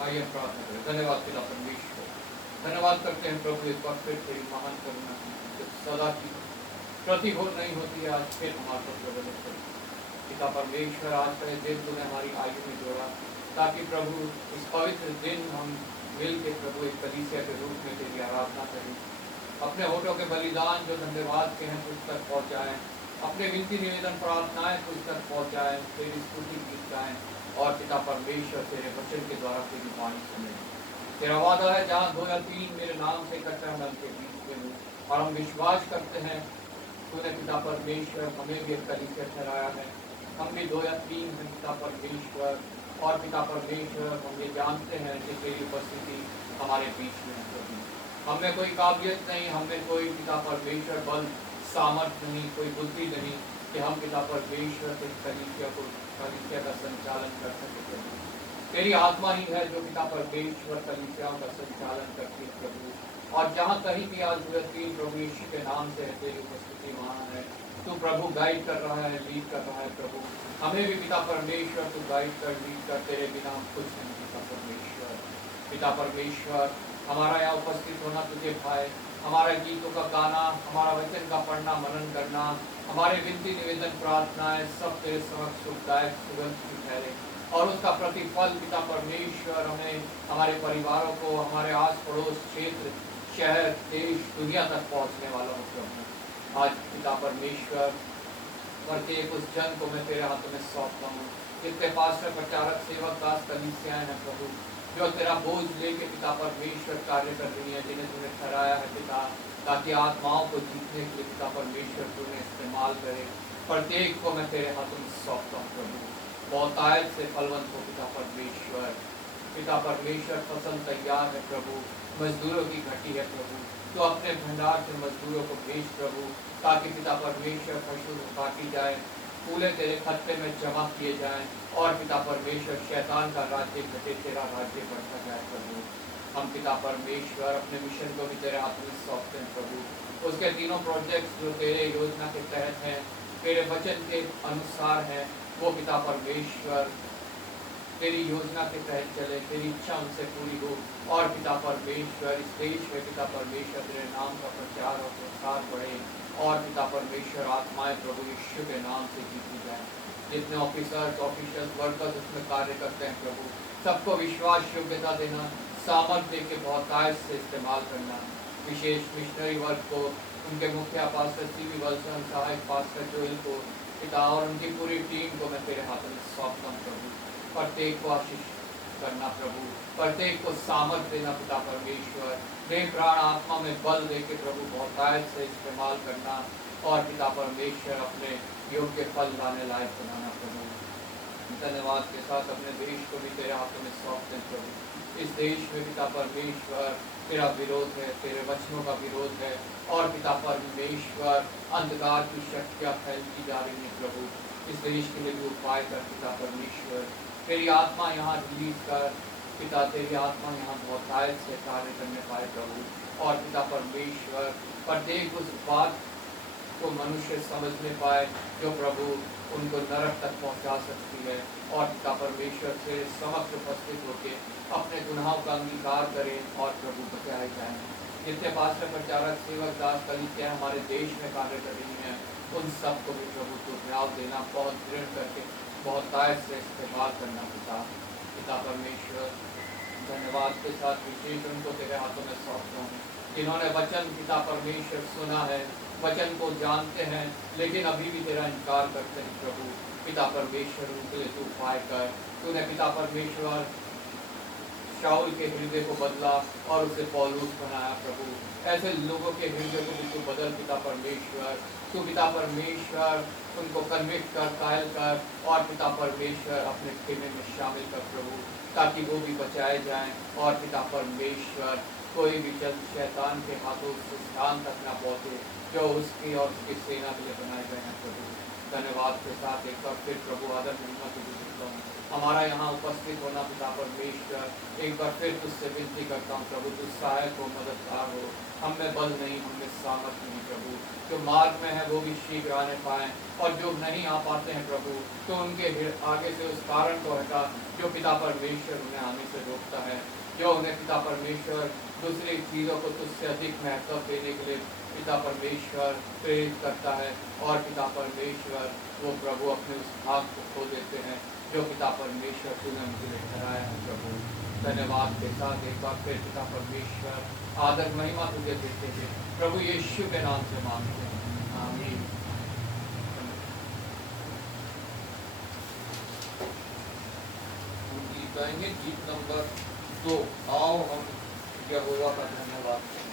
आइए प्रार्थना करें। धन्यवाद पिता परमेश्वर, धन्यवाद करते हैं प्रभु इस बार फिर तेरी महान करुणा जो सदा की प्रतिभूत नहीं होती है, आज फिर हमारे पर प्रबलित करें। पिता परमेश्वर, आज का ये दिन तूने हमारी आयु में जोड़ा ताकि प्रभु इस पवित्र दिन हम मिल के प्रभु एक कलीसिया के रूप में तेरी आराधना करें, अपने होठों के बलिदान जो धन्यवाद के हैं तुझ तक पहुँचाएँ, अपने विनती निवेदन प्रार्थनाएं तुझ तक पहुँचाएँ, तेरी स्तुति गीत गाएं और पिता परमेश्वर तेरे वचन के द्वारा तेरी वाणी सुने। तेरा वादा है जहाँ 2 या 3 मेरे नाम से इकट्ठा मैं उनके बीच में हूँ, और हम विश्वास करते हैं तूने पिता परमेश्वर हमें भी एक कलीसिया ठहराया है। हम भी 2 या 3 हैं पिता परमेश्वर, और पिता परमेश्वर हम ये जानते हैं कि तेरी उपस्थिति हमारे बीच में है प्रभु। हमें कोई काबिलियत नहीं, हमें कोई पिता परमेश्वर बल सामर्थ्य नहीं, कोई बुद्धि नहीं कि हम पिता परमेश्वर के कलीसिया का संचालन कर सके प्रभु। तेरी आत्मा ही है जो पिता परमेश्वर कलीसियाओं का संचालन करती है प्रभु। और जहाँ कहीं भी आज 2-3 प्रभु यीशु के नाम से है तेरी उपस्थिति वहाँ है। तू प्रभु गाइड कर रहा है, लीड कर रहा है प्रभु। हमें भी पिता परमेश्वर तू गाइड कर, लीड कर, तेरे बिना हम कुछ नहीं पिता परमेश्वर। पिता परमेश्वर, हमारा यहाँ उपस्थित होना तुझे भाए, हमारे गीतों का गाना, हमारा वचन का पढ़ना मनन करना, हमारे विनती निवेदन प्रार्थनाएं सब तेरे समक्ष सुखदायक सुगंध की ठहरे, और उसका प्रतिफल पिता परमेश्वर हमें, हमारे परिवारों को, हमारे आस पड़ोस क्षेत्र, शहर, देश, दुनिया तक पहुँचने वाला हो प्रभु। आज पिता परमेश्वर प्रत्येक उस जन को मैं तेरे हाथों में सौंपता हूँ, जितने पास्टर, प्रचारक, सेवक, दास, कलीसियाएं हैं प्रभु, जो तेरा बोझ लेके पिता परमेश्वर कार्य कर रही है, जिन्हें तूने ठहराया है पिता, ताकि आत्माओं को जीतने के लिए पिता परमेश्वर तूने इस्तेमाल करे। प्रत्येक को मैं तेरे हाथों में सौंपता हूँ प्रभु। बहुतायत से फलवंत हो पिता परमेश्वर। पिता परमेश्वर फसल तैयार है प्रभु, मजदूरों की घटी है प्रभु, तो अपने भंडार से मजदूरों को भेज प्रभु, ताकि पिता परमेश्वर फसल काटी जाए, फूले तेरे खत्ते में जमा किए जाएं, और पिता परमेश्वर शैतान का राज्य घटे, तेरा राज्य बढ़ता जाए प्रभु। हम पिता परमेश्वर अपने मिशन को भी तेरे हाथ में सौंपते हैं प्रभु। उसके तीनों प्रोजेक्ट्स जो तेरे योजना के तहत हैं, तेरे वचन के अनुसार हैं, वो पिता परमेश्वर तेरी योजना के तहत चले, तेरी इच्छा उनसे पूरी हो, और पिता परमेश्वर इस देश में पिता परमेश्वर तेरे नाम का प्रचार और प्रसार बढ़े, और पिता परमेश्वर आत्माएं प्रभु यीशु के नाम से जीती जाए। जितने ऑफिसर्स वर्कर्स उसमें कार्य करते हैं प्रभु, सबको विश्वास योग्यता देना, सामर्थ्य दे के बहुतायत से इस्तेमाल करना। विशेष मिशनरी वर्क को, उनके मुखिया पास्टर सीवी वल्सन, सहायक पास्टर जोएल को पिता, और उनकी पूरी टीम को मैं तेरे हाथों में सौंपता हूँ प्रभु। प्रत्येक को आशीष करना प्रभु, प्रत्येक को सामर्थ्य देना पिता परमेश्वर, देह प्राण आत्मा में बल दे के प्रभु बहुतायत से इस्तेमाल करना, और पिता परमेश्वर अपने योग्य फल लाने लायक बनाना प्रभु। धन्यवाद के साथ अपने देश को भी तेरे हाथों में सौंपते हैं प्रभु। इस देश में पिता परमेश्वर तेरा विरोध है, तेरे वचनों का विरोध है, और पिता परमेश्वर अंधकार की शक्तियाँ फैलती जा रही है प्रभु। इस देश के लिए भी उपाय कर पिता परमेश्वर, तेरी आत्मा यहाँ रिलीज कर पिता, तेरी आत्मा यहाँ बहुतायत से कार्य करने पाए प्रभु। और पिता परमेश्वर प्रत्येक उस बात को मनुष्य समझने पाए जो प्रभु उनको नरक तक पहुँचा सकती है, और पिता परमेश्वर से समक्ष उपस्थित होकर अपने गुनाहों का अंगीकार करें, और प्रभु बचाए जाएँ। जितने पास्टर, प्रचारक, सेवक, दास, कलीसियां हमारे देश में कार्य कर रही हैं, उन सबको भी प्रभु को न्याय देना, बहुत दृढ़ करके बहुतायत से इस्तेमाल करना पिता। पिता परमेश्वर धन्यवाद के साथ विशेष उनको तेरे हाथों में सौंपता हूँ, जिन्होंने वचन पिता परमेश्वर सुना है, वचन को जानते हैं, लेकिन अभी भी तेरा इनकार करते हैं प्रभु। पिता परमेश्वर उनके लिए तू उपाय कर। तूने पिता परमेश्वर शाऊल के हृदय को बदला और उसे पौलुस बनाया प्रभु। ऐसे लोगों के हृदय को भी तू बदल पिता परमेश्वर। तू पिता परमेश्वर उनको कन्विक्ट कर, कायल कर, और पिता परमेश्वर अपने खेमे में शामिल कर प्रभु, ताकि वो भी बचाए जाएं, और पिता परमेश्वर कोई भी जल शैतान के हाथों उस स्थान तक न पहुँचे जो उसकी और उसकी सेना के लिए बनाए गए हैं प्रभु। धन्यवाद के साथ एक बार फिर प्रभु आदर महिमा तुझे देता हूँ। हमारा यहाँ उपस्थित होना पिता परमेश्वर, एक बार फिर तुझसे विनती करता हूँ प्रभु, तू सहायक हो, मददगार हो। हम में बल नहीं, हम में सामर्थ नहीं प्रभु। जो मार्ग में है वो भी शीघ्र आने पाए, और जो नहीं आ पाते हैं प्रभु, तो उनके आगे से उस कारण को हटा जो पिता परमेश्वर उन्हें आने से रोकता है, जो उन्हें पिता परमेश्वर दूसरी चीज़ों को तुझसे अधिक महत्व देने के लिए पिता परमेश्वर प्रेरित करता है। और पिता परमेश्वर वो प्रभु अपने उस भाग को खो देते हैं जो पिता परमेश्वर तूने उनके लिए ठहराया है प्रभु। धन्यवाद के साथ एक बार फिर पिता परमेश्वर आदर महिमा तुझे देते हैं प्रभु, यीशु के नाम से मांगते हैं, आमीन। हम गीत गाएंगे, गीत नंबर 2। आओ हम यहोवा का धन्यवाद करें।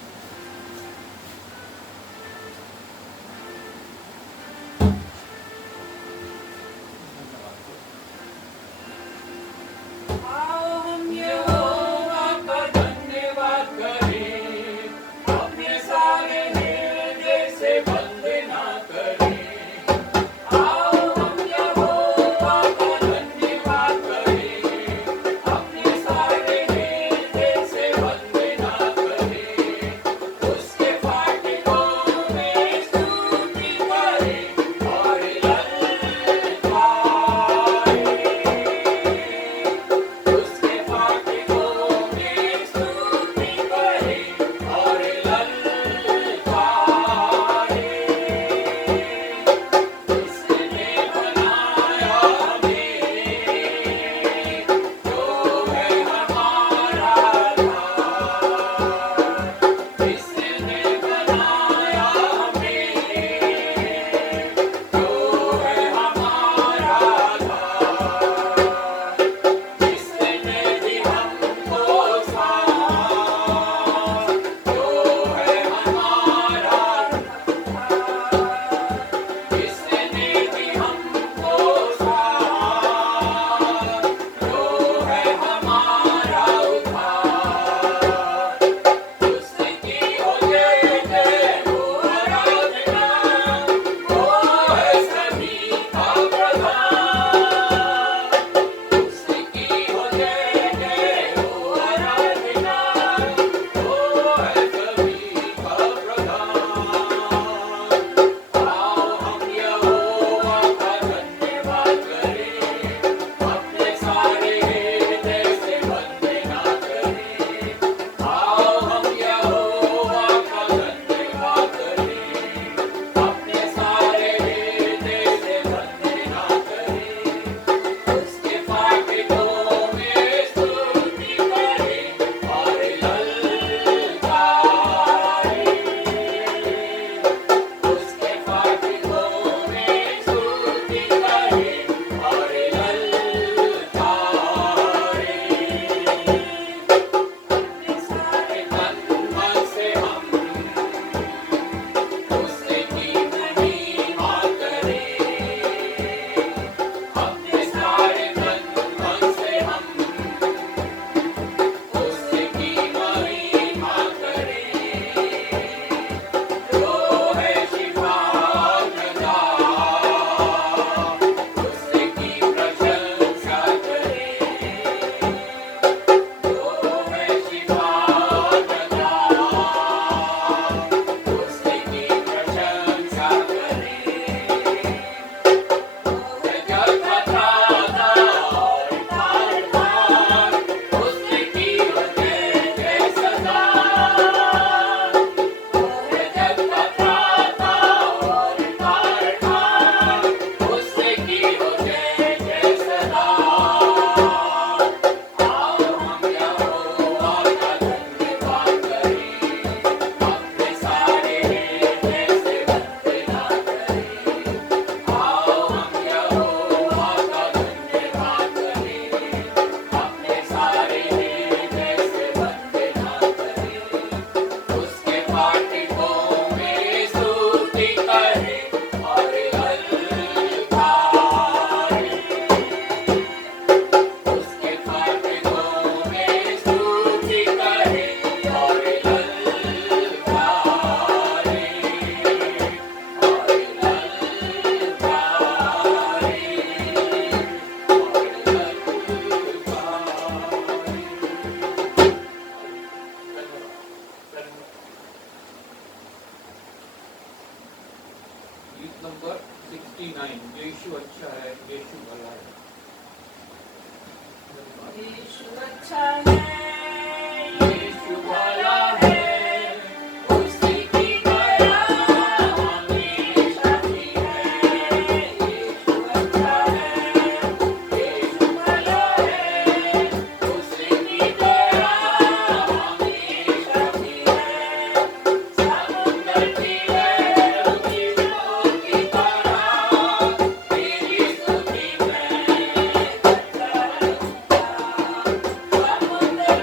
यीशु भला है। यीशु अच्छा है, यीशु भला है, उसकी दया हमेशा की है। यीशु अच्छा है, यीशु भला है, उसकी दया हमेशा की है। समुद्र की लहरों की जोर की तरह तेरी स्तुति मैं करता रहूँगा। समुद्र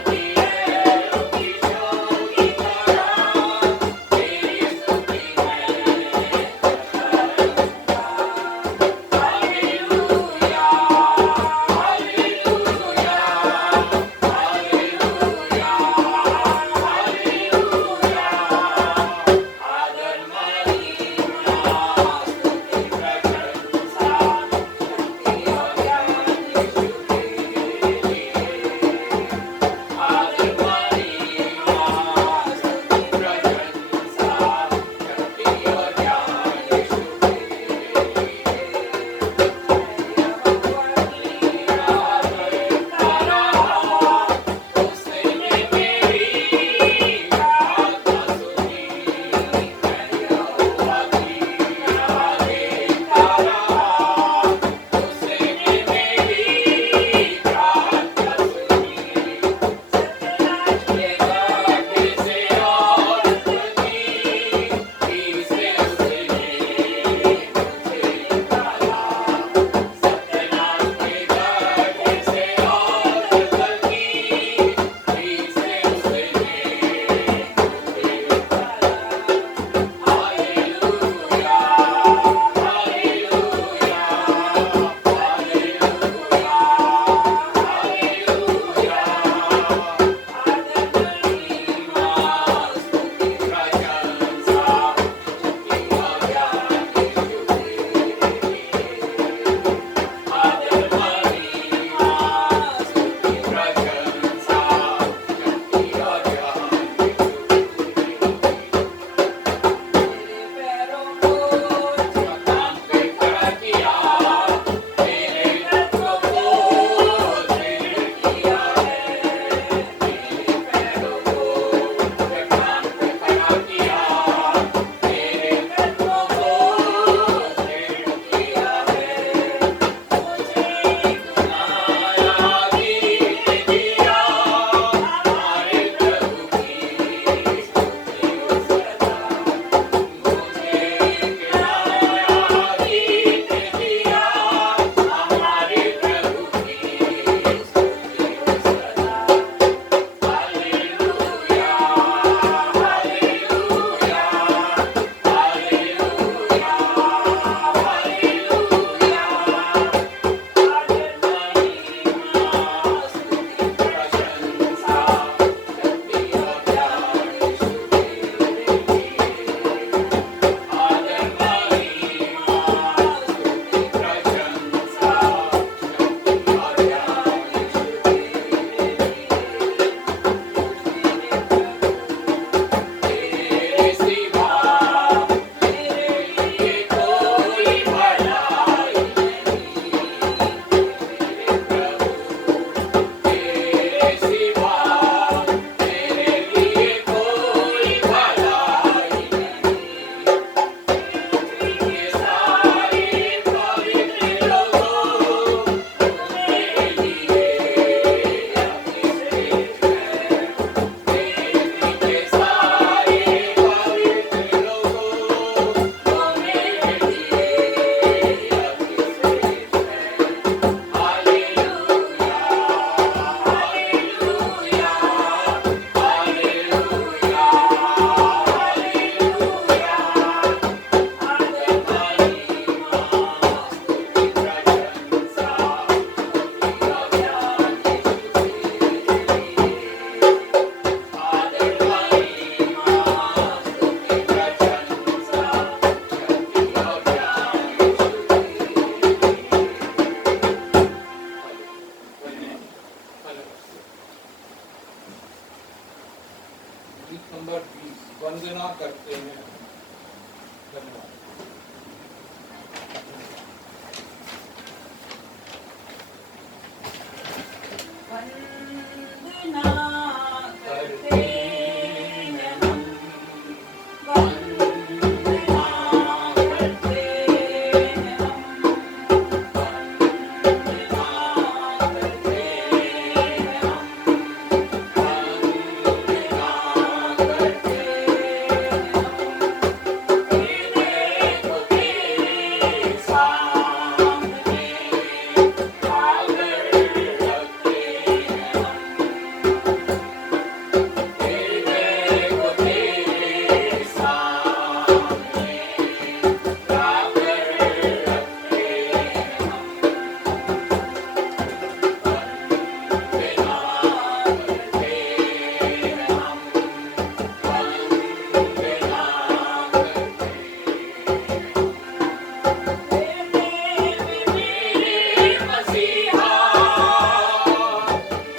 मसीहा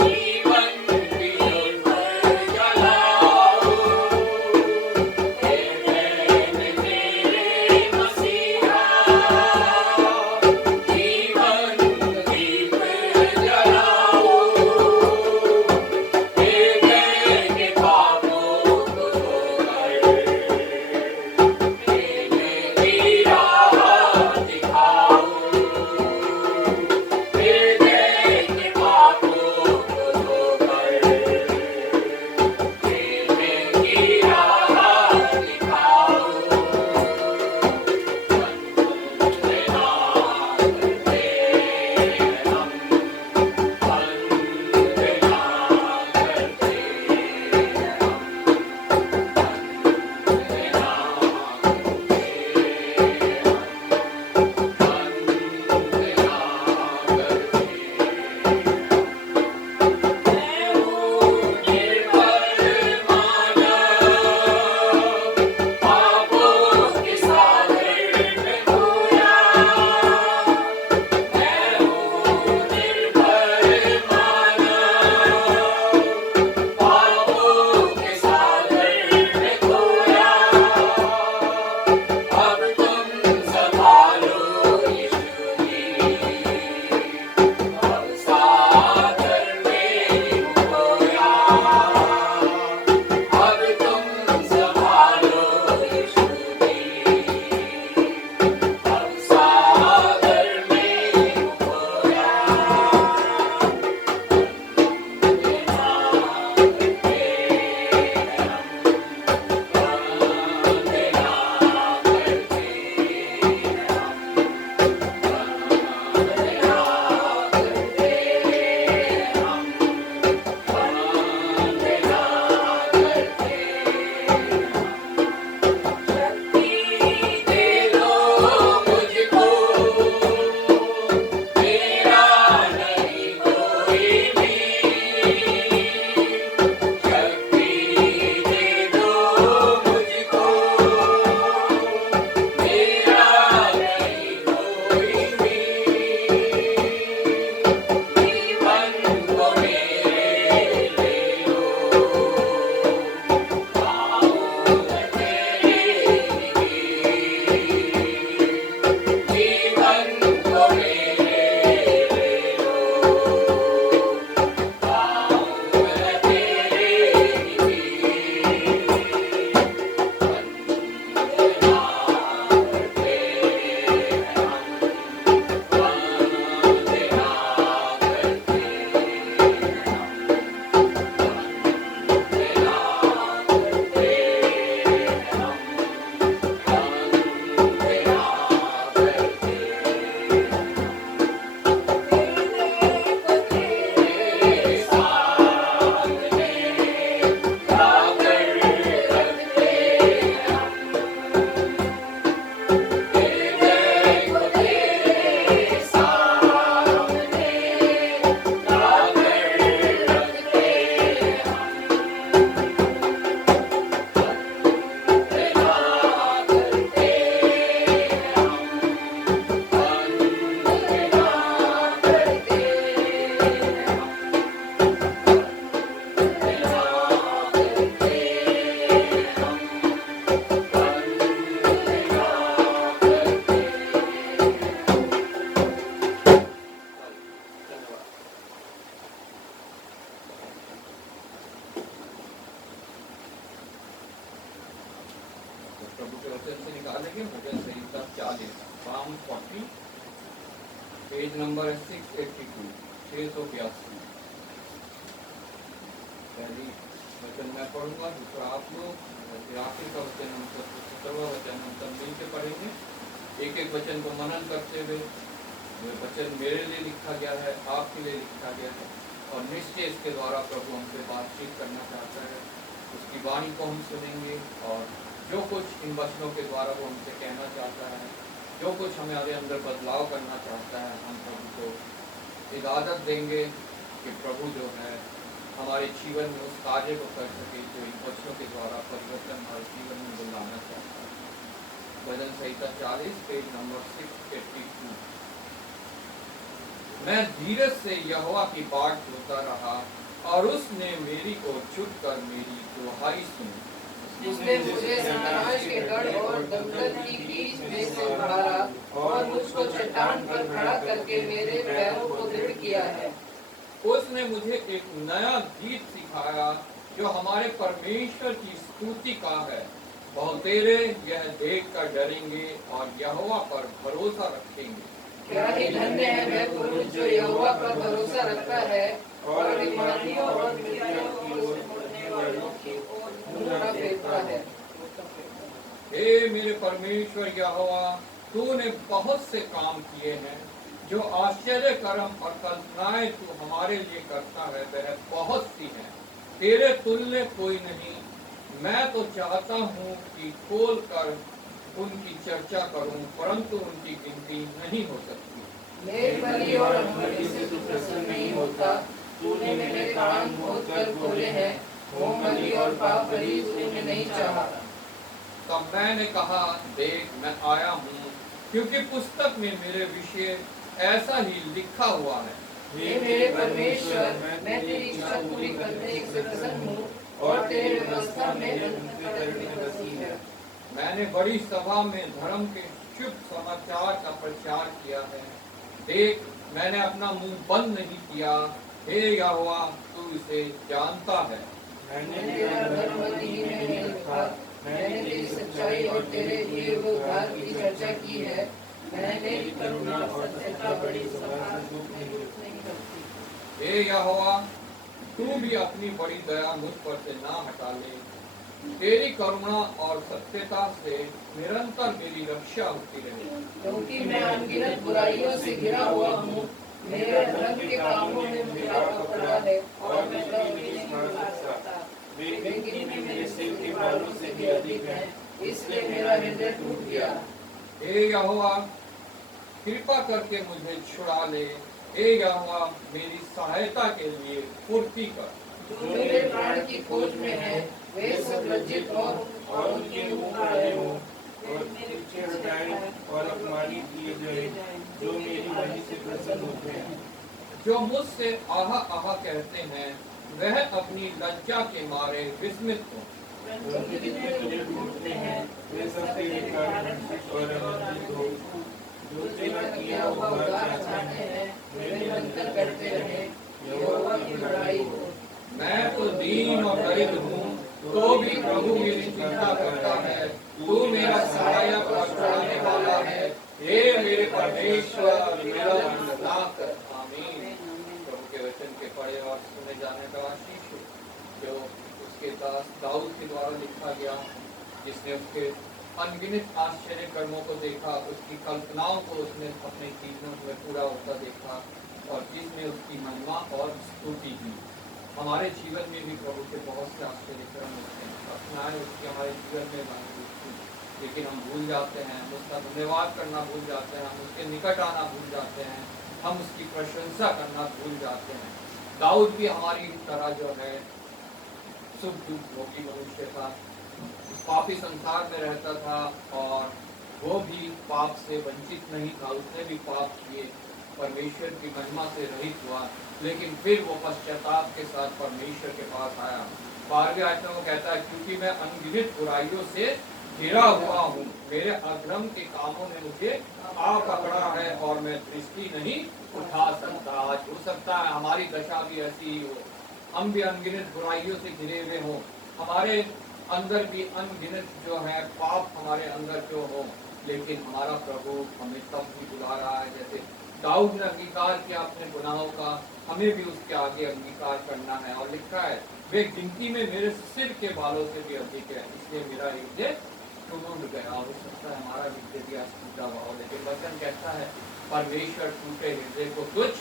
जीवन दियों पर जलाओ हे बहन मेरे मसीहा जीवन दीप जलाओ हे बहन पापों को धोकर मेरी राह दिखाओ प्रभु के वचन से निकालेंगे भजन संहिता 40 Psalm 40 पेज नंबर 682 682। पहली वचन मैं पढ़ूंगा, दूसरा आप लोग, फिर आखिर का वचन हम सब 70वां वचन हम सब मिल के पढ़ेंगे। एक एक वचन को मनन करते हुए, ये वचन मेरे लिए लिखा गया है, आपके लिए लिखा गया है और निश्चय इसके द्वारा प्रभु हमसे बातचीत करना चाहता है। उसकी वाणी को हम सुनेंगे और जो कुछ इन वचनों के द्वारा वो हमसे कहना चाहता है, जो कुछ हमारे अंदर बदलाव करना चाहता है, हम प्रभु को इजाज़त देंगे कि प्रभु जो है हमारे जीवन में उस कार्य को कर सके जो इन वचनों के द्वारा परिवर्तन हमारे जीवन में वो लाना चाहता है। भजन संहिता 40 पेज नंबर 682। मैं धीरज से यहोवा की बाट जोता रहा और उसने मेरी ओर झुककर मेरी दुहाई सुनी। जिसने मुझे सतनाश के गढ़ और दलदल की बीच में से उबारा और मुझको चट्टान पर खड़ा करके मेरे पैरों को दृढ़ किया है। उसने मुझे एक नया गीत सिखाया जो हमारे परमेश्वर की स्तुति का है। बहुतेरे यह देख कर डरेंगे और यहोवा पर भरोसा रखेंगे। क्या ही धन्य है वह पुरुष जो यहोवा पर भरोसा रखता है और अभिमानियों और मिर्जाइयों की ओर मुड़ने वालों की ओर मुंह न फेरता है। हे मेरे परमेश्वर यहोवा, तूने बहुत से काम किए हैं। जो आश्चर्य कर्म और कल्पनाएं तू हमारे लिए करता है वह बहुत सी हैं। तेरे तुल्य कोई नहीं। मैं तो चाहता हूँ कि खोल कर उनकी चर्चा करूं, परंतु उनकी गिनती नहीं हो सकती। मेरी बलि और बलि से तू प्रसन्न नहीं होता। तूने मेरे कान खोद कर खोले हैं। होम बलि और पाप बलि तूने नहीं चाहा। तब मैंने कहा, देख मैं आया हूँ, क्योंकि पुस्तक में मेरे विषय ऐसा ही लिखा हुआ है। हे मेरे परमेश्वर, मैं तेरी इच्छा पूरी करने से प्रसन्न हूँ और तेरे व्यवस्था में अंतःकरण बसी है। मैंने बड़ी सभा में धर्म के शुभ समाचार का प्रचार किया है। देख मैंने अपना मुंह बंद नहीं किया। हे यहोवा, तू इसे जानता है। मैंने तेरा धर्म मदीने में नहीं लिखा। मैंने तेरी सच्चाई और तेरे दिए हुए उद्धार की चर्चा की है। मैंने तेरी करुणा और सत्यता बड़ी सभा में गुप्त नहीं करती। हे यहोवा, तू भी अपनी बड़ी दया मुझ पर से ना हटा ले। तेरी करुणा और सत्यता से निरंतर मेरी रक्षा होती रहे। क्योंकि मैं अनगिनत बुराइयों से घिरा हुआ हूँ। मेरे अधर्म के कामों ने मुझे पकड़ा है और मैं कभी नहीं भुला सकता। वे गिनती में मेरे सिर के बालों से भी अधिक हैं, इसलिए मेरा हृदय टूट गया। हे यहोवा, कृपा करके मुझे छुड़ा ले। हे यहोवा, मेरी सहायता के लिए फुर्ती कर। जो मेरे प्राण की खोज में है वे सब लज्जित और उनके मुंह काले हों और पीछे हटाए और अपमानित किए जाए जो मेरी वजह से प्रसन्न होते हैं। जो मुझसे आहा आहा कहते हैं वह अपनी लज्जा के मारे विस्मित हो। जितने तुझे ढूंढते हैं वे सब तेरे कारण और आनंदित हो। जो तेरा किया हुआ उद्धार चाहते हैं वे निरंतर करते रहे। यहोवा की बड़ाई हो। मैं तो दीन और दरिद्र हूँ, तो भी प्रभु मेरी चिंता करता है। तू मेरा सहायक और छुड़ाने वाला है। हे मेरे परमेश्वर, मेरा उद्धार कर। आमीन। प्रभु के वचन के पढ़े और सुने जाने का आशीष हो, जो उसके दास दाऊद के द्वारा लिखा गया, जिसने उसके अनगिनत आश्चर्य कर्मों को देखा, उसकी कल्पनाओं को उसने अपने जीवन में पूरा होता देखा और जिसने उसकी महिमा और स्तुति की। हमारे जीवन में भी प्रभु के बहुत से आश्चर्य कर्म होते हैं, कल्पनाएं उसकी हमारे जीवन में बनी हुई, लेकिन हम भूल जाते हैं, उसका धन्यवाद करना भूल जाते हैं, हम उसके निकट आना भूल जाते हैं, हम उसकी प्रशंसा करना भूल जाते हैं। दाऊद भी हमारी तरह जो है सुख दुख भोगी मनुष्य था, इस पापी संसार में रहता था और वो भी पाप से वंचित नहीं था। उसने भी पाप किए, परमेश्वर की महिमा से रहित हुआ, लेकिन फिर वो पश्चाताप के साथ परमेश्वर के पास आया। 12वें आयत में वो कहता है, क्योंकि मैं अनगिनत बुराइयों से घिरा हुआ हूँ, मेरे अधर्म के कामों ने मुझे आ पकड़ा है और मैं दृष्टि नहीं उठा सकता। आज हो सकता है हमारी दशा भी ऐसी ही हो, हम भी अनगिनत बुराइयों से घिरे हुए हों, हमारे अंदर भी अनगिनत जो है पाप हमारे अंदर जो हो, लेकिन हमारा प्रभु हमें तब भी बुला रहा है। जैसे दाऊद ने अंगीकार किया अपने गुनाहों का, हमें भी उसके आगे अंगीकार करना है। और लिखा है, वे गिनती में मेरे सिर के बालों से भी अधिक है, इसलिए मेरा हृदय टूट गया। हो सकता है हमारा हृदय भी आज टूटा हुआ हो, लेकिन वचन कहता है परमेश्वर टूटे हृदय को तुच्छ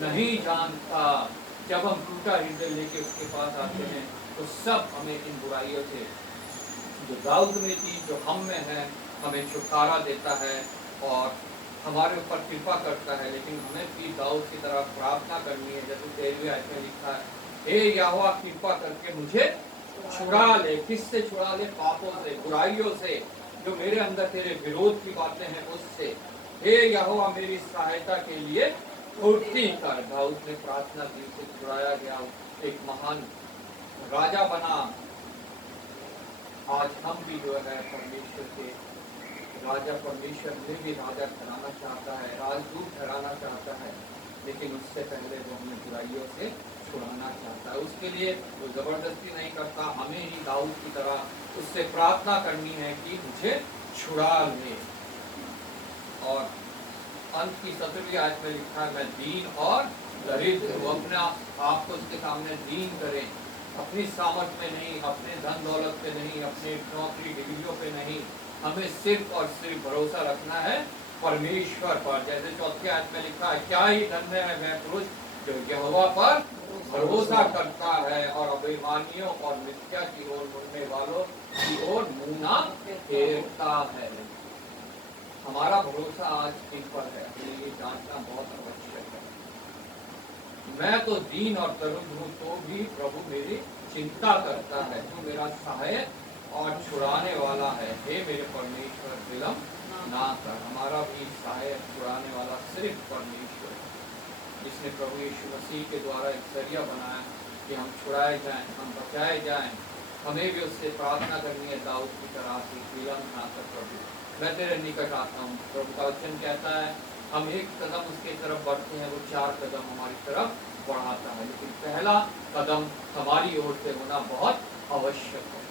नहीं जानता। जब हम टूटा हृदय लेके उसके पास आते हैं तो सब हमें इन बुराइयों से जो दाऊद में थी, जो हम में है, हमें छुटकारा देता है और हमारे ऊपर कृपा करता है। लेकिन हमें भी दाऊद की तरह प्रार्थना करनी है, जैसे 13वें आयत में लिखा है, हे यहोवा कृपा करके मुझे छुड़ा ले। किससे छुड़ा ले? पापों से, बुराइयों से, जो मेरे अंदर तेरे विरोध की बातें हैं उससे। हे यहोवा मेरी सहायता के लिए फुर्ती कर। दाऊद ने प्रार्थना की, उसे छुड़ाया गया, एक महान राजा बना। आज हम भी जो है परमेश्वर के राजा, परमेश्वर में भी राजा ठहराना चाहता है, राजदूत ठहराना चाहता है, लेकिन उससे पहले वो हमें बुराइयों से छुड़ाना चाहता है। उसके लिए वो जबरदस्ती नहीं करता, हमें ही दाऊद की तरह उससे प्रार्थना करनी है कि मुझे छुड़ा ले। और अंत की 17वीं आयत में लिखा है, मैं दीन और दरिद्र हूँ। अपने आप को उसके सामने दीन करें, अपनी सामर्थ में नहीं, अपने धन दौलत पे नहीं, अपने नौकरी डिग्रियों पे नहीं, हमें सिर्फ और सिर्फ भरोसा रखना है परमेश्वर पर। जैसे 4वीं आयत में लिखा है, क्या ही धन्य है वह पुरुष जो यहोवा पर भरोसा करता है और अभिमानियों और मिथ्या की ओर मुड़ने वालों की ओर मुंह ना फेरता है। हमारा भरोसा आज इन पर है, हमें ये जानना बहुत आवश्यक है। मैं तो दीन और दरिद्र हूँ, तो भी प्रभु मेरी चिंता करता है, जो मेरा सहायक और छुड़ाने वाला है। हे मेरे परमेश्वर, विलम्ब ना कर। हमारा भी सहायक छुड़ाने वाला सिर्फ परमेश्वर है, जिसने प्रभु यीशु मसीह के द्वारा एक जरिया बनाया कि हम छुड़ाए जाएं, हम बचाए जाएं। हमें भी उससे प्रार्थना करनी है दाऊद की तरह से, विलम्ब ना कर प्रभु, मैं तेरे निकट आता हूँ। प्रभु का वचन कहता है, हम एक कदम उसके तरफ बढ़ते हैं, वो 4 कदम हमारी तरफ बढ़ाता है, लेकिन पहला कदम हमारी ओर से होना बहुत आवश्यक है।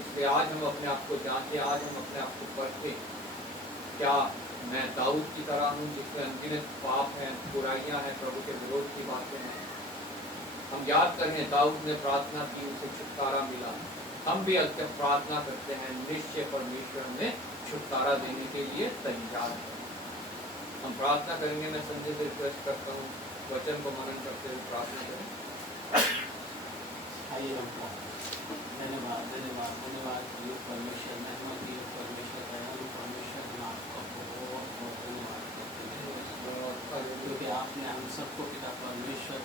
इसलिए आज हम अपने आप को जांचें, आज हम अपने आप को परखें, क्या मैं दाऊद की तरह हूँ जिसमें अनगिनत पाप हैं, बुराइयां हैं, प्रभु के विरोध की बातें हैं। हम याद करें, दाऊद ने प्रार्थना की, उसे छुटकारा मिला। हम भी अगर प्रार्थना करते हैं, निश्चय परमेश्वर में छुटकारा देने के लिए तैयार है। हम प्रार्थना करेंगे। मैं संजय से रिक्वेस्ट करता हूँ, वचन को मनन करते हुए प्रार्थना करें। आइए हम धन्यवाद धन्यवाद धन्यवाद परमेश्वर, महिमा की परमेश्वर, दयालु परमेश्वर, हम आपका बहुत बहुत धन्यवाद करते हैं, क्योंकि आपने हम सबको पिता परमेश्वर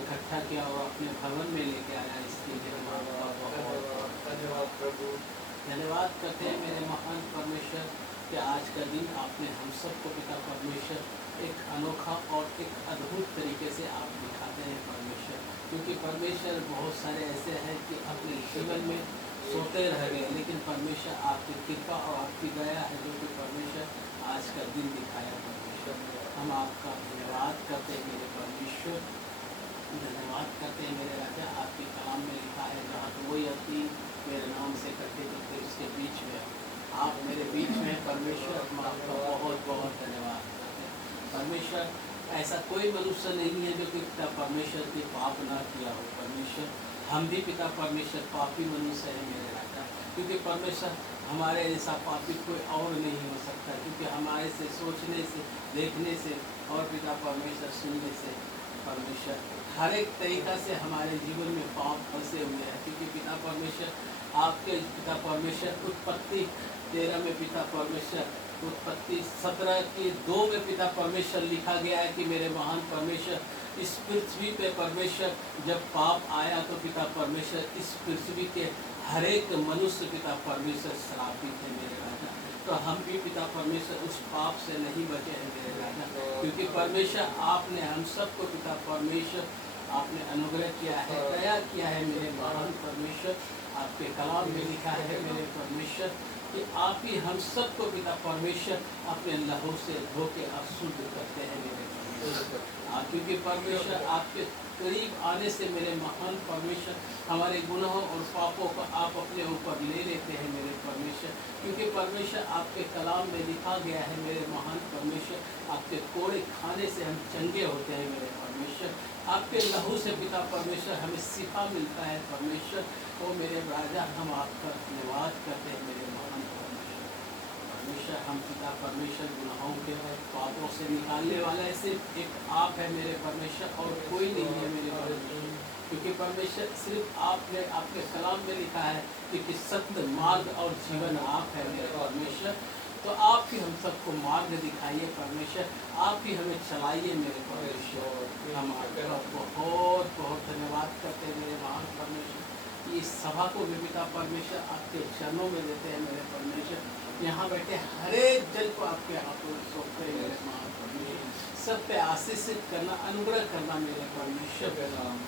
इकट्ठा किया और अपने भवन में लेके आया। इसके लिए हम आपका बहुत बहुत धन्यवाद प्रभु। धन्यवाद करते हैं मेरे महान परमेश्वर कि आज का दिन आपने हम सबको पिता परमेश्वर एक अनोखा और एक अद्भुत तरीके से आप दिखाते हैं परमेश्वर, क्योंकि परमेश्वर बहुत सारे ऐसे हैं कि अपने जीवन में सोते रह गए, लेकिन परमेश्वर आपकी कृपा और आपकी दया है जो कि परमेश्वर आज का दिन दिखाया परमेश्वर। हम आपका धन्यवाद करते हैं मेरे परमेश्वर, धन्यवाद करते हैं मेरे राजा। आपके कलाम में लिखा है, जहाँ तो वही अति मेरे नाम से इकट्ठे करते उसके बीच में आप मेरे बीच में परमेश्वर। हम आपका बहुत बहुत धन्यवाद करते हैं परमेश्वर। ऐसा कोई मनुष्य नहीं है जो कि पिता परमेश्वर के पाप ना किया हो परमेश्वर। हम भी पिता परमेश्वर पापी मनुष्य है मेरे राजा, क्योंकि परमेश्वर हमारे जैसा पापी कोई और नहीं हो सकता, क्योंकि हमारे से सोचने से, देखने से और पिता परमेश्वर सुनने से परमेश्वर हर एक तरीक़ा से हमारे जीवन में पाप फंसे हुए हैं। क्योंकि पिता परमेश्वर आपके पिता परमेश्वर उत्पत्ति 13 में पिता परमेश्वर, उत्पत्ति 17 के 2 में पिता परमेश्वर लिखा गया है कि मेरे महान परमेश्वर इस पृथ्वी पे परमेश्वर जब पाप आया तो पिता परमेश्वर इस पृथ्वी के हर एक मनुष्य पिता परमेश्वर श्रापित है मेरे राजा। तो हम भी पिता परमेश्वर उस पाप से नहीं बचे हैं मेरे राजा, क्योंकि परमेश्वर आपने हम सबको पिता परमेश्वर आपने अनुग्रह किया है, दया किया है मेरे महान परमेश्वर। आपके कलाम में लिखा है मेरे परमेश्वर कि आप ही हम सबको पिता परमेश्वर अपने लहू से धो के अशुद्ध करते हैं मेरे परमेश्वर। क्योंकि परमेश्वर आपके करीब आने से मेरे महान परमेश्वर हमारे गुनाहों और पापों को आप अपने ऊपर ले लेते हैं मेरे परमेश्वर। क्योंकि परमेश्वर आपके कलाम में लिखा गया है मेरे महान परमेश्वर, आपके कोड़े खाने से हम चंगे होते हैं मेरे परमेश्वर। आपके लहू से पिता परमेश्वर हमें शिफा मिलता है परमेश्वर। ओ मेरे राजा, हम आपका धन्यवाद करते हैं मेरे महान परमेश्वर। हम पिता परमेश्वर गुनाहों के पापों से निकालने वाला सिर्फ एक आप है मेरे परमेश्वर, और कोई नहीं है मेरे परमेश्वर। क्योंकि परमेश्वर सिर्फ आपने आपके कलाम में लिखा है कि सत्य, मार्ग और जीवन आप है मेरे परमेश्वर। तो आप ही हम सबको मार्ग दिखाइए परमेश्वर, आप ही हमें चलाइए मेरे परमेश्वर। हम आपका बहुत बहुत धन्यवाद करते हैं मेरे महान परमेश्वर। इस सभा को भी पिता परमेश्वर आपके चरणों में देते हैं मेरे परमेश्वर। यहाँ बैठे हर एक जन को आपके हाथों में सौंपते हैं मेरे महान परमेश्वर। सब पे आशीषित करना, अनुग्रह करना मेरे परमेश्वर। के नाम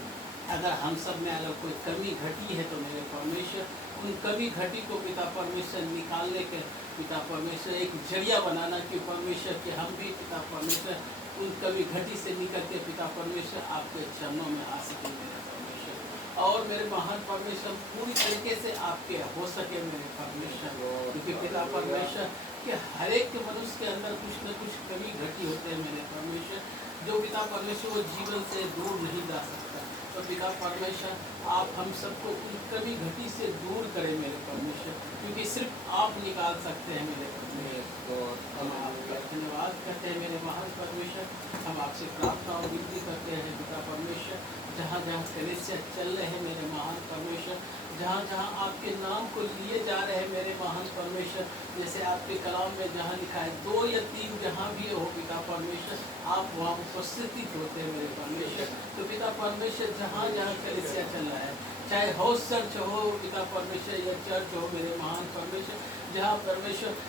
अगर हम सब में अगर कोई कमी घटी है तो मेरे परमेश्वर उन कमी घटी को पिता परमेश्वर निकालने के पिता परमेश्वर एक जरिया बनाना कि परमेश्वर कि हम भी पिता परमेश्वर उन कमी घटी से निकल के पिता परमेश्वर आपके चरणों में आ सके मेरे परमेश्वर। और मेरे महान परमेश्वर पूरी तरीके से आपके हो सके मेरे परमेश्वर, क्योंकि पिता परमेश्वर कि हर एक मनुष्य के अंदर कुछ न कुछ कमी घटी होते हैं मेरे परमेश्वर, जो पिता परमेश्वर वो जीवन से दूर नहीं जा सकता। तो पिता परमेश्वर आप हम सबको उन कमी घटी से दूर करें मेरे परमेश्वर, क्योंकि सिर्फ आप निकाल सकते हैं मेरे परमेश्वर। हम आपका धन्यवाद करते हैं मेरे महान परमेश्वर। हम आपसे प्रार्थना और विनती करते हैं पिता परमेश्वर, जहाँ जहाँ कलीसिया चल रहे हैं मेरे महान परमेश्वर, जहाँ जहाँ आपके नाम को लिए जा रहे हैं मेरे महान परमेश्वर, जैसे आपके कलाम में जहाँ लिखा है 2 या 3 जहाँ भी हो पिता परमेश्वर आप वहाँ उपस्थित होते हैं मेरे परमेश्वर। तो पिता परमेश्वर जहाँ जहाँ कलीसिया चल रहा है, चाहे हाउस चर्च हो पिता परमेश्वर या चर्च हो मेरे महान परमेश्वर, जहाँ परमेश्वर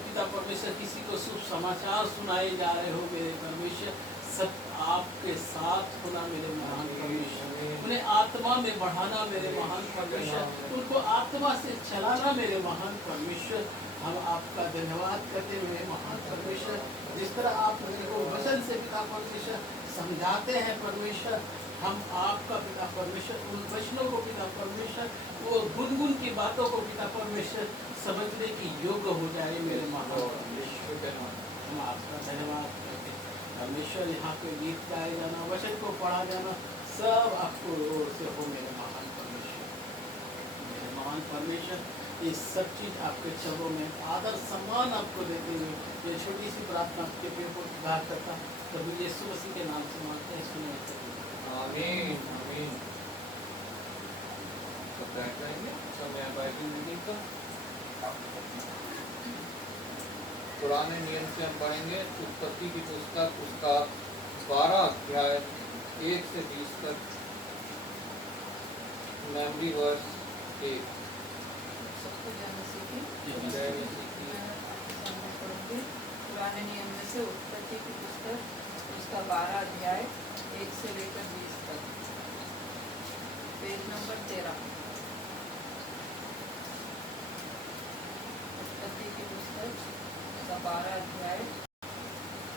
पिता परमेश्वर किसी को शुभ समाचार सुनाए जा रहे हो मेरे परमेश्वर, सब आपके साथ होना मेरे महान परमेश्वर, उन्हें आत्मा में बढ़ाना मेरे महान परमेश्वर, उनको आत्मा से चलाना मेरे महान परमेश्वर। हम आपका धन्यवाद करते हुए महान परमेश्वर, जिस तरह आप मेरे को वचन से पिता परमेश्वर समझाते हैं परमेश्वर, हम आपका पिता परमेश्वर उन वचनों को पिता परमेश्वर वो गुनगुन की बातों को पिता परमेश्वर समझने की योग्य हो जाए मेरे महान परमेश्वर के नाम। हम आपका धन्यवाद करते हैं परमेश्वर। यहाँ पे गीत गाए जाना, वचन को पढ़ा जाना, सब आपको ओर से हो मेरे महान परमेश्वर। मेरे महान परमेश्वर ये सब चीज़ आपके चरणों में आदर सम्मान आपको देते हुए ये छोटी सी प्रार्थना आपके पेड़ को उद्धार करता प्रभु यीशु मसीह के नाम से मांगते हैं, सुने। आमीन आमीन। तो बैठ जाएंगे समय बाइबल रीडिंग का। पुराने नियम से हम पढ़ेंगे उत्पत्ति की पुस्तक उसका 12 अध्याय 1 से 20 तक, मेमोरी वर्स 1। सबको जाना सीखें। जय मसीह की। मैं आपके सामने पढ़ूंगी पुराने नियम में से उत्पत्ति की पुस्तक उसका 12 अध्याय 1 से लेकर 20 तक, पेज नंबर 13। उत्पत्ति की पुस्तक उसका 12 अध्याय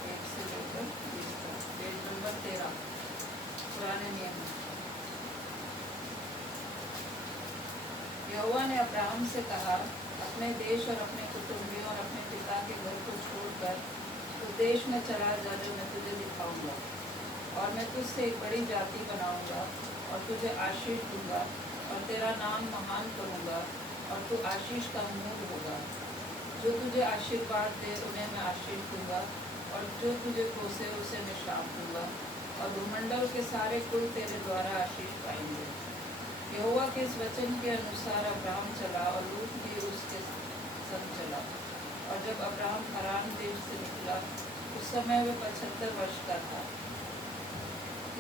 1 से लेकर 20 तक, पेज नंबर 13, पुराने नियम में। यहोवा ने अब्राहम से कहा, अपने देश और अपने कुटुंबियों और अपने पिता के घर को छोड़कर उस देश में चला जा जो मैं तुझे दिखाऊंगा, और मैं तुझसे एक बड़ी जाति बनाऊंगा और तुझे आशीष दूंगा और तेरा नाम महान करूंगा और तू आशीष का मूल होगा। जो तुझे आशीर्वाद दे उन्हें मैं आशीष दूंगा और जो तुझे कोसे उसे मैं श्राप दूंगा, और भूमंडल के सारे कुल तेरे द्वारा आशीष पाएंगे। यहोवा के इस वचन के अनुसार अब्राहम चला और लूत भी उसके संग चला। और जब अब्राहम हरान देश से निकला उस समय वह 75 वर्ष का था।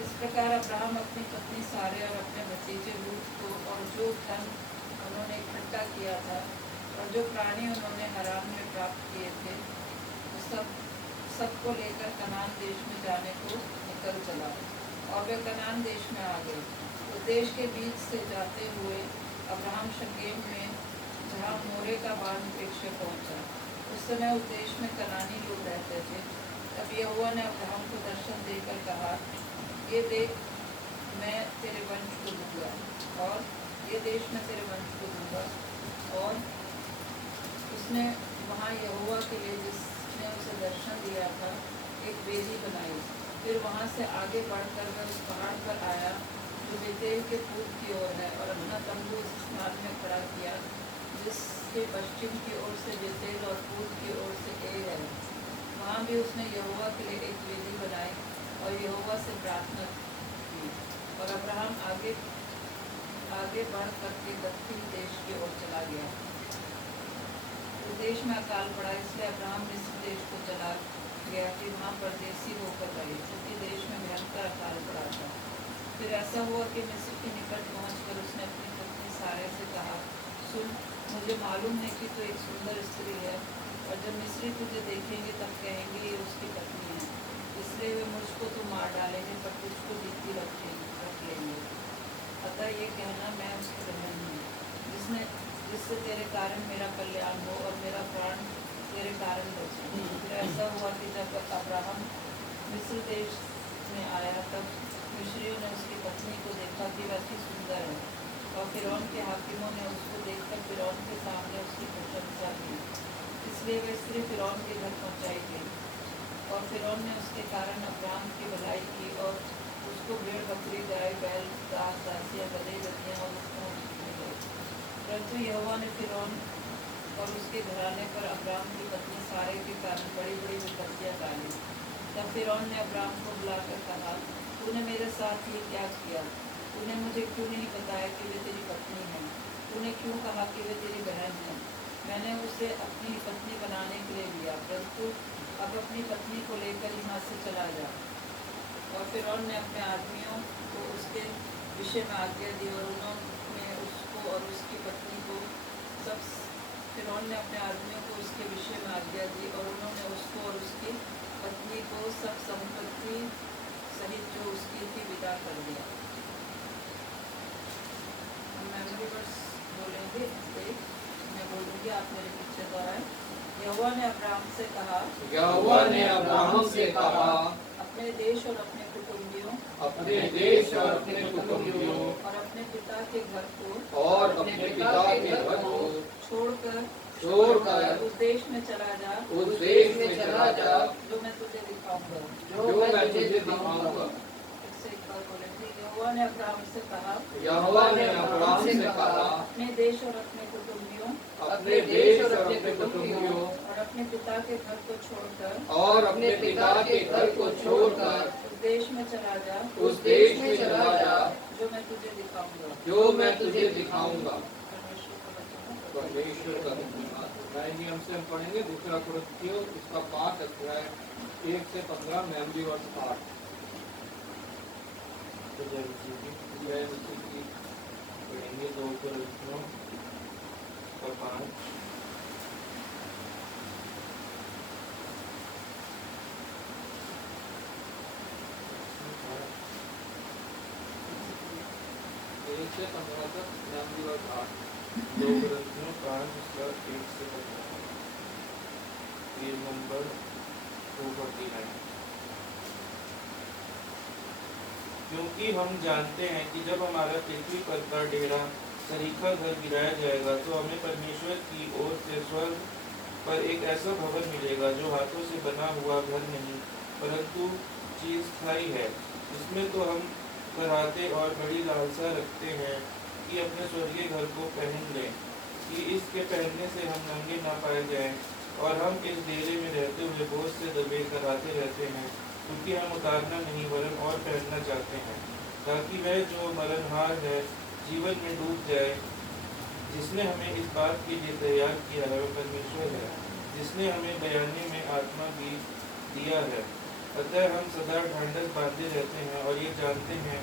इस प्रकार अब्राहम अपनी पत्नी सारे और अपने भतीजे लूत को और जो धन उन्होंने इकट्ठा किया था और जो प्राणी उन्होंने हरान में प्राप्त किए थे उस सबको लेकर कनान देश में जाने को निकल चला, और वे कनान देश में आ गए। उस देश के बीच से जाते हुए अब्राहम शकेम में जहाँ मोरे का बाग वृक्ष पहुँचा। उस समय उस देश में कनानी लोग रहते थे। तब यहोवा ने अब्राहम को दर्शन देकर कहा, ये देख मैं तेरे वंश को दूंगा, और ये देश मैं तेरे वंश को दूंगा। और उसने वहाँ यहोवा के लिए जिसने उसे दर्शन दिया था एक वेदी बनाई। फिर वहाँ से आगे बढ़कर वह उस पहाड़ पर आया जो बेतेल के पूर्व की ओर है, और अपना तंबू उस स्थान में खड़ा किया जिसके पश्चिम की ओर से बेतेल और पूर्व की ओर से ए है। वहाँ भी उसने यहोवा के लिए एक वेदी बनाई और यहोवा से प्रार्थना की। और अब्राहम आगे बढ़ करके दक्षिण देश की ओर चला गया। उस देश में अकाल पड़ा, इसलिए अब्राहम मिस्र देश को चला गया कि वहाँ परदेसी होकर रहे, क्योंकि देश में भयंकर अकाल पड़ा था। फिर ऐसा हुआ कि मिस्र के निकट पहुंचकर उसने अपनी पत्नी सारे से कहा, सुन, मुझे मालूम है कि तू एक सुंदर स्त्री है, और जब मिस्री तुझे देखेंगे तब कहेंगे ये उसकी पत्नी है। इसलिए वे मुझको तो मार डालेंगे पर तुझको जीती रख लेंगे। अतः ये कहना मैं उसकी बहन हूँ जिससे तेरे कारण मेरा कल्याण हो और मेरा प्राण तेरे कारण बचे। फिर ऐसा हुआ कि जब अब्राहम मिस्र देश में आया तब मिस्रियों ने उसकी पत्नी को देखा कि वह अति सुंदर है, और फिरौन के हाकिमों ने उसको देखकर फिरौन के सामने उसकी प्रशंसा की। इसलिए वे स्त्री फिरौन के घर पहुँचाई गई, और फिरौन ने उसके कारण अब्राहम की भलाई की और उसको भेड़ बकरी गाय बैल दास दासियाँ गदहे गदहियाँ और ऊँट मिले। परंतु यहोवा ने फिरौन और उसके घराने पर अब्राहम की पत्नी सारे के कारण बड़ी बड़ी विपत्तियाँ डाली। तब फिरौन ने अब्राहम को बुलाकर कहा, तूने मेरे साथ ये क्या किया? तूने मुझे क्यों नहीं बताया कि वे तेरी पत्नी है? तूने क्यों कहा कि वे तेरी बहन है? मैंने उसे अपनी पत्नी बनाने के लिए लिया, परंतु अब अपनी पत्नी को लेकर यहाँ से चला जा। और फिरौन ने अपने आदमियों को उसके विषय में आज्ञा दी, और उन्होंने उसको और उसकी पत्नी को सब फिरौन ने अपने आदमियों को उसके विषय में आज्ञा दी, और उन्होंने उसको और उसकी पत्नी को सब संपत्ति सहित जो उसकी थी विदा कर दिया। मेमोरी वर्स बोलेंगे, मैं बोलूँगी, आप मेरे पीछे दोहराएं। यहोवा ने अब्राहम से कहा, यहोवा ने अब्राहम से कहा, अपने देश और अपने कुटुंबियों अपने देश और अपने कुटुंबियों और अपने पिता के घर को और अपने पिता के घर को छोड़कर उस देश में चला जा, उस देश में चला जा जो मैं तुझे दिखाऊंगा। जो मैं तुझे दिखाऊंगा। फिर से एक बार बोलेंगे। यहोवा ने अब्राहम से कहा, यहोवा ने अब्राहम से कहा, अपने देश और अपने कुटुंबियों अपने देश और अपने कुटुंबियों और अपने पिता के घर को छोड़कर और अपने पिता के घर को छोड़कर उस देश में चला जा, उस देश में चला जा जो मैं तुझे दिखाऊंगा। जो मैं तुझे दिखाऊंगा। परमेश्वर का वचन है। परमेश्वर का धन्यवाद। नए नियम से हम पढ़ेंगे दूसरा कुरिन्थियों इसका 5 अध्याय 1 से 15 मेमोरी वर्ष 8। जय मसीह की पढ़ेंगे 2 कुरिन्थियों का 5 1 से 15 तक मेमोरी वर्ष 8। 2 कुरिन्थियों 5 उसका 1 से 15 पेज नंबर 249। क्योंकि हम जानते हैं कि जब हमारा पृथ्वी पर का डेरा सरीखा घर गिराया जाएगा तो हमें परमेश्वर की ओर से स्वर्ग पर एक ऐसा भवन मिलेगा जो हाथों से बना हुआ घर नहीं परंतु चीज स्थायी है। इसमें तो हम कराहते और बड़ी लालसा रखते हैं कि अपने स्वर्गीय घर को पहन लें, कि इसके पहनने से हम नंगे ना पाए जाएं, और हम इस डेरे में रहते हुए बोझ से दबे कराते रहते हैं, क्योंकि हम उतारना नहीं वरन और पहनना चाहते हैं, ताकि वह जो मरणहार है जीवन में डूब जाए। जिसने हमें इस बात के लिए तैयार किया है वह परमेश्वर है, जिसने हमें बयाने में आत्मा भी दिया है। अतः हम सदा ढांढस बांधे रहते हैं और ये जानते हैं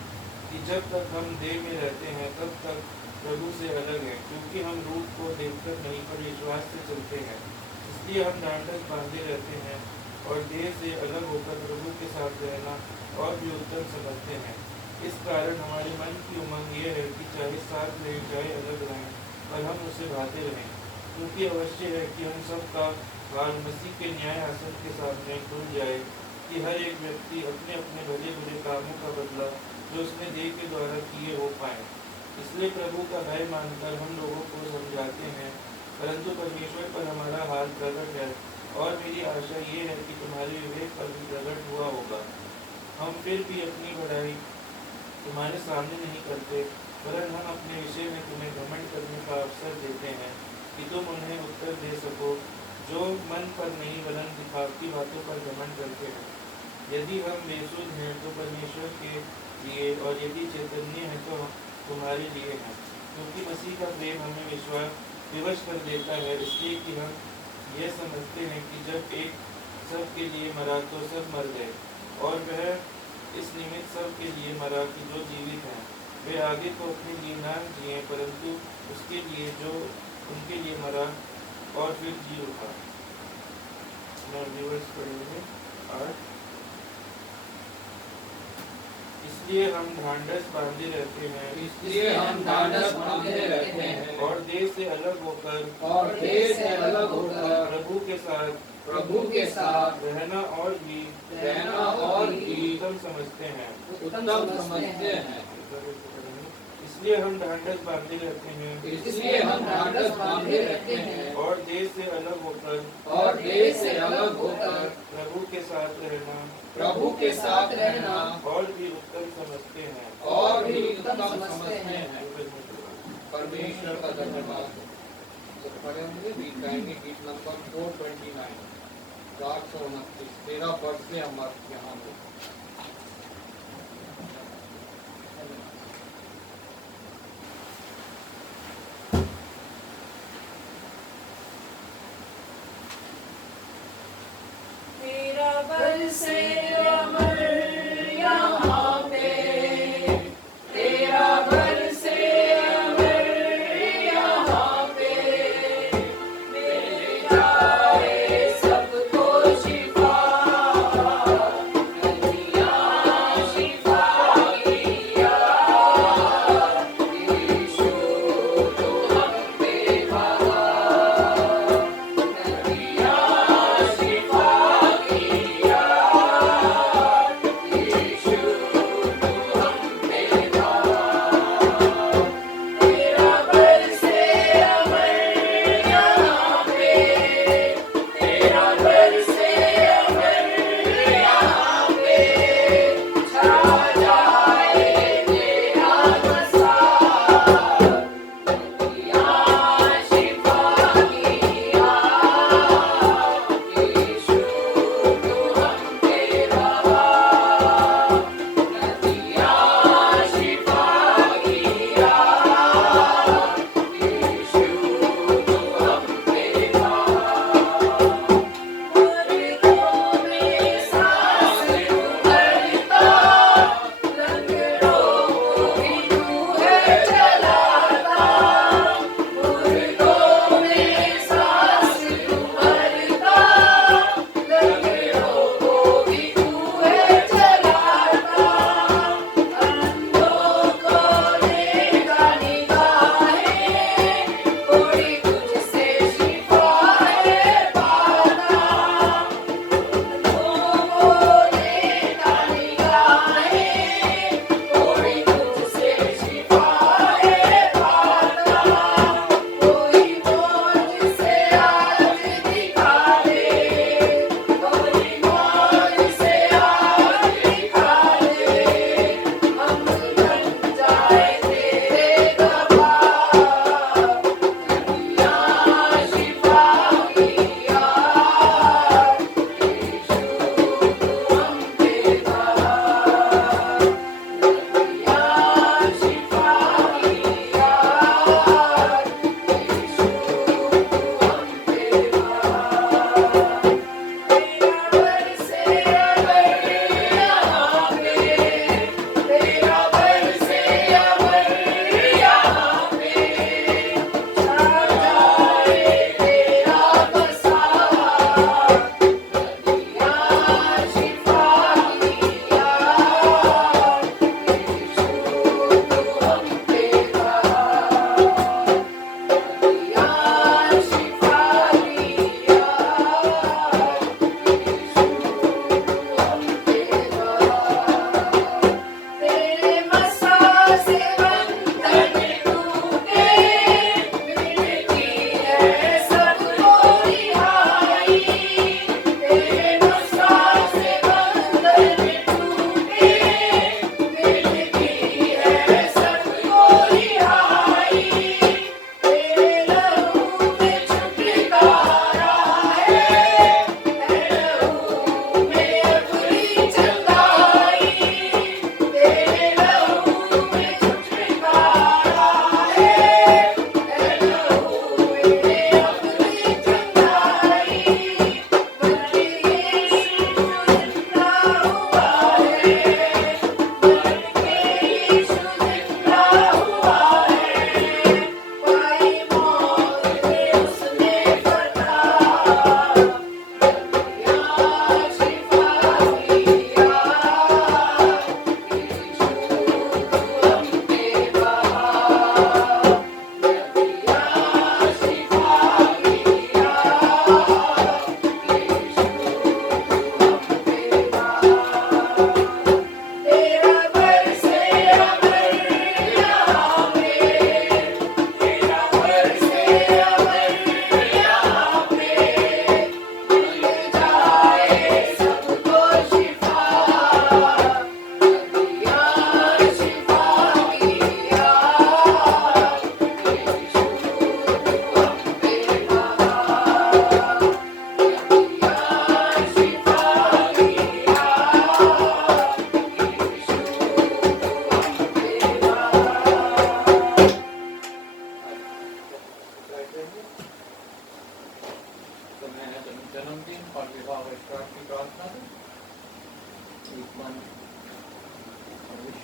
कि जब तक हम देह में रहते हैं तब तक प्रभु से अलग हैं, क्योंकि हम रूप को देखकर नहीं पर विश्वास से चलते हैं। इसलिए हम ढांढस बांधे रहते हैं और देह से अलग होकर प्रभु के साथ रहना और भी उत्तम समझते हैं। इस कारण हमारे मन की उमंग ये है कि चाहे साथ रहें चाहे अलग रहें पर हम उसे भाते रहें, क्योंकि अवश्य है कि हम सब का हाल मसीह के न्याय आसन के सामने खुल जाए, कि हर एक व्यक्ति अपने अपने भले बुरे कामों का बदला जो उसने देह के द्वारा किए हो पाए। इसलिए प्रभु का भय मानकर हम लोगों को समझाते हैं, परंतु परमेश्वर पर हमारा हाल प्रकट है, और मेरी आशा ये है कि तुम्हारे विवेक पर भी प्रकट हुआ होगा। हम फिर भी अपनी बढ़ाई तुम्हारे सामने नहीं करते, वरन हम अपने विषय में तुम्हें घमंड करने का अवसर देते हैं कि तुम उन्हें उत्तर दे सको जो मन पर नहीं वरन दिखावटी बातों पर घमंड करते हैं। यदि हम बेसुध हैं तो परमेश्वर के लिए, और यदि चैतन्य है तो तुम्हारे लिए है, क्योंकि मसीह का प्रेम हमें विवश कर देता है, इसलिए कि हम यह समझते हैं कि जब एक सब के लिए मरा तो सब मर गए, और वह इस निमित्त सब के लिए मरा कि जो जीवित हैं वे आगे तो अपने लिए ना जिए, परंतु उसके लिए जो उनके लिए मरा और फिर जी उठा। पढ़ेंगे 8 इसलिए हम ढांढस बांधे रहते हैं इसलिए हम ढांढस बांधे रहते हैं और देश से अलग होकर प्रभु के साथ रहना और भी उत्तम समझते हैं। उत्तम समझते हैं। इसलिए हम ढांढस बांधे रहते हैं इसलिए हम ढांढस बांधे रहते हैं और देश से अलग होकर प्रभु के साथ रहना और भी उत्तम समझते हैं। परमेश्वर का धन्यवाद। तो पढ़े होंगे गीत गाएंगे, गीत नंबर 429 429 13 वर्ष से हम यहाँ पे तेरा बरसे अमर यहाँ पे, तेरा बरसे अमर यहाँ पे, मिल जाए सबको शिफा, नदियाँ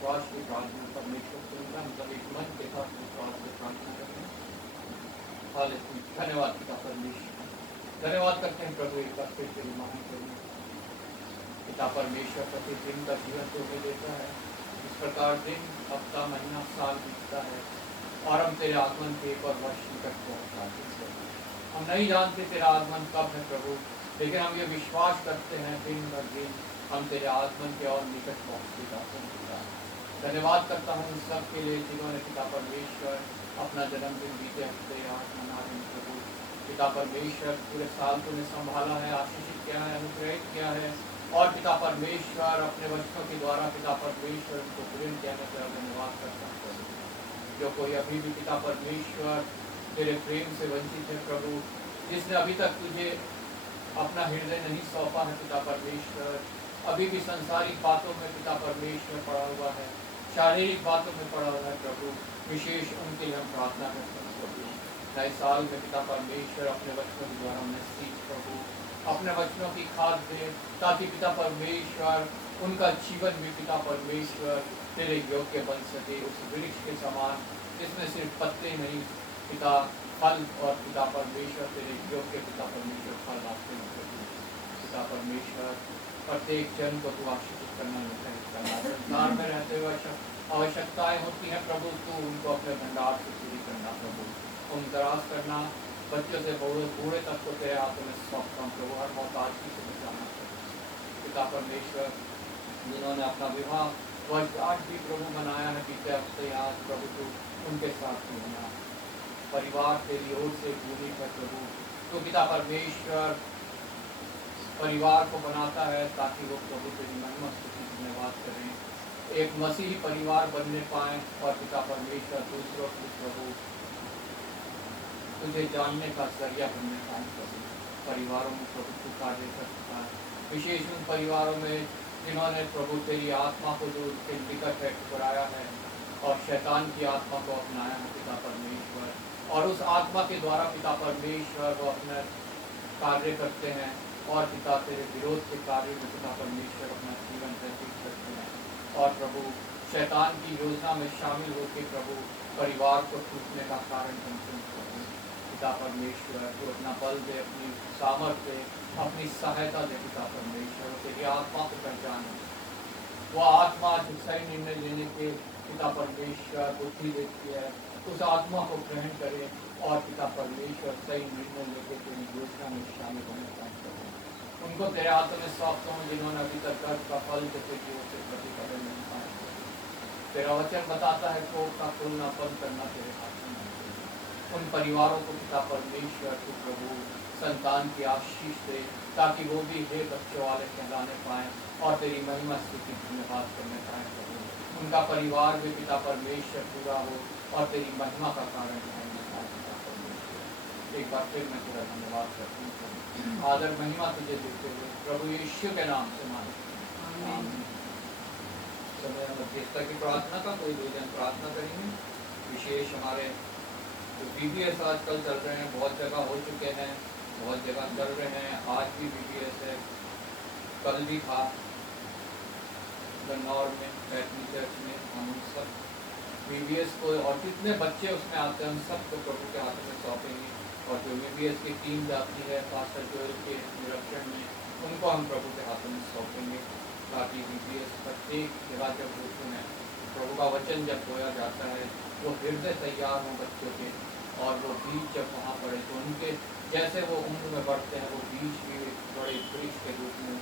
विश्वास की प्रार्थना परमेश्वर सुनता, मतलब एक मन के साथ विश्वास से प्रार्थना करें। हालेलुया, धन्यवाद पिता परमेश्वर, धन्यवाद करते हैं प्रभु एक बार फिर तेरी महान करुणा। पिता परमेश्वर प्रतिदिन का जीवन तो हमें देता है, इस प्रकार दिन, हफ्ता, महीना, साल बीतता है और हम तेरे आगमन के एक और वर्ष निकट पहुँचाते हैं। हम नहीं जानते तेरा आगमन कब है प्रभु, लेकिन हम ये विश्वास करते हैं दिन ब दिन हम तेरे आगमन के और निकट पहुँचते जाते हैं। धन्यवाद करता हूँ उन सब के लिए जिन्होंने पिता परमेश्वर अपना जन्मदिन बीते हफ्ते आज मना रहे हैं प्रभु। पिता परमेश्वर पूरे साल तूने संभाला है, आशीषित किया है, अनुग्रहित किया है और पिता परमेश्वर अपने वचनों के द्वारा पिता परमेश्वर उनको प्रेम किया, मैं तेरा धन्यवाद करता हूँ। जो कोई अभी भी पिता परमेश्वर तेरे प्रेम से वंचित है प्रभु, जिसने अभी तक तुझे अपना हृदय नहीं सौंपा है पिता परमेश्वर, अभी भी संसारिक बातों में पिता परमेश्वर पड़ा हुआ है, शारीरिक बातों में पड़ा हुआ है प्रभु, विशेष उनके लिए हम प्रार्थना करते हैं प्रभु। नए साल में पिता परमेश्वर अपने वचनों के द्वारा उन्हें सीख प्रभु, अपने वचनों की खाद दे, ताकि पिता परमेश्वर उनका जीवन भी पिता परमेश्वर तेरे योग्य बन सके, उस वृक्ष के समान जिसमें सिर्फ पत्ते नहीं पिता फल और पिता परमेश्वर तेरे योग्य पिता परमेश्वर फल आते हैं। पिता परमेश्वर प्रत्येक जन को तू आशीषित करना, निर्धारित करना, संसार में रहते हुए आवश्यकताएं होती हैं प्रभु, तू उनको अपने भंडार से पूरी करना प्रभु, उनदराज करना, बच्चों से बूढ़े तक को तेरे हाथों में सौंपता हूँ प्रभु, हर मोहताजगी से बचाना पिता परमेश्वर। जिन्होंने अपना विवाह वर्षगांठ भी प्रभु मनाया है बीते हफ्ते, आज प्रभु तू उनके साथ होना, परिवार तेरी ओर से पूरी है प्रभु, तो पिता परमेश्वर परिवार को बनाता है ताकि वो प्रभु तेरी महिमा स्तुति धन्यवाद करें, एक मसीही परिवार बनने पाए और पिता परमेश्वर दूसरों को प्रभु तुझे जानने का जरिया बनने पाए प्रभु। परिवारों में प्रभु तू कार्य कर सकता है, विशेष उन परिवारों में जिन्होंने प्रभु तेरी आत्मा को जो उनके निकट है ठुकराया है और शैतान की आत्मा को अपनाया है पिता परमेश्वर, और उस आत्मा के द्वारा पिता परमेश्वर वो अपने कार्य करते हैं और पिता तेरे विरोध के कार्य में पिता परमेश्वर अपना जीवन व्यतीत करते हैं और प्रभु शैतान की योजना में शामिल होकर प्रभु परिवार को टूटने का कारण बनते हैं प्रभु। पिता परमेश्वर तो अपना बल दे, अपनी सामर्थ्य दे, अपनी सहायता दे पिता परमेश्वर, तेरी आत्मा को पहचाने, वो आत्मा जो सही निर्णय लेने के पिता परमेश्वर बुद्धि देती है, उस आत्मा को ग्रहण करे और पिता परमेश्वर सही निर्णय लेके तेरी योजना में शामिल होने पाए। उनको तेरे हाथों में सौंपता हूँ जिन्होंने अभी तक कर्ज का फल देते की ओर से प्रतिफल नहीं पाए। तेरा वचन बताता है कोप का खोलना बंद करना तेरे हाथों में। उन परिवारों को पिता परमेश्वर तू प्रभु संतान की आशीष दे, ताकि वो भी हे बच्चों वाले कहलाने पाए और तेरी महिमा स्तुति धन्यवाद करने पाए प्रभु। उनका परिवार भी पिता परमेश्वर पूरा हो और तेरी महिमा का कारण बनने पाए पिता परमेश्वर। एक बार फिर मैं तेरा धन्यवाद करती हूँ प्रभु, आदर महिमा तुझे देते हुए प्रभु यीशु के नाम से मांगते हैं। समय मध्यस्थता की प्रार्थना का कोई दो जन प्रार्थना करेंगे। विशेष हमारे जो BBS आजकल चल रहे हैं, बहुत जगह हो चुके हैं, बहुत जगह चल रहे हैं, आज भी BBS है, कल भी था गन्नौर में बैटनी चर्च में। हम उन सब BBS को और जितने बच्चे उसमें आते हैं उन सबको प्रभु के हाथों में सौंपेंगे और जो BBS की टीम जाती है पास्टर जोएल के निरीक्षण में, उनको हम प्रभु के हाथों में सौंपेंगे ताकि BBS प्रत्येक जगह जब होते हैं प्रभु का वचन जब बोया जाता है वो हृदय तैयार हो बच्चों के और वो बीज जब वहाँ पड़े तो उनके जैसे वो उम्र में बढ़ते हैं वो बीज भी एक बड़े वृक्ष के रूप में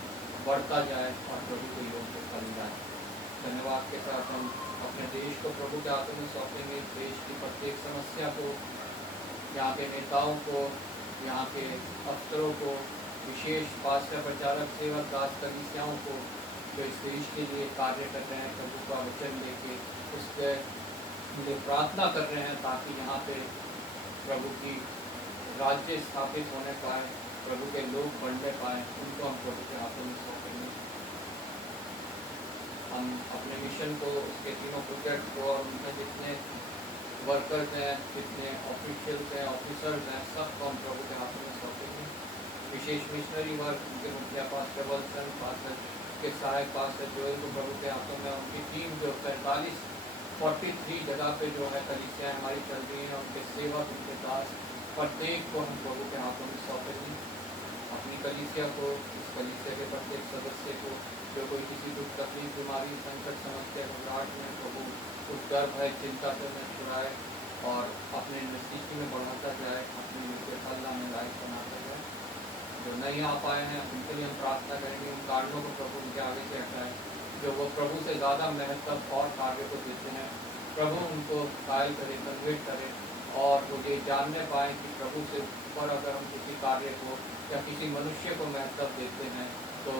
बढ़ता जाए और प्रभु के योग से फल जाए। धन्यवाद के साथ हम अपने देश को प्रभु के हाथों में सौंपेंगे। देश की प्रत्येक समस्या को, यहाँ के नेताओं को, यहाँ के अफसरों को, विशेष पास्टर प्रचारक सेवक दास कलीसियाओं को जो इस देश के लिए कार्य कर रहे हैं, प्रभु का वचन लेके उसके लिए प्रार्थना कर रहे हैं ताकि यहाँ पे प्रभु की राज्य स्थापित होने पाए, प्रभु के लोग बढ़ने पाए, उनको हम प्रभु के हाथों में सौंपेंगे। हम अपने मिशन को, उसके तीनों प्रोजेक्ट को और उनमें जितने वर्कर्स हैं, जितने ऑफिशियल्स हैं, ऑफिसर्स हैं, सबको हम प्रभु के हाथों में सौंपेंगे। विशेष मिशनरी वर्क उनके मुखिया पास्टर वत्सन, पास्टर उनके सहायक पास है जोएल को प्रभु के हाथों में, उनकी टीम जो 43 जगह पे जो है कलीसियाँ हमारी चल रही हैं, उनके सेवक, उनके दास, प्रत्येक को हम प्रभु के हाथों में सौंपेंगे। अपनी कलीसिया को, इस कलीसिया के प्रत्येक सदस्य को जो कोई किसी दुख तकलीफ बीमारी संकट समस्या घबराहट में प्रभु उस डर भय चिंता से न छुड़ाए और अपने नजदीकी में बढ़ाता जाए, अपने नित्य फल में लायक बनाता जाए। जो नहीं आ पाए हैं उनके लिए हम प्रार्थना करेंगे, उन कारणों को प्रभु उनके आगे से हटाए जो वो प्रभु से ज़्यादा महत्व और कार्य को देते हैं। प्रभु उनको कायल करे, कन्वर्ट करे और वो ये जानने पाएँ कि प्रभु से ऊपर अगर हम किसी कार्य को या किसी मनुष्य को महत्व देते हैं तो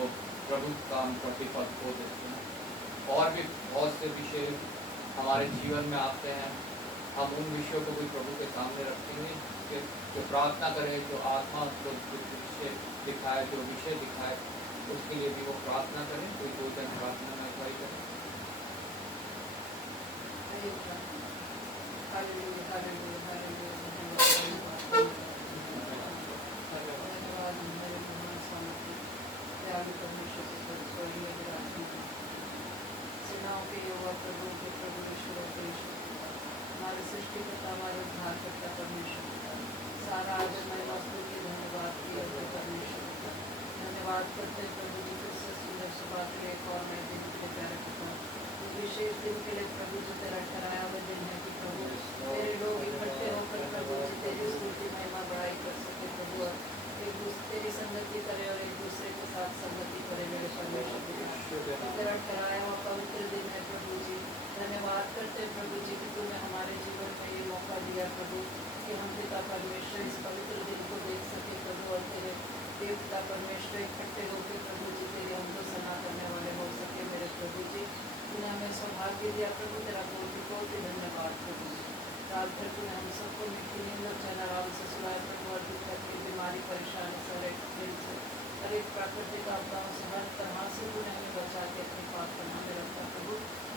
प्रभु का हम प्रतिफल खो देते हैं। और भी बहुत से विषय हमारे जीवन में आते हैं, हम उन विषयों को भी प्रभु के सामने रखेंगे कि जो प्रार्थना करें, जो आत्मा को विषय दिखाए, जो विषय दिखाए, उसके लिए भी वो प्रार्थना करें। कोई दो जन प्रार्थना में अगुवाई करें। हमारे सृष्टिकर्ता, हमारे उद्धारकर्ता परमेश्वर पिता, सारा आदर महिमा के धन्यवाद किया परमेश्वर पिता। धन्यवाद करते हैं प्रभु जी फिर से सुंदर सुबह के लिए एक और नए दिन के लिए प्यारे पिता, इस विशेष दिन के लिए प्रभु जी तेरा ठहराया हुआ दिन है कि प्रभु तेरे लोग इकट्ठे होकर प्रभु जी तेरी स्तुति महिमा बढ़ाई कर सके प्रभु, और एक दूसरे तेरी संगति करे और एक दूसरे के साथ संगति करे मेरे परमेश्वर पिता। तेरा ठहराया हुआ पवित्र दिन है प्रभु जी, धन्यवाद करते हैं प्रभु जी कि तूने हमारे जीवन में ये मौका दिया प्रभु कि हम पिता परमेश्वर इस पवित्र दिन को देख सके प्रभु, और तेरे देव पिता परमेश्वर इकट्ठे होकर प्रभु जी तेरे हमको सना करने वाले हो सके मेरे प्रभु जी। तूने हमें सौभाग्य दिया प्रभु, तेरा कोटि धन्यवाद प्रभु। रात भर तूने हम सबको मिट्टी नींद और चैन आराम से सुलाए प्रभु, और दुख की बीमारी परेशानी से हर एक प्राकृतिक आपदाओं से हर तरह से तूने हमें बचा के अपनी पाक पनाह में रखा प्रभु।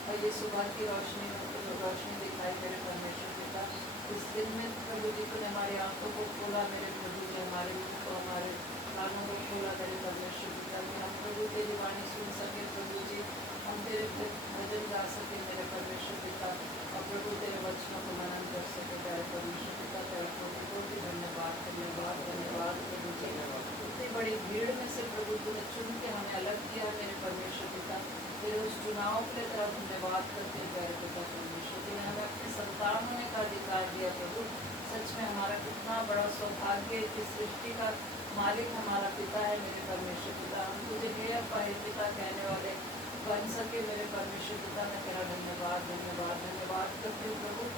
और ये सुबह की रोशनी दिखाई मेरे परमेश्वर पिता, इस दिन में प्रभु जी तूने हमारी आंखों को खोला मेरे प्रभु जी, हमारे मुख को हमारे कानों को खोला मेरे परमेश्वर पिता, कि हम प्रभु तेरी वाणी सुन सके प्रभु जी, हम तेरे भजन गा सके मेरे परमेश्वर पिता, और प्रभु तेरे वचनों को मनन कर सके प्यारे परमेश्वर पिता। तेरा कोटि धन्यवाद धन्यवाद धन्यवाद प्रभु जी। इतनी बड़ी भीड़ में से प्रभु तूने चुन के हमें अलग किया मेरे परमेश्वर पिता, तेरे उस चुनाव के लिए तेरा धन्यवाद करते हैं प्यारे पिता परमेश्वर। तूने हमें अपने संतान होने का अधिकार दिया प्रभु, सच में हमारा कितना बड़ा सौभाग्य है कि सृष्टि का मालिक हमारा पिता है मेरे परमेश्वर पिता। हम तुझे हे अब्बा हे पिता कहने वाले बन सके मेरे परमेश्वर पिता। मैं तेरा धन्यवाद धन्यवाद धन्यवाद करती हूँ प्रभु।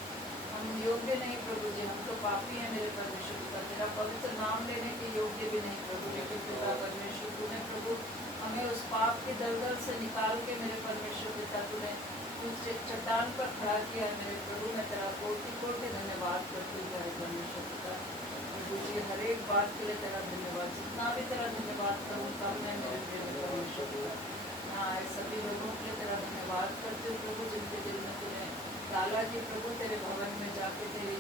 हम योग्य नहीं प्रभु जी, हम तो पापी हैं मेरे परमेश्वर पिता, तेरा पवित्र नाम लेने के योग्य भी नहीं प्रभु, लेकिन पिता परमेश्वर तूने प्रभु हमें उस पाप की दलदल से निकाल के मेरे परमेश्वर पिता तूने तुझे चट्टान पर खड़ा किया है मेरे प्रभु। मैं तेरा कोटि धन्यवाद करती हूँ मेरे परमेश्वर पिता प्रभु जी। हर एक बात के लिए तेरा धन्यवाद, जितना भी तेरा धन्यवाद करूँ कम है मेरे परमेश्वर पिता। हाँ, सभी लोगों के लिए तेरा धन्यवाद करते हूँ प्रभु, जिनके दिल में तूने डाला कि प्रभु तेरे भवन में जाके तेरी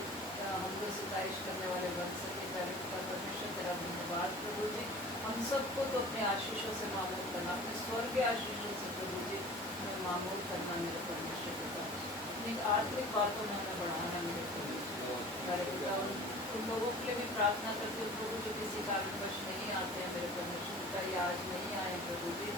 हमको सिताइश करने वाले बन सके प्यारे पिता परमेश्वर। तेरा धन्यवाद प्रभु जी। हम सबको तो अपने आशीषों से मामूल करना, अपने स्वर्गीय आशीषों से प्रभु जी हमें मामूल करना मेरे परमेश्वर पिता। अपनी आत्मिक बातों में हमें बढ़ाना मेरे प्यारे पिता। उन लोगों के लिए भी प्रार्थना करते हो प्रभु जो किसी कारणवश नहीं आते हैं मेरे परमेश्वर पिता, या आज नहीं आए प्रभु जी,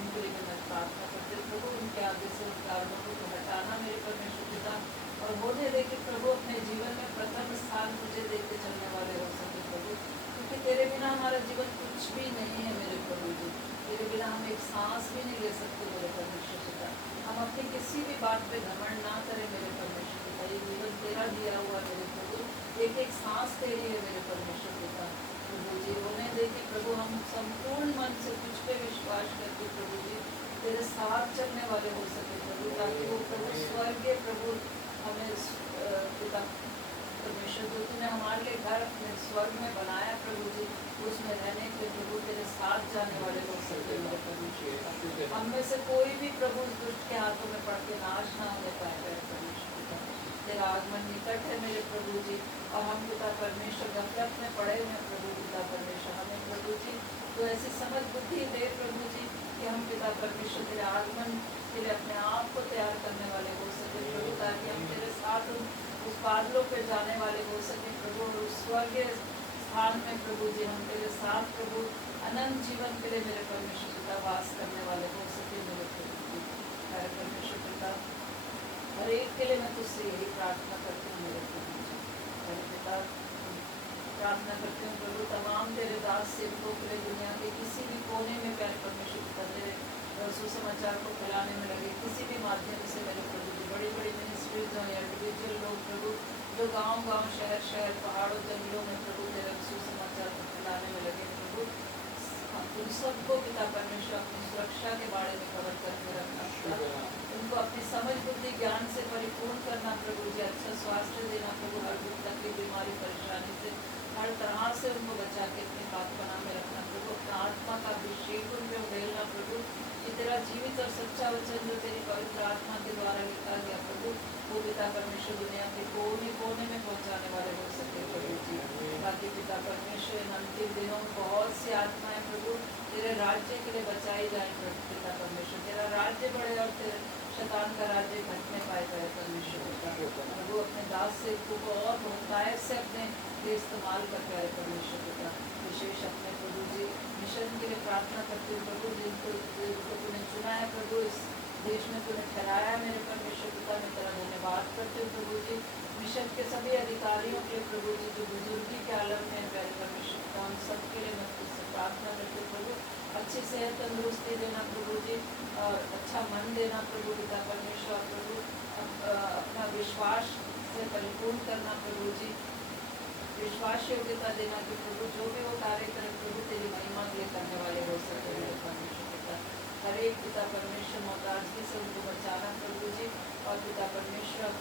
उनके लिए मैं प्रार्थना करती हूँ प्रभु, उनके आगे से उन कारणों को हटाना मेरे परमेश्वर पिता, और होने दे कि प्रभु अपने जीवन में प्रथम स्थान तुझे देके चलने वाले हो सके प्रभु, क्योंकि तेरे बिना हमारा जीवन कुछ भी नहीं है मेरे प्रभु जी। तेरे बिना हम एक सांस भी नहीं ले सकते मेरे परमेश्वर पिता। हम अपनी किसी भी बात पे घमंड ना करें मेरे परमेश्वर पिता। ये जीवन तेरा दिया हुआ मेरे प्रभु, एक एक सांस तेरी है मेरे परमेश्वर पिता प्रभु जी। होने दे कि प्रभु हम संपूर्ण मन से तुझ पे विश्वास करके प्रभु जी तेरे साथ चलने वाले हो सके प्रभु, ताकि वो प्रभु स्वर्गीय प्रभु हमें पिता परमेश्वर जो तूने हमारे लिए घर अपने स्वर्ग में बनाया प्रभु जी, उसमें रहने के प्रभु तेरे साथ जाने वाले हो सके मेरे परमेश्वर। हम में से कोई भी प्रभु उस दुष्ट के हाथों में पड़ के नाश ना होने पाएगा परमेश्वर पिता। तेरा आगमन निकट है मेरे प्रभु जी, और हम पिता परमेश्वर गफलत में पड़े हुए प्रभु पिता परमेश्वर। हमें प्रभु जी तो ऐसी समझ बुद्धि दे प्रभु जी कि हम पिता परमेश्वर तेरे आगमन के लिए अपने आप को तैयार करने वाले हो सके प्रभु, ताकि हम तेरे साथ उस बादलों पे जाने वाले हो सके प्रभु, और उस स्वर्गीय स्थान में प्रभु जी हम तेरे साथ प्रभु अनंत जीवन के लिए मेरे परमेश्वर पिता वास करने वाले हो सके मेरे प्रभु जी। मेरे परमेश्वर पिता हर एक के लिए मैं तुझसे यही प्रार्थना करती हूँ मेरे प्रभु जी। मेरे पिता प्रार्थना करती हूँ प्रभु तमाम तेरे दास सेवकों के लिए दुनिया के किसी भी कोने में प्यारे परमेश्वर पिता तेरे सुसमाचार को फैलाने में लगे, किसी भी माध्यम से मेरे प्रभु जी, बड़ी बड़ी मिनिस्ट्रीज हो या इंडिविजुअल लोग प्रभु जो गांव-गांव शहर पहाड़ों जंगलों में प्रभु तेरे सुसमाचार को फैलाने में लगे प्रभु, उन सबको पिता परमेश्वर अपनी सुरक्षा के बारे में कवर करके रखना, उनको अपनी समझ बुद्धि ज्ञान से परिपूर्ण करना प्रभु जी, अच्छा स्वास्थ्य देना प्रभु, हर दुख तकलीफ बीमारी परेशानी से हर तरह से उनको बचा के अपने पाकपना में रखना प्रभु, अपना आत्मा का अभिषेक उन पे उड़ेलना प्रभु, कि तेरा जीवित और सच्चा वचन जो तेरी पवित्र आत्मा के द्वारा लिखा गया प्रभु, वो पिता परमेश्वर दुनिया के कोने कोने में पहुंचाने वाले हो सके प्रभु जी। बाकी पिता परमेश्वर इन अंतिम दिनों में बहुत सी आत्माएं प्रभु तेरे राज्य के लिए बचाई जाए प्रभु, पिता परमेश्वर तेरा राज्य बढ़े और तेरे शैतान का राज्य घटने पाए जाए परमेश्वर पिता प्रभु, अपने दास सेवकों को और बहुतायत से अपने लिए इस्तेमाल कर पाए परमेश्वर पिता, विशेष अपने प्रभु जी मिशन के लिए प्रार्थना करते हुए प्रभु, जिनको तूने चुना है प्रभु, इस देश में तूने ठहराया है मेरे परमेश्वर पिता, मैं तेरा धन्यवाद करते हुए प्रभु जी मिशन के सभी अधिकारियों के लिए प्रभु जी जो बुजुर्गी के आलम में प्यारे परमेश्वर पिता, उन सबके लिए मैं तुझसे प्रार्थना करते प्रभु, अच्छी सेहत तंदुरुस्ती देना प्रभु जी, और अच्छा मन देना प्रभु पिता परमेश्वर प्रभु, अपना विश्वास से परिपूर्ण करना प्रभु जी, विश्वास योग्यता देना कि प्रभु जो भी वो कार्य करें प्रभु तेरी महिमा के लिए करने वाले हो सके मेरे परमेश्वर पिता, हर एक पिता परमेश्वर मोहताजगी से उनको बचाना प्रभु जी, और पिता परमेश्वर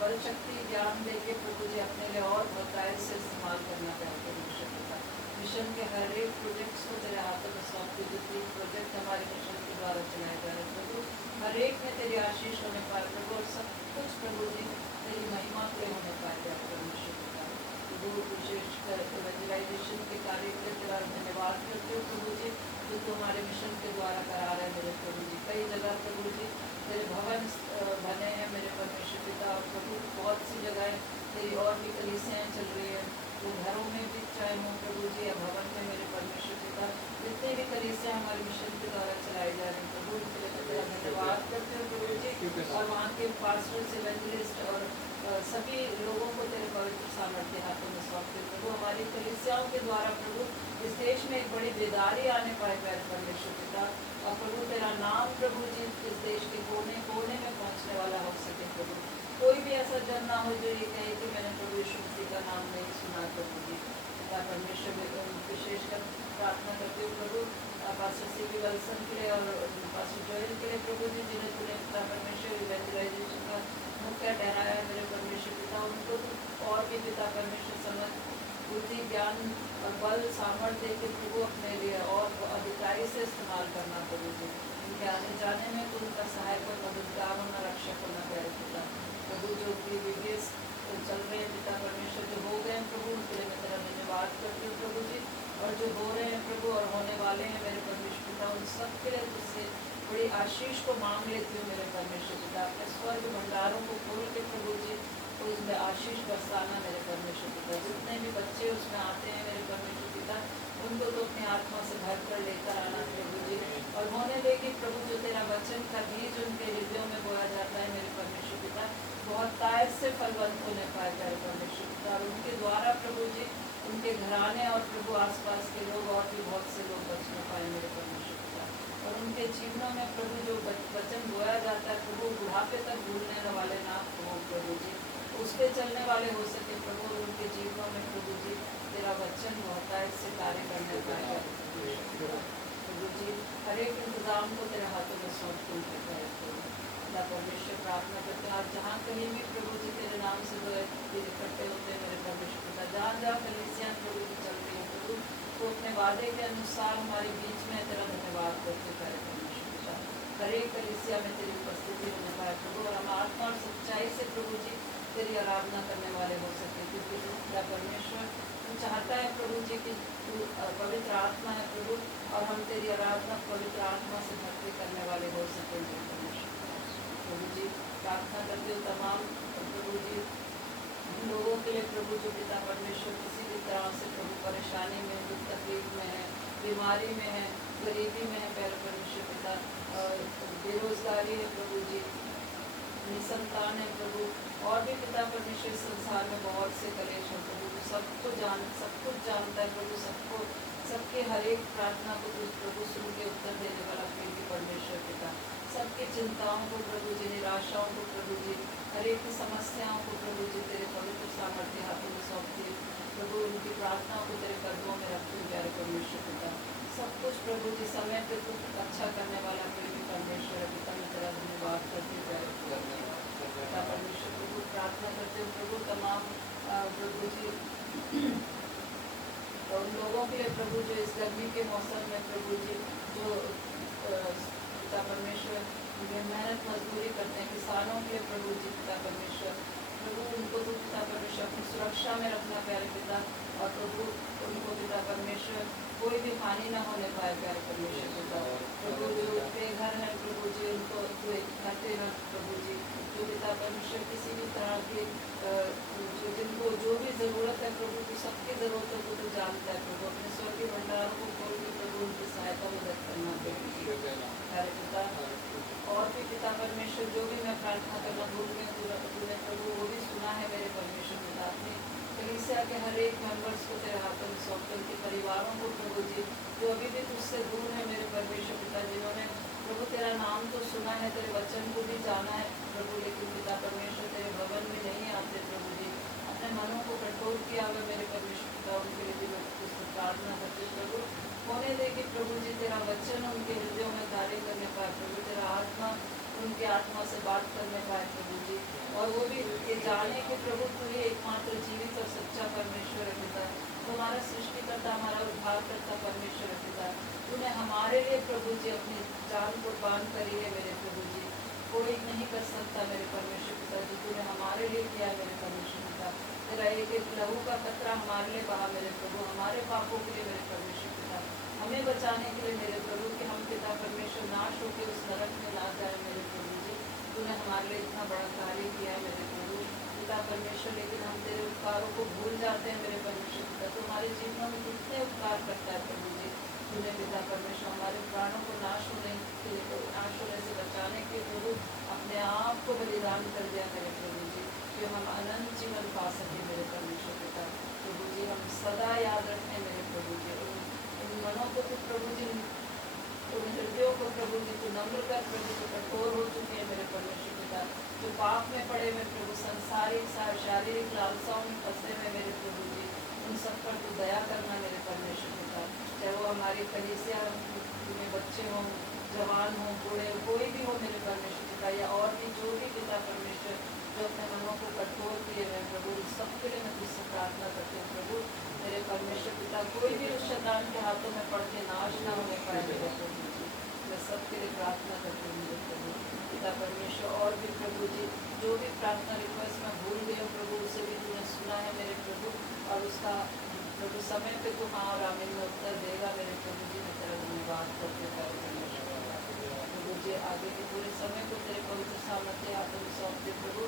बल शक्ति ज्ञान दे के प्रभु जी अपने लिए और बहुतायत से इस्तेमाल करना चाहे परमेश्वर पिता, मिशन के हर एक प्रोजेक्ट्स को तेरे हाथों में सौंपते, जो 3 प्रोजेक्ट हमारे मिशन के द्वारा चलाए जा रहे प्रभु, हर एक में तेरी आशीष होने पाए प्रभु, और सब कुछ प्रभु जी तेरी महिमा के होने पाए जाए परमेश्वर पिता, विशेषकर इवेंजलाइजेशन के कार्य के लिए तेरा धन्यवाद करते हो प्रभु जी, जो तुम्हारे मिशन के द्वारा करा रहे हैं मेरे प्रभु जी, कई जगह प्रभु जी तेरे भवन बने हैं मेरे परमेश्वर पिता, और प्रभु बहुत सी जगह तेरी और भी कलीसियाँ चल रही हैं, तो घरों में भी चाहे हो प्रभु जी या भवन में मेरे परमेश्वर पिता, जितने भी कलीसियाँ हमारे मिशन के द्वारा चलाई जा रही हैं प्रभु, उनके लिए तेरा धन्यवाद करते हो प्रभु जी, और वहाँ के पास्टर्स इवेंजलिस्ट और सभी लोगों को तेरे पवित्र सामर्थ्य हाथों में सौंपते प्रभु, हमारी कलीसियाओं के द्वारा प्रभु इस देश में एक बड़ी बेदारी आने पाए प्यारे परमेश्वर पिता, और प्रभु तेरा नाम प्रभु जी इस देश के कोने कोने में पहुंचने वाला हो सके प्रभु, कोई भी ऐसा जन ना हो जो ये कहे कि मैंने प्रभु यीशु मसीह का नाम नहीं सुना प्रभु जी, पिता परमेश्वर विशेषकर प्रार्थना करते हुए प्रभु पास्टर सी.बी. विल्सन के लिए और पास्टर जोएल के लिए प्रभु जी, जिन्हें तूने पिता परमेश्वर इवेंजलाइजेशन का मुख्य ठहराया है मेरे परमेश्वर पिता, उनको और भी पिता परमेश्वर समझ बुद्धि ज्ञान और बल सामर्थ्य दे के प्रभु अपने लिए और अधिकारी से इस्तेमाल करना प्रभु जी, उनके आने जाने में तो उनका सहायक और मददगार होना, रक्षक होना प्यारे पिता प्रभु, जो BBS चल रहे हैं पिता परमेश्वर जो हो गए हैं प्रभु, उनके लिए मैं तेरा धन्यवाद करती हूँ प्रभु जी, और जो हो रहे हैं प्रभु और होने वाले हैं मेरे परमेश्वर पिता, उन सब के लिए तुझसे बड़ी आशीष को मांग लेती हूँ मेरे परमेश्वर पिता, अपने स्वर्ग भंडारों को खोल के प्रभु जी तो उसमें आशीष बरसाना मेरे परमेश्वर पिता, जितने भी बच्चे उसमें आते हैं मेरे परमेश्वर पिता, उनको तो अपनी आत्मा से भर कर लेकर आना प्रभु जी, और होने देगी प्रभु जो तेरा वचन का बीज उनके हृदयों में बोया जाता है मेरे परमेश्वर पिता, बहुत तायत से फलवंत होने पाए मेरे परमेश्वर पिता, और उनके द्वारा प्रभु जी उनके घराने और प्रभु आसपास के लोग और भी बहुत से लोग बचने पाए मेरे परमेश्वर पिता, और उनके जीवनों में प्रभु जो वचन बोया जाता है प्रभु बुढ़ापे तक भूलने वाले ना हो प्रभु जी, उस पर चलने वाले हो सके प्रभु, और उनके जीवनों में प्रभु जी तेरा वचन बहुतायत से कार्य करने पाएगा प्रभु जी, हर एक इंतजाम को तेरे हाथों में सौंपते हैं अल्लाह परमेश्वर, प्रार्थना करते हैं आज जहाँ कहीं भी प्रभु जी तेरे नाम से जो इकट्ठे होते हैं मेरे परमेश्वर पिता, जहाँ जहाँ कलीसियाँ प्रभु जी चल रही है प्रभु, तो अपने वादे के अनुसार हमारे बीच में तेरा धन्यवाद करते हैं परमेश्वर पिता, हर एक कलीसिया में तेरी उपस्थिति होने पाए प्रभु, और हम आत्मा और सच्चाई से प्रभु जी तेरी आराधना करने वाले हो सके, क्योंकि तेरा परमेश्वर चाहता है प्रभु जी कि तू पवित्र आत्मा है प्रभु, और हम तेरी आराधना पवित्र आत्मा से भक्ति करने वाले हो सके प्रभु जी। प्रार्थना करते हो तमाम प्रभु जी लोगों के लिए प्रभु जो पिता परमेश्वर किसी भी तरह से प्रभु परेशानी में, दुख तकलीफ में है, बीमारी में है, गरीबी में है प्यारे परमेश्वर पिता, बेरोजगारी है प्रभु जी, निसंतान है प्रभु, और भी पिता परमेश्वर संसार में बहुत से कलेश हैं प्रभु, सब कुछ जानता है प्रभु, सबके हर एक प्रार्थना को तुझ प्रभु सुन के उत्तर देने वाला प्रेमी परमेश्वर पिता, सबकी चिंताओं को प्रभु जी, निराशाओं को प्रभु जी, हर एक की समस्याओं को प्रभु जी तेरे पवित्र सामर्थ्य हाथों में सौंपती हूँ प्रभु, उनकी प्रार्थनाओं को तेरे कदमों में रखती हूँ प्यारे परमेश्वर पिता। सब कुछ प्रभु जी समय पे कुछ अच्छा करने वाला प्रेमी परमेश्वर है पिता, मैं तेरा धन्यवाद करती हूँ प्यारे पिता परमेश्वर प्रभु। प्रार्थना करते हो प्रभु तमाम प्रभु जी और उन लोगों के लिए प्रभु जो इस गर्मी के मौसम में प्रभु जी जो पिता परमेश्वर मेहनत मजदूरी करते हैं, किसानों के लिए प्रभु जी पिता परमेश्वर प्रभु उनको तो पिता परमेश्वर अपनी सुरक्षा में रखना प्यारे पिता, और प्रभु उनको पिता परमेश्वर कोई भी हानि न होने पाए प्यारे परमेश्वर पिता। प्रभु जो बेघर है प्रभु जी उनको जो करते हैं प्रभु जी, जो पिता परमेश्वर किसी भी तरह की जिनको जो भी ज़रूरत है प्रभु, तो सबकी ज़रूरतों को तो जानता है प्रभु, अपने स्वर्गीय भंडारों को खोल के प्रभु उनकी सहायता मदद करना प्यारे पिता। और भी पिता परमेश्वर जो भी मैं प्रार्थना करना भूल गई तूने प्रभु वो भी सुना है मेरे परमेश्वर पिता, अपनी कलीसिया के हर एक मेंबर्स को तेरे हाथों में सौंपते, उनके परिवारों को प्रभु जी जो अभी भी तुझसे दूर है मेरे परमेश्वर पिता, जिन्होंने प्रभु तेरा नाम तो सुना है, तेरे वचन को भी जाना है प्रभु, लेकिन पिता परमेश्वर तेरे भवन में नहीं आते प्रभु जी, अपने मनों को कठोर किया हुआ मेरे परमेश्वर पिता, उनके लिए भी मैं तुझसे प्रार्थना करती प्रभु, होने दे कि प्रभु जी तेरा वचन उनके हृदयों में कार्य करने पाए प्रभु, तेरा आत्मा उनके आत्मा से बात करने पाए प्रभु जी, और वो भी ये जाने कि प्रभु तू ही एकमात्र जीवित और सच्चा परमेश्वर है पिता, तुम्हारा सृष्टिकर्ता हमारा उद्धार करता परमेश्वर है पिता, तूने हमारे लिए प्रभु जी अपनी जान कुर्बान करी है मेरे प्रभु जी, कोई नहीं कर सकता मेरे परमेश्वर पिता जी, तूने हमारे लिए किया है मेरे परमेश्वर पिता, तेरा एक एक लहू का कतरा हमारे लिए बहा मेरे प्रभु, हमारे पापों के लिए मेरे परमेश्वर पिता, हमें बचाने के लिए मेरे प्रभु कि हम पिता परमेश्वर नाश होकर उस नरक में ना जाए मेरे प्रभु जी, तूने हमारे लिए इतना बड़ा कार्य किया है मेरे प्रभु पिता परमेश्वर, लेकिन हम तेरे उपकारों को भूल जाते हैं मेरे परमेश्वर पिता, तो हमारे जीवनों में कितने उपकार करता है प्रभु जी, तूने पिता परमेश्वर हमारे प्राणों को नाश होने से बचाने के प्रभु अपने आप को बलिदान कर दिया मेरे प्रभु जी, कि हम अनंत जीवन पा सके मेरे परमेश्वर पिता प्रभु जी, हम सदा याद रखें मेरे प्रभु जी, उन मनों को तो प्रभु जी, उन हृदयों को प्रभु जी तू नम्र कर प्रभु, तो कठोर हो चुके हैं मेरे परमेश्वर पिता, जो पाप में पड़े हुए प्रभु, संसारिक शारीरिक लालसाओं में फंसे हुए मेरे प्रभु जी, उन सब पर तू दया करना मेरे परमेश्वर पिता, चाहे वो हमारी कलीसिया में बच्चे हों, जवान हों, बूढ़े कोई भी हो मेरे परमेश्वर पिता, या और भी जो भी पिता परमेश्वर जो अपने मनों को कठोर किए हुए प्रभु, सबके लिए मैं तुझसे प्रार्थना करती हूँ प्रभु मेरे परमेश्वर पिता, कोई भी उस शैतान के हाथों में पड़ के नाश ना होने पाए मेरे प्रभु जी, मैं सबके लिए प्रार्थना करती हूँ मेरे प्रभु पिता परमेश्वर। और भी प्रभु जी जो भी प्रार्थना रिक्वेस्ट मैं भूल गई हूँ प्रभु, उसे भी तूने सुना है मेरे प्रभु, और उसका प्रभु समय पे तो हाँ और आमीन में उत्तर देगा मेरे प्रभु जी, मैं तेरा धन्यवाद करते प्यारे परमेश्वर प्रभु जी, आगे के पूरे समय को तेरे पवित्र सामर्थ्य हाथों में सौंपते प्रभु,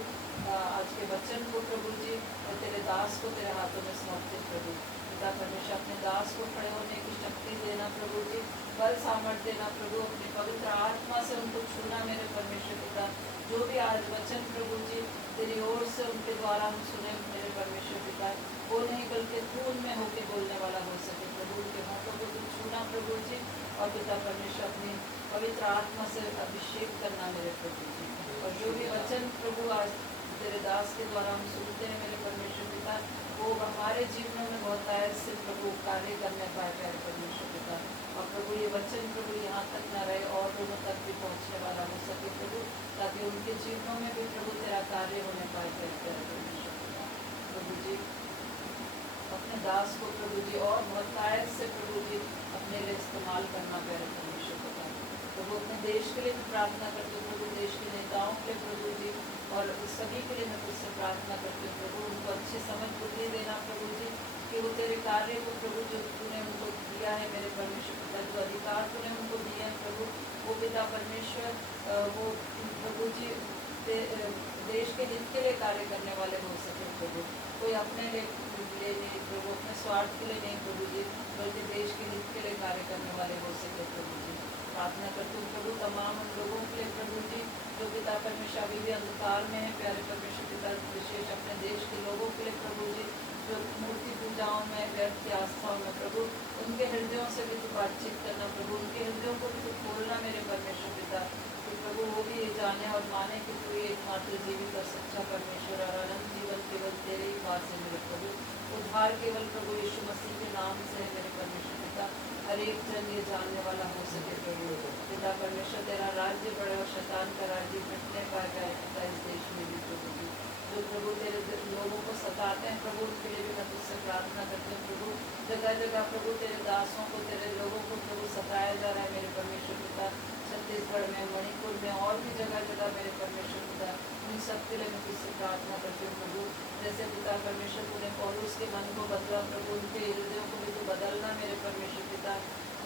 आज के वचन को प्रभु जी और तेरे दास को तेरे हाथों में सौंपते प्रभु पिता परमेश्वर, अपने दास को खड़े होने की शक्ति देना प्रभु जी, बल सामर्थ्य देना प्रभु, अपनी पवित्र आत्मा से उनको छूना मेरे परमेश्वर पिता, जो भी आज वचन प्रभु जी तेरी ओर से उनके द्वारा हम सुने मेरे परमेश्वर पिता, वो नहीं बल्कि तू उनमें होके बोलने वाला हो सके प्रभु, उनके हाथों को तू छूना प्रभु जी, और पिता परमेश्वर अपनी पवित्र आत्मा से अभिषेक करना मेरे प्रभु जी, और जो भी वचन प्रभु आज तेरे दास के द्वारा हम सुनते हैं मेरे परमेश्वर पिता, वो हमारे जीवनों में बहुत से प्रभु कार्य करने पाए प्यारे परमेश्वर पिता, और प्रभु ये वचन प्रभु यहाँ तक न रहे और लोगों तक भी पहुँचने वाला हो सके प्रभु, ताकि उनके जीवनों में भी प्रभु तेरा कार्य होने पाए प्यारे परमेश्वर पिता प्रभु जी, अपने दास को प्रभु जी और बहुत से प्रभु जी अपने लिए इस्तेमाल करना प्यारे परमेश्वर पिता प्रभु, अपने देश के लिए भी प्रार्थना करते प्रभु, देश के नेताओं के लिए प्रभु जी, और सभी के लिए मैं तुझसे प्रार्थना करती हूँ प्रभु, उनको अच्छी समझ बुद्धि देना प्रभु जी, कि वो तेरे कार्य को प्रभु जो तूने उनको दिया है मेरे परमेश्वर पिता, जो अधिकार तूने उनको दिए हैं प्रभु, वो पिता परमेश्वर वो प्रभु जी देश के हित के लिए कार्य करने वाले हो सके प्रभु, कोई अपने लिए नहीं प्रभु, अपने स्वार्थ के लिए नहीं प्रभु जी, बल्कि देश के हित के लिए कार्य करने वाले हो सके प्रभु जी। प्रार्थना करती हूँ प्रभु तमाम उन लोगों के लिए प्रभु जी जो पिता परमेश्वर अभी भी अंधकार में है, प्यारे परमेश्वर पिता विशेष अपने देश के लोगों के लिए प्रभु जी जो मूर्ति पूजाओं में व्यर्थ की आस्थाओं में प्रभु, उनके हृदयों से भी तू बातचीत करना प्रभु, उनके हृदयों को भी तू खोलना मेरे परमेश्वर पिता, कि प्रभु वो भी ये जाने और माने कि तू ये एकमात्र जीवित और सच्चा परमेश्वर और अनंत जीवन केवल तेरे ही पास है मेरे प्रभु, उद्धार केवल प्रभु यीशु मसीह के नाम से है मेरे परमेश्वर पिता, हर एक जन ये जानने वाला हो सके प्रभु पिता परमेश्वर, तेरा राज्य बढ़े और शैतान का राज्य घटने पाए पिता इस देश में भी प्रभु जी, जो प्रभु तेरे लोगों को सताते हैं प्रभु, उनके लिए भी मैं तुझसे प्रार्थना करती हूँ प्रभु, जगह जगह प्रभु तेरे दासों को तेरे लोगों को प्रभु सताया जा रहा है मेरे परमेश्वर पिता, छत्तीसगढ़ में, मणिपुर में और भी जगह जगह मेरे परमेश्वर पिता, उन सब के लिए मैं तुझसे प्रार्थना करती हूँ प्रभु, जैसे पिता परमेश्वर तूने पौलुस के मन को बदला प्रभु, उनके हृदयों को भी तू बदलना मेरे परमेश्वर पिता,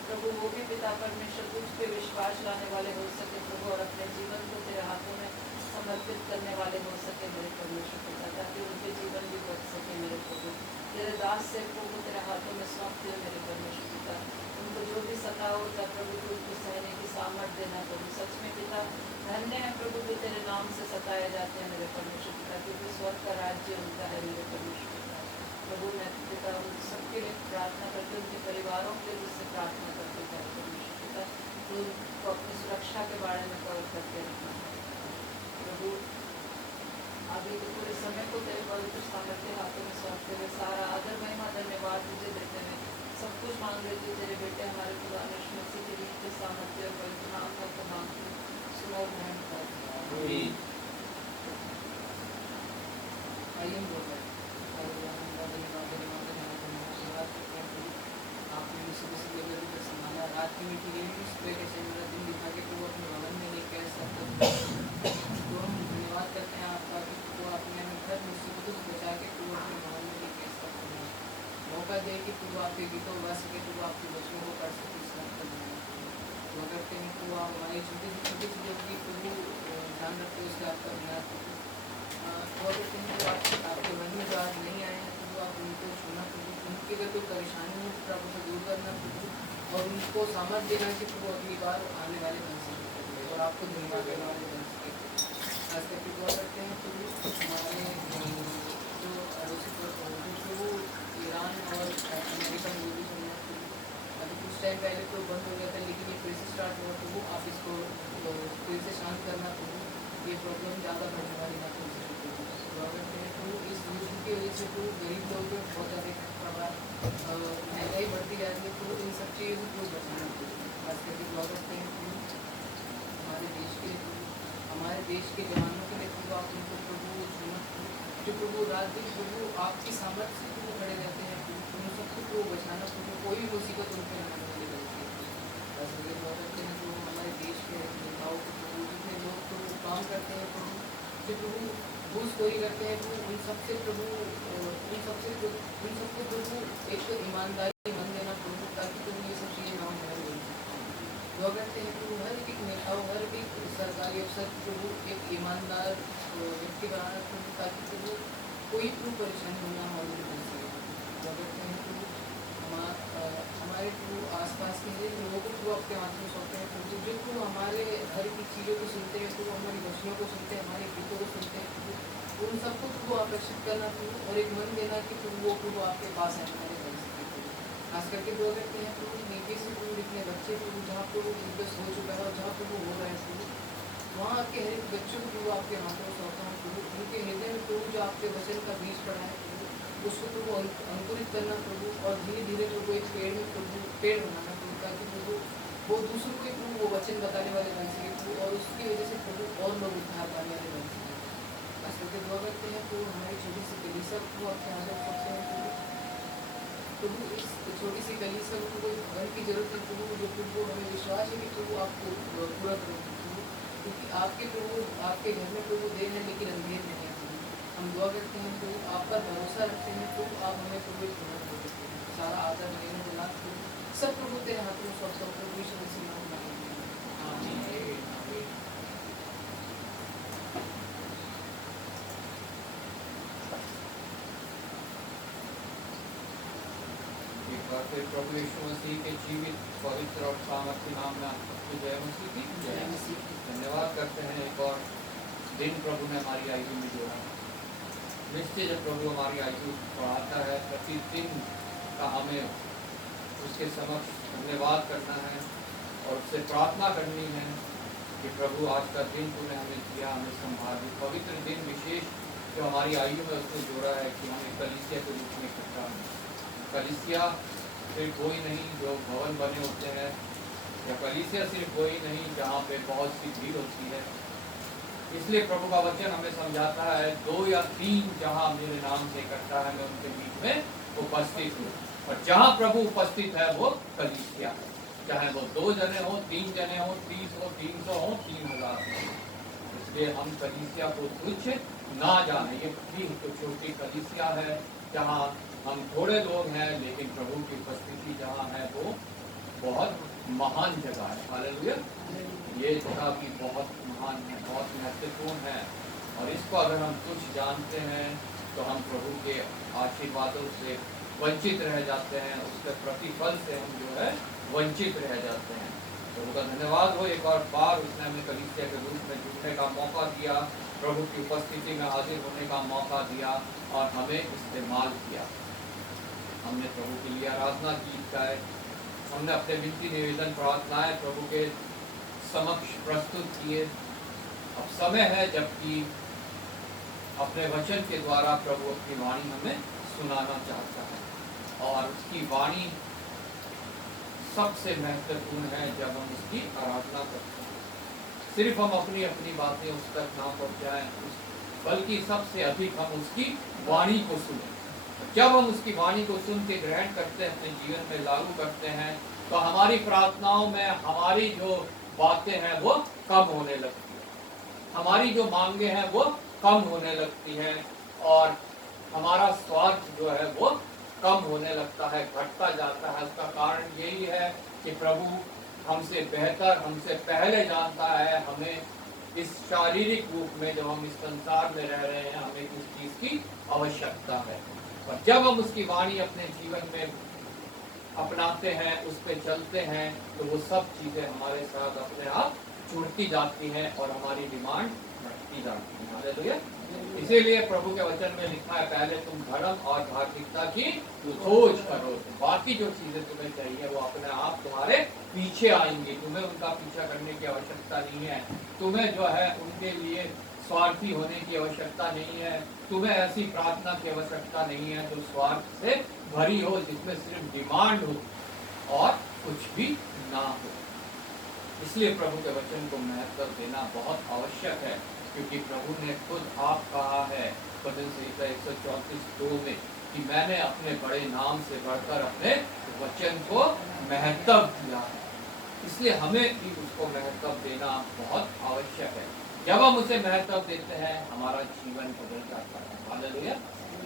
प्रभु वो भी पिता परमेश्वर तुझ पे विश्वास लाने वाले हो सके प्रभु, और अपने जीवन को तेरे हाथों में समर्पित करने वाले हो सके मेरे परमेश्वर पिता, ताकि उनके जीवन भी बच सके मेरे प्रभु, तेरे दास से प्रभु तेरे हाथों में सौंप दियो मेरे परमेश्वर पिता, उनको जो भी सता होता प्रभु तू उनको सहने की सामर्थ देना प्रभु, सच में पिता धन्य है प्रभु जो तेरे नाम से सताए जाते हैं मेरे परमेश्वर पिता, क्योंकि स्वर्ग का राज्य उनका है मेरे परमेश्वर पिता, प्रभु मैं पिता उन सबके लिए प्रार्थना करते उनके परिवारों के लिए उससे प्रार्थना करते मेरे परमेश्वर पिता, तो उनको अपनी सुरक्षा के बारे में कवर करके रखना प्रभु, आगे के पूरे समय को तेरे पवित्र सामर्थ्य हाथों में सौंपते हुए सारा आदर महिमा धन्यवाद तुझे देते हुए सब कुछ मांग लेते तेरे बेटे हमारे खुदा यीशु मसीह के लिए सामर्थ्य और पवित्र नाम का तो मांगते सुनो ग्रहण कर आइए बोल आपने मुझे संभाला, रात की मीठी गई सुबह के मेरा दिन दिखा के तो अपने भवन में नहीं कह सकता, तो हम धन्यवाद करते हैं आपका कि तो आपने हमें हर मुसीबतों से बचा के तो अपने भवन में नहीं कह सकते, मौका दे कि तू आपके गीतों गा सके, तो आपके बच्चों को पढ़ सके, तो करते हैं तो आप हमारी छोटी छोटी चीज़ों की प्रभु ध्यान रखते हो, उससे आपका धन्यवाद करते तो करते हैं तो आपके मन में जो आज नहीं आए हैं तो आप उनको छूना प्रभु, उनकी अगर कोई परेशानी हो तो आप उसे दूर करना प्रभु, और उनको सामर्थ देना कि प्रभु अगली बार आने वाले बन सके और आपको धन्यवाद देने वाले बन सके, खास करके दुआ करते हैं प्रभु हमारे जो अड़ोसी प्रभु ईरान और अमेरिका में भी सुनना अभी कुछ टाइम पहले तो बंद हो गया था, लेकिन ये फिर से स्टार्ट हुआ प्रभु, आप इसको फिर से शांत करना प्रभु, ये प्रॉब्लम ज़्यादा बढ़ने वाली ना हो सके दुआ करते हैं प्रभु, इस युद्ध की वजह से तो गरीब लोगों पर बहुत ज़्यादा प्रभाव महंगाई बढ़ती जा रही है, तो इन सब चीज़ों को बचाना चाहिए, खास करके दुआ करते हैं प्रभु हमारे देश के जवानों के लिए प्रभु आप उनको प्रभु जो प्रभु रात दिन प्रभु आपकी सामर्थ्य से प्रभु खड़े रहते हैं प्रभु, उन सबको प्रभु बचाना प्रभु, कोई मुसीबत उन पर आने वाली रहती है, बस ये दुआ करते हैं जो हमारे देश के नेताओं को प्रभु जितने लोग प्रभु काम करते हैं प्रभु, जो प्रभु घूसखोरी करते हैं प्रभु, उन सबसे प्रभु प्रभु एक ईमानदारी मन देना प्रभु, ताकि प्रभु ये सब चीज़ें ना हो दुआ करते हैं प्रभु हर एक नेताओं हर एक सरकारी अफसर प्रभु एक ईमानदार व्यक्ति बनाना प्रभु, ताकि प्रभु कोई प्रभु परेशानी ना हो बन सके, दुआ करते हैं प्रभु हमारे प्रभु आसपास के लोगों को प्रभु आपके हाथ में सौंपते हैं प्रभु, जो प्रभु हमारे हर एक चीज़ों को सुनते हैं प्रभु, हमारी बच्चियों को सुनते हैं, हमारे गीतों को सुनते हैं प्रभु, उन सबको प्रभु आकर्षित करना प्रभु, और एक मन देना कि प्रभु वो प्रभु आपके पास है हमारे बन सके प्रभु, खास करके दुआ करते हैं प्रभु नीति से प्रभु जितने बच्चे प्रभु जहाँ प्रभु दिवस हो चुका है और जहाँ प्रभु हो रहा है प्रभु, वहाँ आपके हर एक बच्चों को प्रभु आपके हाथों में सौंपता हूँ प्रभु, उनके हृदय में प्रभु जो आपके वचन का बीज पड़ा है प्रभु, उसको प्रभु अंकुरित करना प्रभु, और धीरे धीरे प्रभु एक पेड़ में प्रभु पेड़ बनाना प्रभु, ताकि प्रभु वो दूसरों को प्रभु वो वचन बताने वाले बन सके प्रभु, और उसकी वजह से प्रभु और लोग उद्धार पाने वाले बन सके, खास करके दुआ करते हैं प्रभु हमारी छोटी सी कलीसिया प्रभु आपके हाथ में सौंपते हैं प्रभु, इस छोटी सी कलीसिया को कोई घर की जरूरत है प्रभु, जो प्रभु हमें विश्वास है कि प्रभु आपको पूरा करेंगे प्रभु, क्योंकि आपके प्रभु, आपके घर में प्रभु देर है लेकिन अंधेर नहीं है प्रभु। हम दुआ करते हैं प्रभु, आप पर भरोसा रखते हैं प्रभु, आप हमें प्रभु एक हिम्मत दे देते हैं। सारा आदर लेने देना प्रभु सब प्रभु तेरे हाथों में सौंपता हूं प्रभु यीशु मसीह नाम में आमीन। आमीन, आमीन। एक बार फिर प्रभु यीशु मसीह के जीवित पवित्र और सामर्थ्य नाम में आप सबकी जय मसीह की जय मसीह की। धन्यवाद करते हैं एक और दिन प्रभु ने हमारी आयु में जोड़ा। निश्चय जब प्रभु हमारी आयु बढ़ाता है, प्रतिदिन का हमें उसके समक्ष धन्यवाद करना है और उससे प्रार्थना करनी है कि प्रभु आज का दिन तूने हमें दिया, हमें संभाल। पवित्र दिन विशेष जो हमारी आयु में उसने जोड़ा है कि हमें कलीसिया के रूप में इकट्ठा हों। कलीसिया सिर्फ कोई नहीं जो भवन बने होते हैं, या कलीसिया सिर्फ कोई नहीं जहाँ पे बहुत सी भीड़ होती है। इसलिए प्रभु का वचन हमें समझाता है 2 या 3 जहाँ मेरे नाम से इकट्ठा है मैं उनके बीच में उपस्थित हूँ। और जहाँ प्रभु उपस्थित है वो कलीसिया है, चाहे वो 2 जने हो, 3 जने हो, 30 हो, 300 हो, 3000 हो। इसलिए हम कलीसिया को तुच्छ ना जाने। ये ठीक तो छोटी कलीसिया है जहाँ हम थोड़े लोग हैं, लेकिन प्रभु की उपस्थिति जहाँ है वो बहुत महान जगह है। हालेलुया। ये जगह भी बहुत महान है, बहुत महत्वपूर्ण है। और इसको अगर हम कुछ जानते हैं तो हम प्रभु के आशीर्वादों से वंचित रह जाते हैं, उसके प्रतिफल से हम जो है वंचित रह जाते हैं। प्रभु का धन्यवाद हो, एक और बार उसने हमें कलीसिया के रूप में जुड़ने का मौका दिया, प्रभु की उपस्थिति में हाजिर होने का मौका दिया और हमें इस्तेमाल किया। हमने प्रभु के लिए आराधना गीत गाए, हमने अपने विनती निवेदन प्रार्थनाएं प्रभु के समक्ष प्रस्तुत किए। अब समय है जबकि अपने वचन के द्वारा प्रभु अपनी वाणी हमें सुनाना चाहता है और उसकी वाणी सबसे महत्वपूर्ण है जब हम उसकी आराधना करते हैं। सिर्फ हम अपनी अपनी बातें उस तक ना पहुँचाएं, बल्कि सबसे अधिक हम उसकी वाणी को सुनें। जब हम उसकी वाणी को सुन के ग्रहण करते हैं, अपने जीवन में लागू करते हैं, तो हमारी प्रार्थनाओं में हमारी जो बातें हैं वो कम होने लगती है, हमारी जो मांगे हैं वो कम होने लगती है और हमारा स्वार्थ जो है वो कम होने लगता है, घटता जाता है। उसका कारण यही है कि प्रभु हमसे बेहतर, हमसे पहले जानता है हमें इस शारीरिक रूप में जो हम इस संसार में रह रहे हैं हमें किस चीज़ की आवश्यकता है। और जब हम उसकी वाणी अपने जीवन में अपनाते हैं, उस पर चलते हैं, तो वो सब चीज़ें हमारे साथ अपने आप जुड़ती जाती हैं और हमारी डिमांड बढ़ती जाती है। हालेलुया। इसीलिए प्रभु के वचन में लिखा है, पहले तुम धर्म और धार्मिकता की खोज करो, बाकी जो चीज़ें तुम्हें चाहिए वो अपने आप तुम्हारे पीछे आएंगी। तुम्हें उनका पीछा करने की आवश्यकता नहीं है, तुम्हें जो है उनके लिए स्वार्थी होने की आवश्यकता नहीं है, तुम्हें ऐसी प्रार्थना की आवश्यकता नहीं है जो स्वार्थ से भरी हो, जिसमें सिर्फ डिमांड हो और कुछ भी ना हो। इसलिए प्रभु के वचन को महत्व देना बहुत आवश्यक है, क्योंकि प्रभु ने खुद आप कहा है भजन संहिता 134:2 में कि मैंने अपने बड़े नाम से बढ़कर अपने वचन को महत्व दिया है। इसलिए हमें भी उसको महत्व देना बहुत आवश्यक है। जब हम उसे महत्व देते हैं हमारा जीवन बदल जाता है। हालेलुया।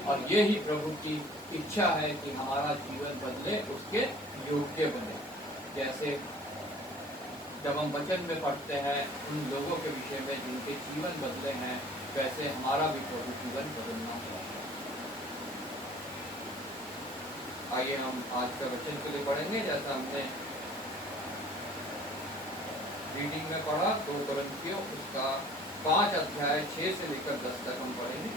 और ये ही प्रभु की इच्छा है कि हमारा जीवन बदले, उसके योग्य बने। जैसे जब हम वचन में पढ़ते हैं उन लोगों के विषय में जिनके जीवन बदले हैं, वैसे हमारा भी प्रभु जीवन बदलना चाहिए। आइए हम आज का वचन के लिए पढ़ेंगे, जैसा हमने रीडिंग में पढ़ा 2 कोरिन्थियों उसका 5 अध्याय 6 से लेकर 10 तक हम पढ़ेंगे।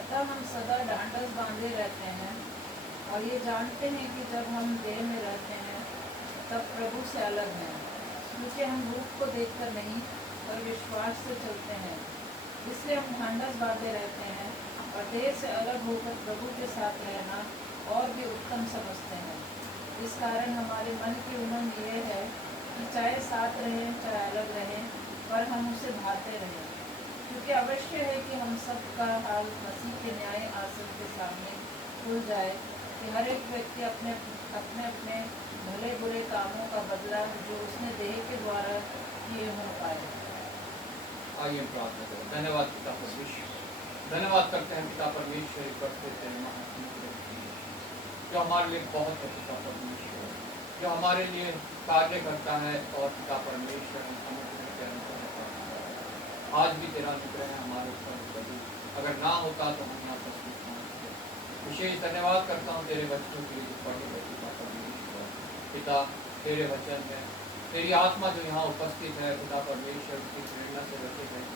अतः हम सदा ढांढस बांधे रहते हैं और ये जानते हैं कि जब हम देह में रहते हैं तब प्रभु से अलग हैं, क्योंकि हम रूप को देखकर नहीं पर विश्वास से चलते हैं। इसलिए हम ढांढस बांधे रहते हैं और देह से अलग होकर प्रभु के साथ रहना और भी उत्तम समझते हैं। इस कारण हमारे मन की उमंग ये है कि चाहे साथ रहें चाहे अलग रहें, पर हम उसे भाते रहें, क्योंकि अवश्य है कि हम सब का हाल मसीह के न्याय आसन के सामने खुल जाए कि हर एक व्यक्ति अपने अपने अपने भले बुरे कामों का बदला जो उसने देह के द्वारा किए हों पाए। आइए हम प्रार्थना करें। धन्यवाद पिता परमेश्वर, धन्यवाद करते हैं पिता परमेश्वर एक बार फिर तेरे महात्मा के लिए, जो हमारे लिए बहुत है पिता परमेश्वर, जो हमारे लिए कार्य करता है और पिता परमेश्वर हम अनुग्रह के अनुसार करता है। आज भी तेरा अनुग्रह है हमारे ऊपर प्रभु, अगर ना होता तो हम यहाँ तक कुछ ना होते। विशेष धन्यवाद करता हूँ तेरे बच्चों के लिए जो पढ़े हुए पिता परमेश्वर, पिता तेरे वचन है, तेरी आत्मा जो यहाँ उपस्थित है पिता परमेश्वर की प्रेरणा से रखे गए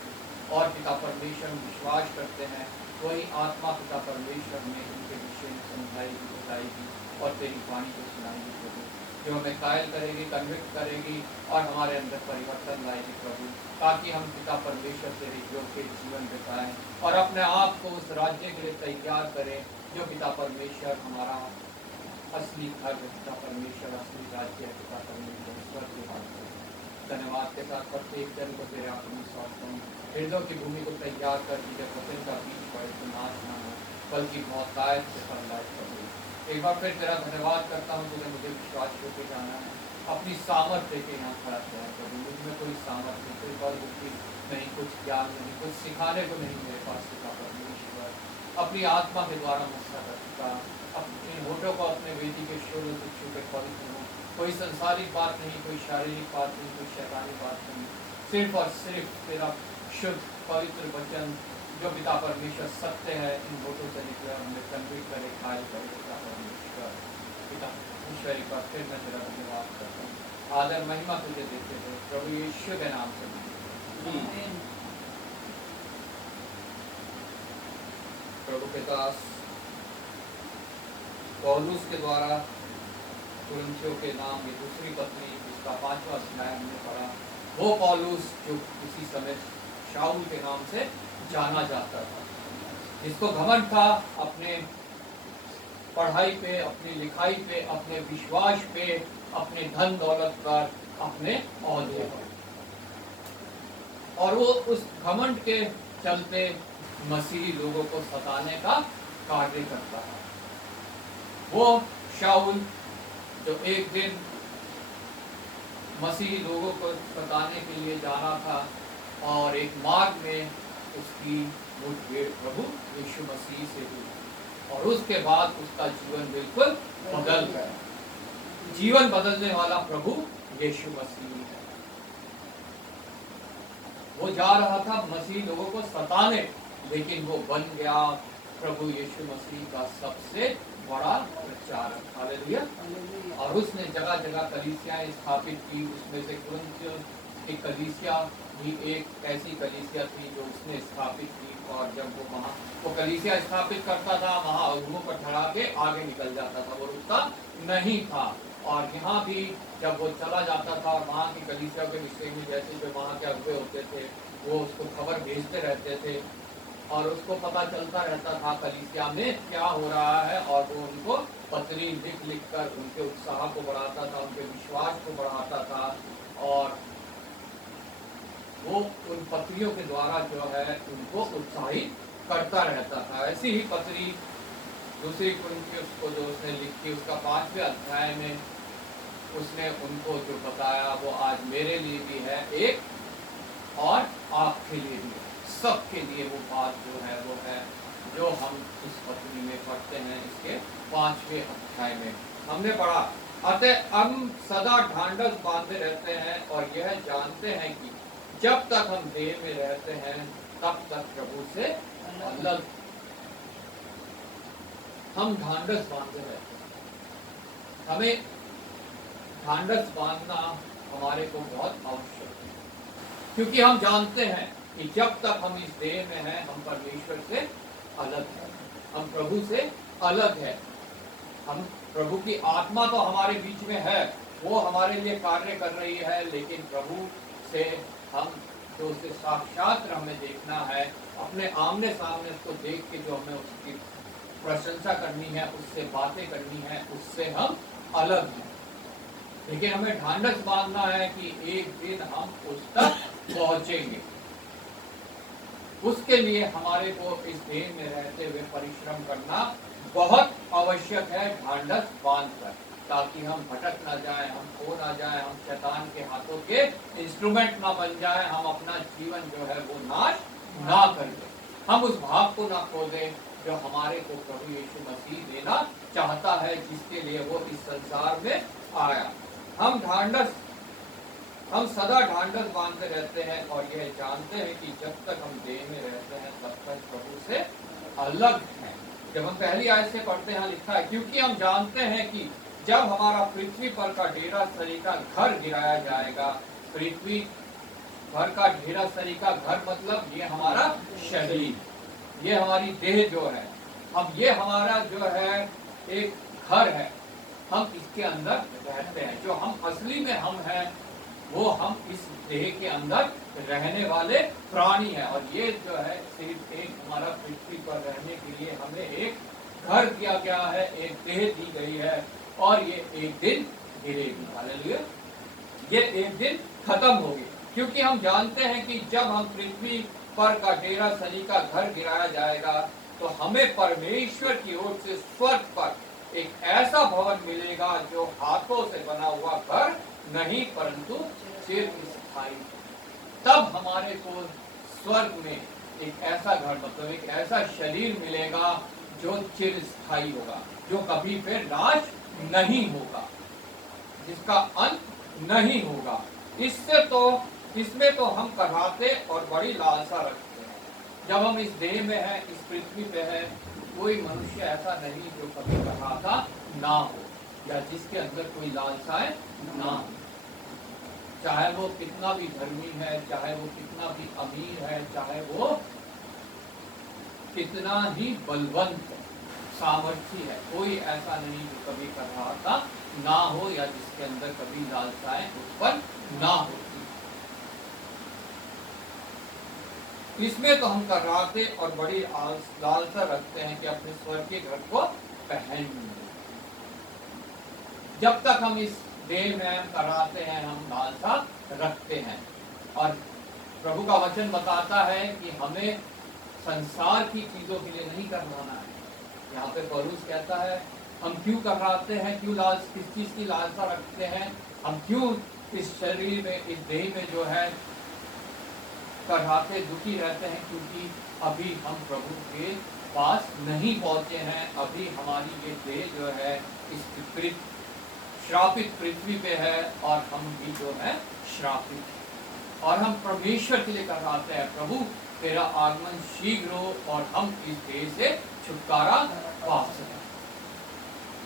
और पिता परमेश्वर विश्वास करते हैं वही आत्मा पिता परमेश्वर में उनके विषय में समझाएगी, बताएगी और तेरी वाणी को सुनाएगी प्रभु, जो हमें कायल करेगी, कन्विक्ट करेगी और हमारे अंदर परिवर्तन लाएगी प्रभु, ताकि हम पिता परमेश्वर तेरे योग्य जीवन बिताएं और अपने आप को उस राज्य के लिए तैयार करें जो पिता परमेश्वर हमारा असली घर है, पिता परमेश्वर असली राज्य है, पिता परमेश्वर स्वर्ग की बात है। धन्यवाद के साथ प्रत्येक जन को तेरे आत्मा सौंपता हूँ, हृदय की भूमि को तैयार कर दी, जब वचन का बीज पड़े तो नाश ना हो बल्कि बहुतायत से फलदायक करो। एक बार फिर तेरा धन्यवाद करता हूँ, तुझे मुझे विश्वास होकर जाना है, अपनी सामर्थ्य के यहाँ खड़ा किया है प्रभु, मुझ में कोई सामर्थ्य, कोई बल बुद्धि नहीं, कुछ ज्ञान नहीं, कुछ सिखाने को नहीं मेरे पास पिता परमेश्वर, अपनी आत्मा के द्वारा मुस्सा कर चुका, अपने होठों को अपने वेदी के शोरों से छू के पवित्र हो, कोई संसारिक बात नहीं, कोई शारीरिक बात नहीं, कोई शैतानी बात नहीं, सिर्फ और सिर्फ तेरा शुद्ध पवित्र वचन जो पिता परमेश्वर सत्य है, इन होठों से निकले हमें कन्विक्ट करे, खाली करे पिता परमेश्वर। पिता ईश्वर एक बार फिर मैं तेरा धन्यवाद करता हूँ, आदर महिमा तुझे देते थे प्रभु यीशु के नाम से। प्रभु के दास पौलुस के द्वारा कुरिन्थियों के नाम की दूसरी पत्री जिसका 5वां अध्याय हमने पढ़ा, वो पौलुस जो किसी समय शाऊल के नाम से जाना जाता था, जिसको घमंड था अपने पढ़ाई पे, अपनी लिखाई पे, अपने विश्वास पे, अपने धन दौलत पर, अपने औहदे पर, और वो उस घमंड के चलते मसीही लोगों को सताने का कार्य करता है। वो शाऊल जो एक दिन मसीही लोगों को सताने के लिए जाना था और एक मार्ग में उसकी मुठभेड़ प्रभु यीशु मसीह से हुई और उसके बाद उसका जीवन बिल्कुल बदल गया। जीवन बदलने वाला प्रभु यीशु मसीह है। वो जा रहा था मसीह लोगों को सताने, लेकिन वो बन गया प्रभु यीशु मसीह का सबसे बड़ा प्रचारक। हालेलुया। और उसने जगह जगह कलीसियाएं स्थापित की, उसमें से कुरिन्थियों की कलीसिया भी एक ऐसी कलीसिया थी जो उसने स्थापित की। और जब वो वहाँ वो कलीसिया स्थापित करता था, वहाँ अगुओं पर चढ़ा के आगे निकल जाता था, वो रुकता नहीं था। और यहाँ भी जब वो चला जाता था, वहाँ की कलीसिया के विषय में जैसे जो वहाँ के अगुए होते थे वो उसको खबर भेजते रहते थे और उसको पता चलता रहता था कलीसिया में क्या हो रहा है, और वो उनको पत्री लिख लिख कर उनके उत्साह को बढ़ाता था, उनके विश्वास को बढ़ाता था। और वो उन पत्रियों के द्वारा जो है उनको उत्साहित करता रहता था। ऐसी ही पत्री दूसरी कुरिन्थियों को जो उसने लिखी, उसका 5वें अध्याय में उसने उनको जो बताया वो आज मेरे लिए भी है एक और आपके लिए भी है, सबके लिए वो बात जो है वो है जो हम इस पत्री में पढ़ते हैं। इसके 5वें अध्याय में हमने पढ़ा, अतः हम सदा ढांढस बांधे रहते हैं और यह जानते हैं कि जब तक हम देह में रहते हैं तब तक प्रभु से अलग हम ढांढस बांधे रहते हैं। हमें ढांढस बांधना हमारे को बहुत आवश्यक है, क्योंकि हम जानते हैं कि जब तक हम इस देह में हैं हम परमेश्वर से अलग हैं, हम प्रभु से अलग हैं। हम प्रभु की आत्मा तो हमारे बीच में है, वो हमारे लिए कार्य कर रही है, लेकिन प्रभु से हम जो उसे साक्षात हमें देखना है, अपने आमने सामने उसको देख के जो हमें उसकी प्रशंसा करनी है, उससे बातें करनी है, उससे हम अलग हैं। लेकिन हमें ढांढस बांधना है कि एक दिन हम उस तक पहुंचेंगे। उसके लिए हमारे को इस देह में रहते हुए परिश्रम करना बहुत आवश्यक है, ढांढस बांधकर। ताकि हम भटक ना जाए, हम खो ना जाए, हम शैतान के हाथों के इंस्ट्रूमेंट ना बन जाए, हम अपना जीवन जो है वो नाश ना कर दें, हम उस भाव को ना खो दें जो हमारे को प्रभु यीशु मसीह देना चाहता है, जिसके लिए वो इस संसार में आया। हम सदा ढांढस बांधते रहते हैं और यह जानते हैं कि जब तक हम देह में रहते हैं तब तक प्रभु से अलग हैं। जब हम पहली आयत से पढ़ते हैं, लिखा है क्योंकि हम जानते हैं कि जब हमारा पृथ्वी पर का डेरा सरीखा घर गिराया जाएगा, पृथ्वी भर का डेरा सरीखा घर मतलब ये हमारा शरीर, ये हमारी देह जो है, हम ये हमारा जो है एक घर है, हम इसके अंदर रहते हैं। जो हम असली में हम हैं वो हम इस देह के अंदर रहने वाले प्राणी हैं, और ये जो है सिर्फ एक हमारा पृथ्वी पर रहने के लिए हमें एक घर दिया गया है, एक देह दी गई है, और ये एक दिन गिरेगी। हालेलुया, ये एक दिन खत्म होगी, क्योंकि हम जानते हैं कि जब हम पृथ्वी पर का डेरा सनी का घर गिराया जाएगा तो हमें परमेश्वर की ओर से स्वर्ग पर एक ऐसा भवन मिलेगा जो हाथों से बना हुआ घर नहीं परंतु चिरस्थायी। तब हमारे को स्वर्ग में एक ऐसा घर मतलब एक ऐसा शरीर मिलेगा जो चिरस्थायी होगा, जो कभी फिर नाश नहीं होगा, जिसका अंत नहीं होगा। इसमें तो हम कराहते और बड़ी लालसा रखते हैं। जब हम इस देह में हैं, इस पृथ्वी पे है, कोई मनुष्य ऐसा नहीं जो कभी कराहता ना हो या जिसके अंदर कोई लालसाएं ना हो। चाहे वो कितना भी धर्मी है, चाहे वो कितना भी अमीर है, चाहे वो कितना ही बलवंत सामर्थ्य है, कोई ऐसा नहीं जो कभी कराहता ना हो या जिसके अंदर कभी लालसाएं उत्पन्न ना होती। इसमें तो हम कराहते और बड़ी लालसा रखते हैं कि अपने स्वर्गीय घर को पहन लें। जब तक हम इस देह में हम कराहते हैं, हम लालसा रखते हैं, और प्रभु का वचन बताता है कि हमें संसार की चीजों के लिए नहीं करवाना है। यहाँ पे पौलुस कहता है हम क्यों कराहते हैं, क्यों किस चीज की लालसा रखते हैं, हम क्यों इस शरीर में, इस देह में जो है कराहते दुखी रहते हैं, क्योंकि अभी हम प्रभु के पास नहीं पहुंचे हैं। अभी हमारी ये देह जो है इस श्रापित पृथ्वी पे है और हम भी जो है श्रापित, और हम परमेश्वर के लिए कराहते हैं प्रभु तेरा आगमन शीघ्र हो और हम इस देह से छुटकारा पा सकें।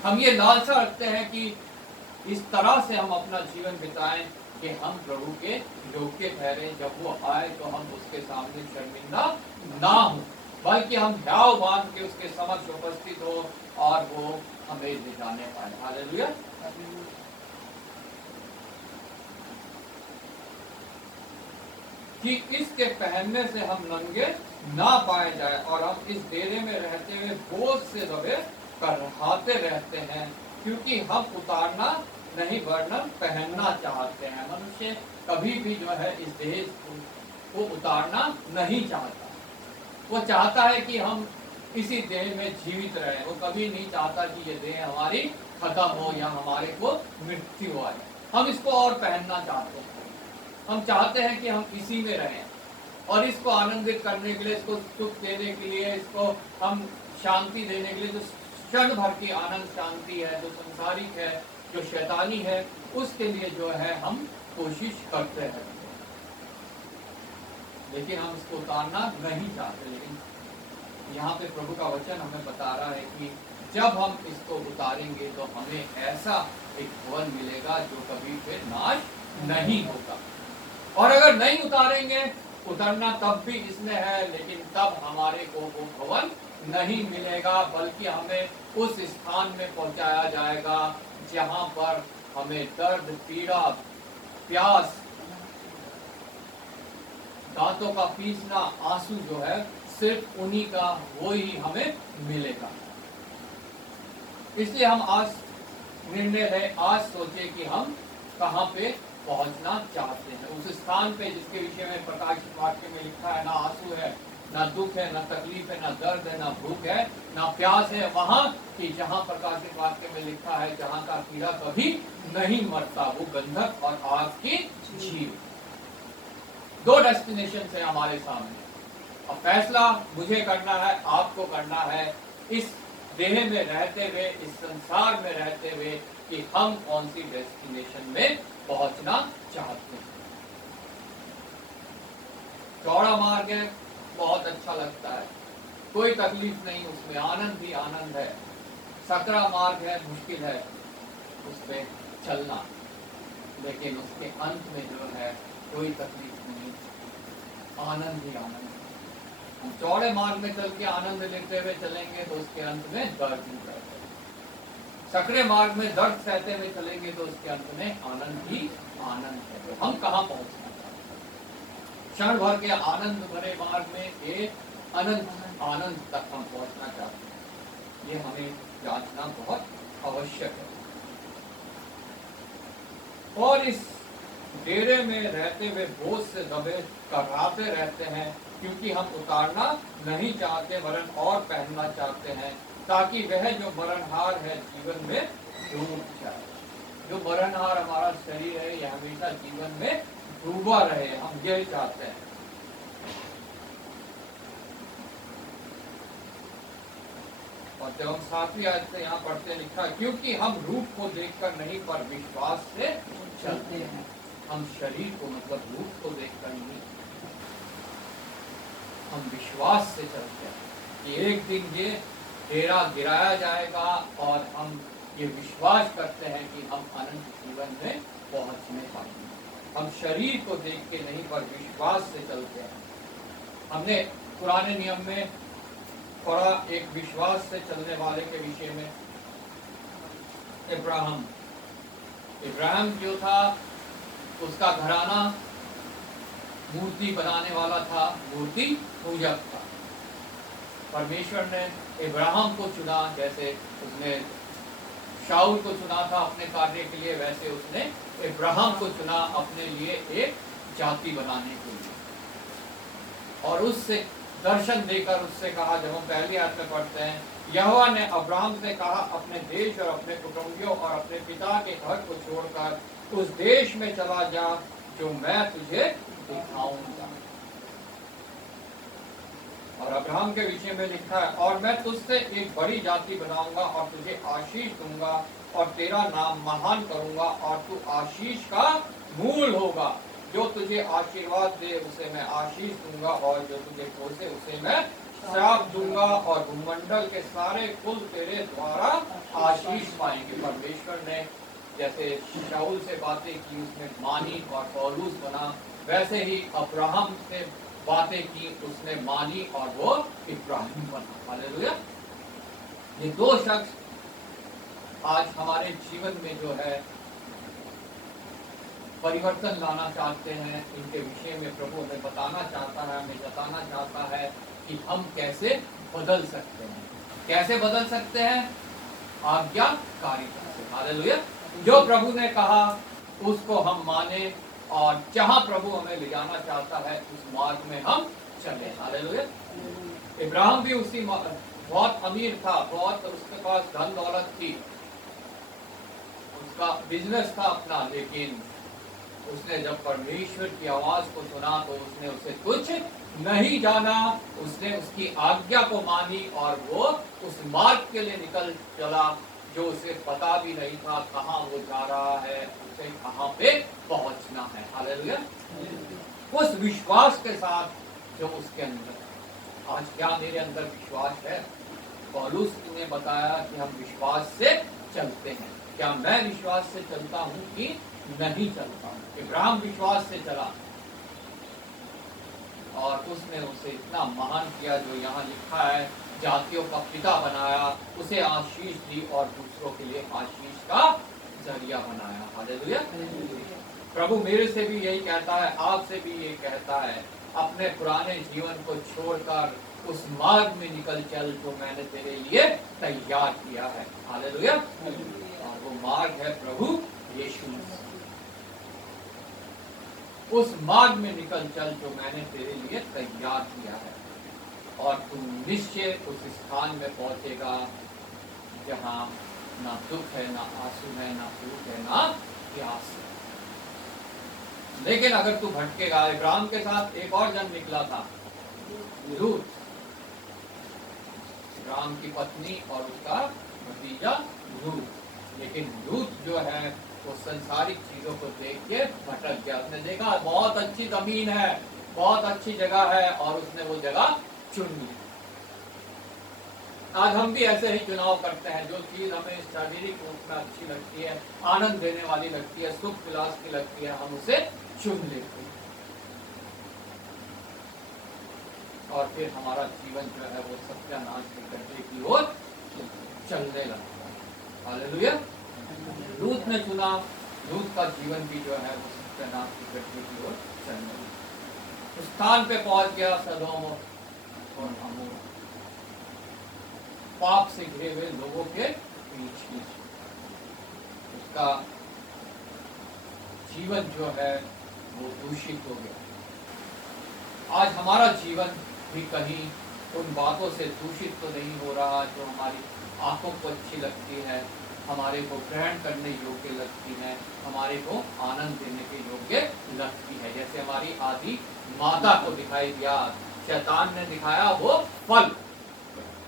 हम ये लालसा रखते हैं कि इस तरह से हम अपना जीवन बिताएं कि हम प्रभु के योग्य ठहरे, जब वो आए तो हम उसके सामने शर्मिंदा ना हो, बल्कि हम ध्याव बांध के उसके समक्ष उपस्थित हो और वो हमें ले जाने पाए। हालेलुया। कि इसके पहनने से हम नंगे ना पाए जाए और हम इस डेरे में रहते हुए बोझ से दबे कराहते रहते हैं, क्योंकि हम उतारना नहीं वरन पहनना चाहते हैं। मनुष्य कभी भी जो है इस देह को उतारना नहीं चाहता, वो चाहता है कि हम इसी देह में जीवित रहे। वो कभी नहीं चाहता कि ये देह हमारी खत्म हो या हमारे को मृत्यु आए। हम इसको और पहनना चाहते हैं, हम चाहते हैं कि हम इसी में रहें और इसको आनंदित करने के लिए, इसको सुख देने के लिए, इसको हम शांति देने के लिए, जो क्षण भर की आनंद शांति है, जो संसारिक है, जो शैतानी है, उसके लिए जो है हम कोशिश करते हैं, लेकिन हम इसको उतारना नहीं चाहते। लेकिन यहाँ पे प्रभु का वचन हमें बता रहा है कि जब हम इसको उतारेंगे तो हमें ऐसा एक भवन मिलेगा जो कभी फिर नाश नहीं होगा। और अगर नहीं उतारेंगे, उतरना तब भी इसमें है, लेकिन तब हमारे को वो भवन नहीं मिलेगा, बल्कि हमें उस स्थान में पहुंचाया जाएगा जहां पर हमें दर्द, पीड़ा, प्यास, दांतों का पीसना, आंसू जो है सिर्फ उन्हीं का वो ही हमें मिलेगा। इसलिए हम आज निर्णय लें, आज सोचे कि हम कहाँ पे पहुंचना चाहते हैं, उस स्थान पे जिसके विषय में प्रकाशित वाक्य में लिखा है, ना आंसू है ना दुख है, ना तकलीफ है, ना दर्द है, ना भूख है, ना प्यास है, वहां कि जहां प्रकाशित वाक्य में लिखा है जहां का कीड़ा कभी नहीं मरता, वो गंधक और आग की झील। दो डेस्टिनेशन है हमारे सामने। अब फैसला मुझे करना है, आपको करना है, इस देह में रहते हुए, इस संसार में रहते हुए, कि हम कौन सी डेस्टिनेशन में पहुंचना चाहते हैं। चौड़ा मार्ग है, बहुत अच्छा लगता है, कोई तकलीफ नहीं, उसमें आनंद ही आनंद है। सकरा मार्ग है, मुश्किल है उसमें चलना, लेकिन उसके अंत में जो है कोई तकलीफ नहीं, आनंद ही आनंद। हम चौड़े मार्ग में चल के आनंद लेते हुए चलेंगे तो उसके अंत में दर्द ही दर्द है। सकरे मार्ग में दर्द सहते हुए चलेंगे तो उसके अंत में आनंद ही आनंद है। तो हम कहाँ पहुंचना चाहते हैं? क्षण भर के आनंद भरे मार्ग में एक अनंत आनंद तक हम पहुंचना चाहते हैं। ये हमें जांचना बहुत आवश्यक है। और इस डेरे में रहते हुए बोझ से दबे कराते रहते हैं, क्योंकि हम उतारना नहीं चाहते वरन और पहनना चाहते हैं, ताकि वह जो मरणहार है जीवन में डूब जाए। जो मरणहार हमारा शरीर है यह हमेशा जीवन में डूबा रहे, हम यही चाहते हैं। और जब हम 7वीं आयत से यहाँ पढ़ते लिखा, क्योंकि हम रूप को देखकर नहीं पर विश्वास से चलते हैं। हम शरीर को मतलब रूप को देखकर नहीं, हम विश्वास से चलते हैं कि एक दिन ये डेरा गिराया जाएगा, और हम ये विश्वास करते हैं कि हम अनंत जीवन में पहुंचने पाएंगे। हम शरीर को देख के नहीं पर विश्वास से चलते हैं। हमने पुराने नियम में पढ़ा एक विश्वास से चलने वाले के विषय में, इब्राहिम जो था उसका घराना मूर्ति बनाने वाला था, मूर्ति पूजक था। परमेश्वर ने इब्राहिम को चुना, जैसे उसने शाऊल को चुना था अपने कार्य के लिए, वैसे उसने इब्राहिम को चुना अपने लिए एक जाति बनाने के लिए। और उससे दर्शन देकर उससे कहा, जब हम पहली आयत में पढ़ते हैं, यहोवा ने अब्राहम से कहा, अपने देश और अपने कुटुंबियों और अपने पिता के घर को छोड़कर उस देश में चला जा जो मैं तुझे दिखाऊंगा। और अब्राहम के विषय में लिखा है, और मैं तुझसे एक बड़ी जाति बनाऊंगा और तुझे आशीष दूंगा और तेरा नाम महान करूंगा, और तू आशीष का मूल होगा। जो तुझे आशीर्वाद दे उसे मैं आशीष दूंगा, और जो तुझे कोसे उसे मैं श्राप दूंगा, और भूमंडल के सारे कुल तेरे द्वारा आशीष पाएंगे। परमेश्वर ने जैसे शाऊल से बातें की, उसमें मानी और पौलुस बना, वैसे ही अब्राहम से बातें की, उसने मानी और वो इब्राहिम बना। हालेलुया। ये दो शख्स आज हमारे जीवन में जो है परिवर्तन लाना चाहते हैं। इनके विषय में प्रभु हमें बताना चाहता है, हमें बताना चाहता है कि हम कैसे बदल सकते हैं। कैसे बदल सकते हैं? आज्ञाकारिता से। हालेलुया। जो प्रभु ने कहा उसको हम माने, और जहां प्रभु हमें ले जाना चाहता है उस मार्ग में हम चले। हालेलुया। इब्राहिम भी उसी बहुत अमीर था, बहुत उसके पास धन दौलत थी, उसका बिजनेस था अपना, लेकिन उसने जब परमेश्वर की आवाज को सुना तो उसने उसे कुछ नहीं जाना। उसने उसकी आज्ञा को मानी और वो उस मार्ग के लिए निकल चला जो उसे पता भी नहीं था कहाँ वो जा रहा है, उसे कहाँ पे पहुंचना है। हालेलुया। उस विश्वास के साथ जो उसके अंदर, आज क्या मेरे अंदर विश्वास है? पौलुस ने बताया कि हम विश्वास से चलते हैं। क्या मैं विश्वास से चलता हूँ कि नहीं चलता हूँ? इब्राहिम विश्वास से चला और उसने उसे इतना महान किया जो यहाँ लिखा है, जातियों का पिता बनाया, उसे आशीष दी और दूसरों के लिए आशीष का जरिया बनाया। हालेलुया। प्रभु मेरे से भी यही कहता है, आपसे भी यही कहता है, अपने पुराने जीवन को छोड़कर उस मार्ग में निकल चल जो मैंने तेरे लिए तैयार किया है। हालेलुया। और वो मार्ग है प्रभु यीशु मसीह। उस मार्ग में निकल चल जो मैंने तेरे लिए तैयार किया है। निश्चय उस स्थान में पहुंचेगा जहां ना दुख है, ना आंसू है, ना भूख है, ना प्यास है। लेकिन अगर तू भटकेगा, इब्राहिम के साथ एक और जन निकला था, लूत, इब्राहिम की पत्नी और उसका भतीजा लूत। लेकिन लूत जो है वो संसारिक चीजों को देख के भटक गया। उसने देखा बहुत अच्छी जमीन है, बहुत अच्छी जगह है, और उसने वो जगह चुन ली। आज हम भी ऐसे ही चुनाव करते हैं। जो चीज हमें शारीरिक रूप में अच्छी लगती है, आनंद देने वाली लगती है, सुख विलास की लगती है, हम उसे चुन लेते हैं और फिर हमारा जीवन जो है वो सत्यानाश के गड्ढे की ओर चलने लगता है। हालेलुया। लूत ने चुना, लूत का जीवन भी जो है वो सत्यानाश के गड्ढे की ओर चलने लगा। उस स्थान पे पहुंच गया सदोम और अमोर, पाप से घिरे हुए लोगों के बीच में। उसका जीवन जो है वो दूषित हो गया। आज हमारा जीवन भी कहीं उन बातों से दूषित तो नहीं हो रहा जो हमारी आंखों को अच्छी लगती है, हमारे को ग्रहण करने योग्य लगती है, हमारे को आनंद देने के योग्य लगती है। जैसे हमारी आदि माता को दिखाई दिया, शैतान ने दिखाया वो फल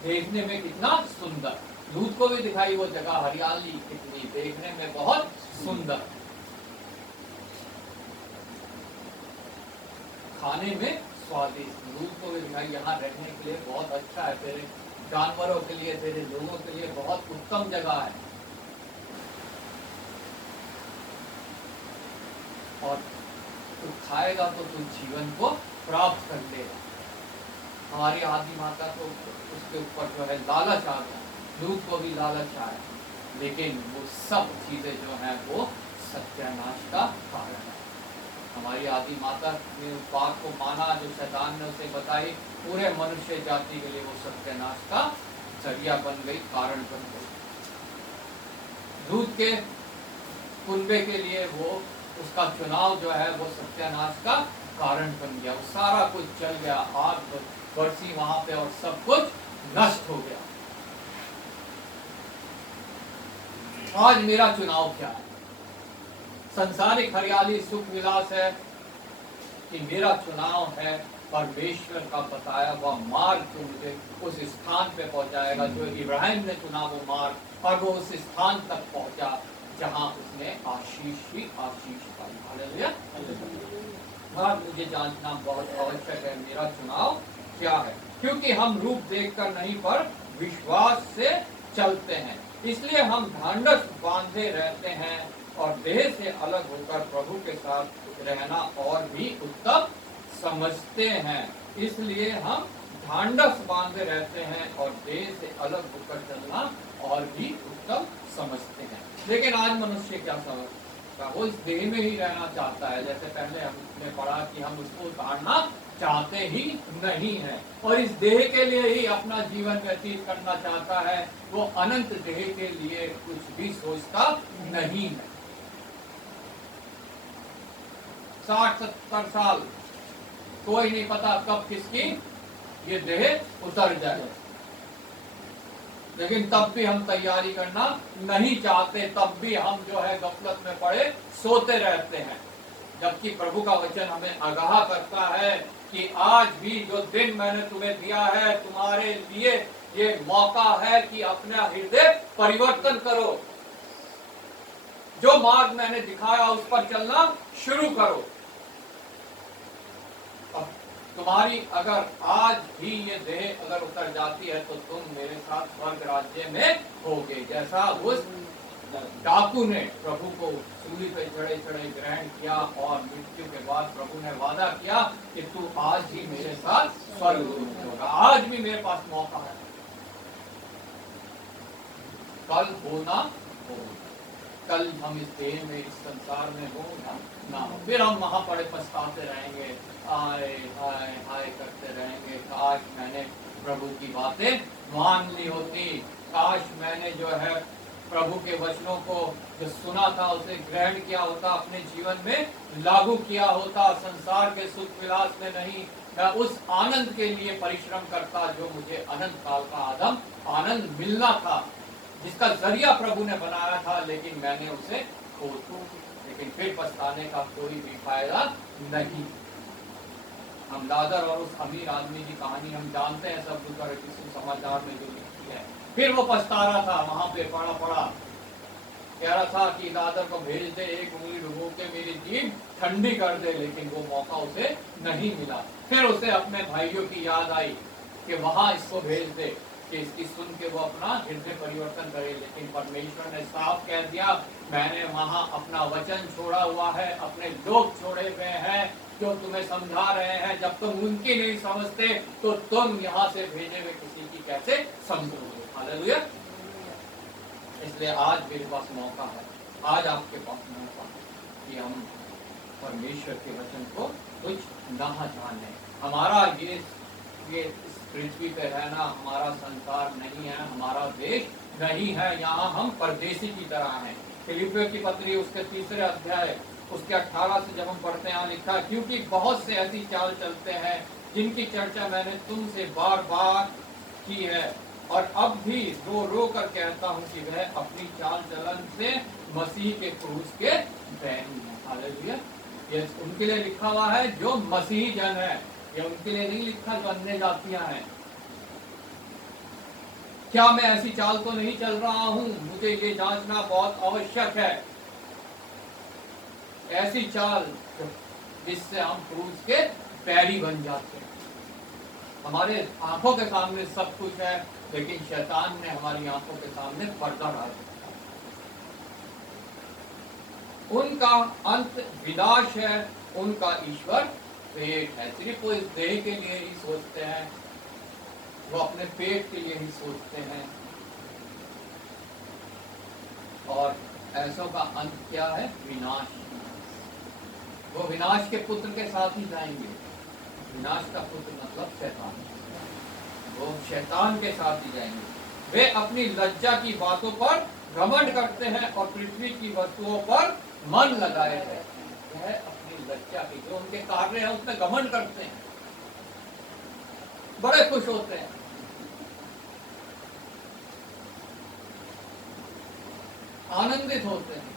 देखने में कितना सुंदर, लूत को भी दिखाई वो जगह हरियाली कितनी देखने में बहुत सुंदर, खाने में स्वादिष्ट। लूत को भी दिखाई यहाँ रहने के लिए बहुत अच्छा है, तेरे जानवरों के लिए, तेरे लोगों के लिए बहुत उत्तम जगह है। और तू खाएगा तो तू जीवन को प्राप्त कर लेगा। हमारी आदि माता को उसके ऊपर जो है लालच आ गया, लूत को भी लालच आया, लेकिन वो सब चीजें जो हैं वो सत्यानाश का कारण है। हमारी आदि माता ने उस बात को माना जो शैतान ने उसे बताई, पूरे मनुष्य जाति के लिए वो सत्यानाश का जरिया बन गई, कारण बन गई। लूत के कुनबे के लिए वो उसका चुनाव जो है वो सत्यानाश का कारण बन गया। वो सारा कुछ जल गया, आग बरसी वहां पे और सब कुछ नष्ट हो गया। आज मेरा चुनाव क्या है? संसारिक हरियाली सुख विलास है कि मेरा चुनाव है परमेश्वर का बताया हुआ मार्ग जो मुझे उस स्थान पे पहुंचाएगा जो इब्राहिम ने चुना वो मार्ग, और वो उस स्थान तक पहुंचा जहां उसने आशीष ही आशीष पाई। हालेलुया। आज मुझे जानना बहुत आवश्यक है मेरा चुनाव क्या है, क्योंकि हम रूप देखकर नहीं पर विश्वास से चलते हैं, इसलिए हम ढांढस बांधे रहते हैं और देह से अलग होकर प्रभु के साथ रहना और भी उत्तम समझते हैं। इसलिए हम ढांढस बांधे रहते हैं और देह से अलग होकर चलना और भी उत्तम समझते हैं। लेकिन आज मनुष्य क्या समझता है? वो इस देह में ही रहना चाहता है। जैसे पहले हमने पढ़ा कि हम उसको उतारना चाहते ही नहीं है और इस देह के लिए ही अपना जीवन व्यतीत करना चाहता है। वो अनंत देह के लिए कुछ भी सोचता नहीं है। 60-70 साल कोई नहीं पता कब किसकी ये देह उतर जाए, लेकिन तब भी हम तैयारी करना नहीं चाहते, तब भी हम जो है गफलत में पड़े सोते रहते हैं। जबकि प्रभु का वचन हमें आगाह करता है कि आज भी जो दिन मैंने तुम्हें दिया है तुम्हारे लिए ये मौका है कि अपना हृदय परिवर्तन करो, जो मार्ग मैंने दिखाया उस पर चलना शुरू करो। अब तुम्हारी अगर आज भी ये देह अगर उतर जाती है तो तुम मेरे साथ स्वर्ग राज्य में होगे। जैसा उस डाकू ने प्रभु को सूली पे चढ़े चढ़े ग्रहण किया और मृत्यु के बाद प्रभु ने वादा किया कि तू आज ही मेरे साथ स्वर्ग में होगा। आज भी मेरे पास मौका है, कल होना हो, कल हम इस देह में इस संसार में हो ना हो, फिर हम वहां पड़े पछताते रहेंगे, हाय हाय हाय करते रहेंगे। काश मैंने प्रभु की बातें मान ली होती, काश मैंने जो है प्रभु के वचनों को जो सुना था उसे ग्रहण किया होता, अपने जीवन में लागू किया होता, संसार के सुख विलास में नहीं मैं उस आनंद के लिए परिश्रम करता जो मुझे अनंत काल का आदम आनंद मिलना था, जिसका जरिया प्रभु ने बनाया था, लेकिन मैंने उसे खो दिया। लेकिन फिर पछताने का कोई भी फायदा नहीं। हम लाजर और उस अमीर आदमी की कहानी हम जानते हैं, सब कुछ किसी समाचार में जो लिखी है। फिर वो पछता रहा था, वहां पे पड़ा कह रहा था कि लाजर को भेज दे, एक उंगली डुबो के मेरी जीभ ठंडी कर दे, लेकिन वो मौका उसे नहीं मिला। फिर उसे अपने भाइयों की याद आई कि वहां इसको भेज दे कि इसकी सुन के वो अपना हृदय परिवर्तन करे, लेकिन परमेश्वर ने साफ कह दिया, मैंने वहां अपना वचन छोड़ा हुआ है, अपने लोग छोड़े हुए हैं जो तुम्हें समझा रहे हैं। जब तुम उनकी नहीं समझते तो तुम यहाँ से भेजे हुए किसी की कैसे समझोगे। हालेलुया। इसलिए आज मेरे पास मौका है, आज आपके पास मौका है कि हम परमेश्वर के वचन को कुछ ना जाने। हमारा ये इस पृथ्वी पे रहना हमारा संसार नहीं है, हमारा देश नहीं है, यहाँ हम परदेशी की तरह हैं। फिलिपियों की पत्री उसके 3 अध्याय उसके 18 से जब हम पढ़ते हैं, यहाँ लिखा है, क्योंकि बहुत से ऐसी चाल चलते हैं जिनकी चर्चा मैंने तुमसे बार बार की है और अब भी रो रो कर कहता हूँ कि वह अपनी चाल चलन से मसीह के क्रूस के बैरी हैं। हालेलुया। ये उनके लिए लिखा हुआ है जो मसीही जन है, ये उनके लिए नहीं लिखा जो अन्य जातियां हैं। क्या मैं ऐसी चाल तो नहीं चल रहा हूं? मुझे ये जांचना बहुत आवश्यक है। ऐसी चाल जिससे हम क्रूस के बैरी बन जाते हैं। हमारे आंखों के सामने सब कुछ है, लेकिन शैतान ने हमारी आंखों के सामने पर्दा डाल दिया। उनका अंत विनाश है, उनका ईश्वर पेट है। सिर्फ वो इस देह के लिए ही सोचते हैं, वो अपने पेट के लिए ही सोचते हैं। और ऐसों का अंत क्या है? विनाश। वो विनाश के पुत्र के साथ ही जाएंगे। विनाश का पुत्र मतलब शैतान, वो शैतान के साथ ही जाएंगे। वे अपनी लज्जा की बातों पर घमंड करते हैं और पृथ्वी की वस्तुओं पर मन लगाए रहते हैं। वह अपनी लज्जा की, जो उनके कार्य हैं उसमें घमंड करते हैं, बड़े खुश होते हैं। आनंदित होते हैं।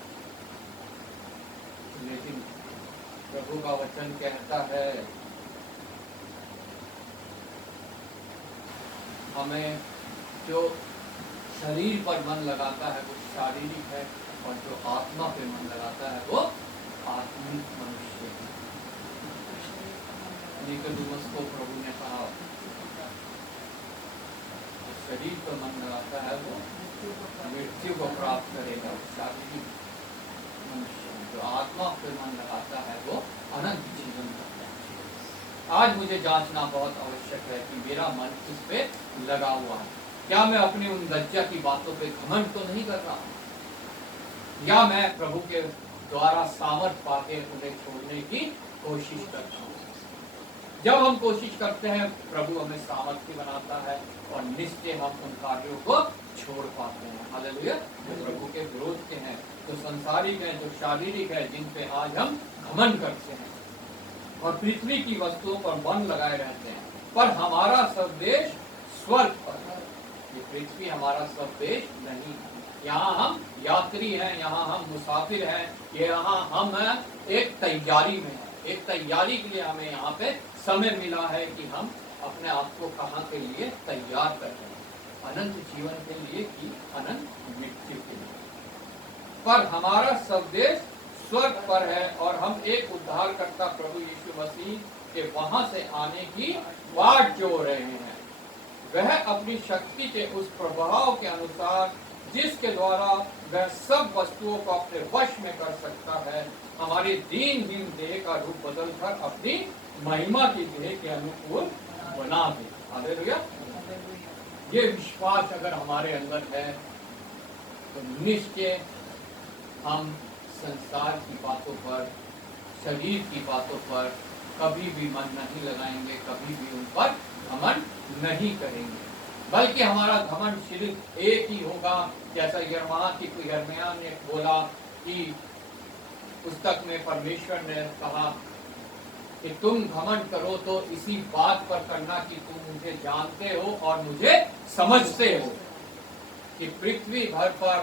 लेकिन प्रभु का वचन कहता है हमें जो शरीर पर मन लगाता है वो शारीरिक है, और जो आत्मा पे मन लगाता है वो आत्मिक मनुष्य है। निकोदेमुस को प्रभु ने कहा जो शरीर पर मन लगाता है वो मृत्यु को प्राप्त करेगा, शारीरिक मनुष्य। जो आत्मा पे मन लगाता है वो अनंत जीवन करता है। आज मुझे जांचना बहुत आवश्यक है कि मेरा मन किस पे लगा हुआ है। क्या मैं अपनी उन लज्जा की बातों पे घमंड तो नहीं कर रहा हूँ, या मैं प्रभु के द्वारा सामर्थ पाके उन्हें छोड़ने की कोशिश करता हूँ। जब हम कोशिश करते हैं प्रभु हमें सामर्थ्य बनाता है और निश्चय हम उन कार्यों को छोड़ पाते हैं। हालेलुया। जो प्रभु के विरोध के हैं, जो संसारिक है, जो शारीरिक है, जिन पे आज हम घमंड करते हैं और पृथ्वी की वस्तुओं पर मन लगाए रहते हैं। पर हमारा स्वदेश स्वर्ग पर है। ये पृथ्वी हमारा स्वदेश नहीं है। यहाँ हम यात्री हैं, यहाँ हम मुसाफिर हैं, ये यहाँ हम एक तैयारी में हैं। एक तैयारी के लिए हमें यहाँ पे समय मिला है कि हम अपने आप को कहाँ के लिए तैयार कर रहे हैं, अनंत जीवन के लिए कि अनंत मृत्यु के लिए। पर हमारा स्वदेश स्वर्ग पर है और हम एक उद्धारकर्ता प्रभु यीशु मसीह के वहां से आने की वाट जोड़ रहे हैं। वह अपनी शक्ति के उस प्रभाव के अनुसार जिसके द्वारा वह सब वस्तुओं को अपने वश में कर सकता है, हमारी दीनहीन देह का रूप बदलकर अपनी महिमा की देह के अनुकूल बना दे। हालेलुया। ये विश्वास अगर हमारे अंदर है तो निश्चय हम संसार की बातों पर, शरीर की बातों पर कभी भी मन नहीं लगाएंगे, कभी भी उन पर घमंड नहीं करेंगे, बल्कि हमारा घमंड सिर्फ एक ही होगा। जैसा यिर्मयाह ने बोला कि पुस्तक में परमेश्वर ने कहा कि तुम घमंड करो तो इसी बात पर करना कि तुम मुझे जानते हो और मुझे समझते हो कि पृथ्वी भर पर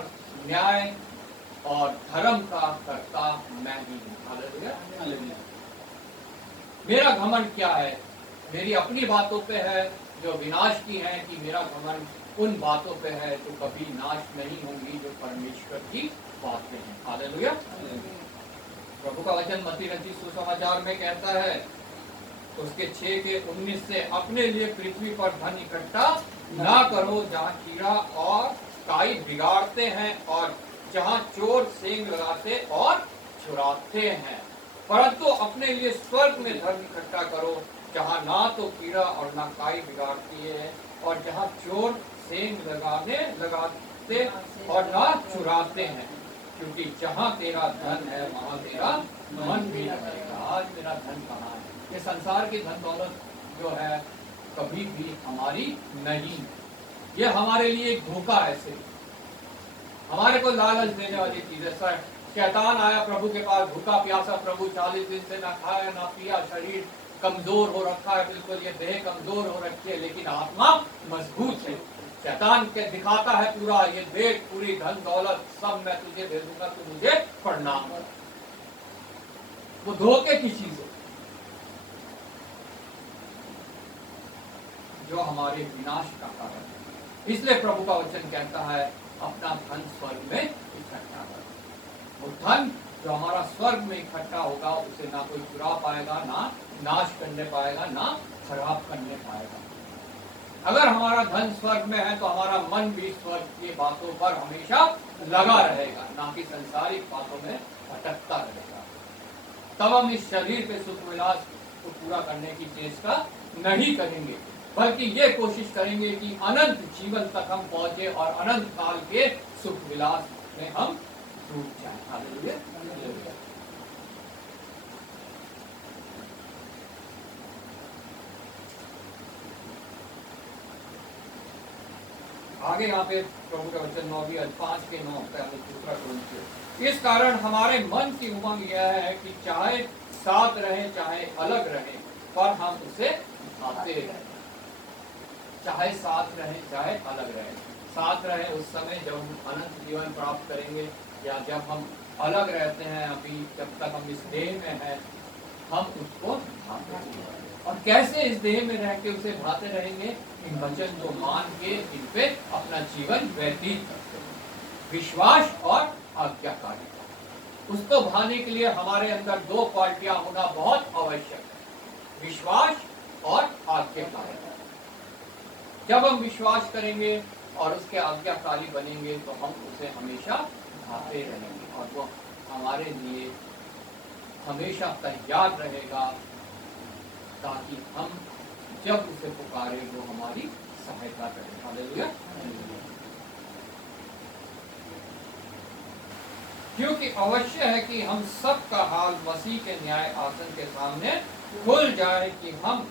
न्याय और धर्म का कर्ता मैं ही हूँ। हालेलुया। मेरा घमंड क्या है? मेरी अपनी बातों पे है जो विनाश की है, कि मेरा घमंड उन बातों पे है जो कभी नाश नहीं होंगी, जो परमेश्वर की बातें हैं। हालेलुया। प्रभु का वचन मत्ती रचित सुसमाचार में कहता है उसके 6 के 19 से, अपने लिए पृथ्वी पर धन इकट्ठा ना करो जहाँ कीड़ा और काई बिगाड़ते हैं और जहाँ चोर सेंग लगाते और चुराते हैं, परंतु अपने लिए स्वर्ग में धन इकट्ठा करो जहाँ ना तो कीड़ा और ना काई बिगाड़ती है और जहाँ चोर सेंग लगाते और ना चुराते हैं, क्योंकि जहाँ तेरा धन है वहाँ तेरा मन भी रहेगा। आज मेरा धन कहाँ है? ये संसार की धन दौलत जो है कभी भी हमारी नहीं, ये हमारे लिए एक धोखा है। सिर्फ हमारे को लालच देने वाली चीज है। शैतान आया प्रभु के पास भूखा प्यासा, प्रभु 40 दिन से ना खाया ना पिया, शरीर कमजोर हो रखा है, बिल्कुल ये देह कमजोर हो रखी है, लेकिन आत्मा मजबूत है। शैतान के दिखाता है पूरा, ये देख पूरी धन दौलत सब मैं तुझे दे दूंगा, तू मुझे प्रणाम कर। वो धोखे की चीज है जो हमारे विनाश का कारण है। इसलिए प्रभु का वचन कहता है अपना धन स्वर्ग में इकट्ठा करो। वो धन जो हमारा स्वर्ग में इकट्ठा होगा उसे ना कोई चुरा पाएगा, ना नाश करने पाएगा, ना खराब करने पाएगा। अगर हमारा धन स्वर्ग में है तो हमारा मन भी स्वर्ग की बातों पर हमेशा लगा रहेगा, ना कि संसारिक बातों में भटकता रहेगा। तब हम इस शरीर के सुख विलास को पूरा करने की चेष्टा नहीं करेंगे, बल्कि ये कोशिश करेंगे कि अनंत जीवन तक हम पहुंचे और अनंत काल के सुख विलास में हम डूब जाएं। हालेलुया। आगे यहाँ पे प्रभु का वचन 5 के 9 पे हमें दूसरा कुरिन्थियों, इस कारण हमारे मन की उमंग यह है कि चाहे साथ रहे चाहे अलग रहे, पर हम उसे आते रहें। चाहे साथ रहे चाहे अलग रहे। साथ रहे उस समय जब हम अनंत जीवन प्राप्त करेंगे, या जब हम अलग रहते हैं अभी जब तक हम इस देह में हैं, हम उसको भाते रहेंगे। और कैसे इस देह में रह के उसे भाते रहेंगे? इन वचन को मान के इन पे अपना जीवन व्यतीत करते हैं। विश्वास और आज्ञाकारिता। उसको भाने के लिए हमारे अंदर 2 क्वालिटियां होना बहुत आवश्यक है, विश्वास और आज्ञाकारिता। जब हम विश्वास करेंगे और उसके आज्ञाकारी बनेंगे तो हम उसे हमेशा भाते रहेंगे और वो हमारे लिए हमेशा तैयार रहेगा, ताकि हम जब उसे पुकारे वो हमारी सहायता करे। हालेलुया। क्योंकि अवश्य है कि हम सब का हाल मसीह के न्याय आसन के सामने खुल जाए, कि हम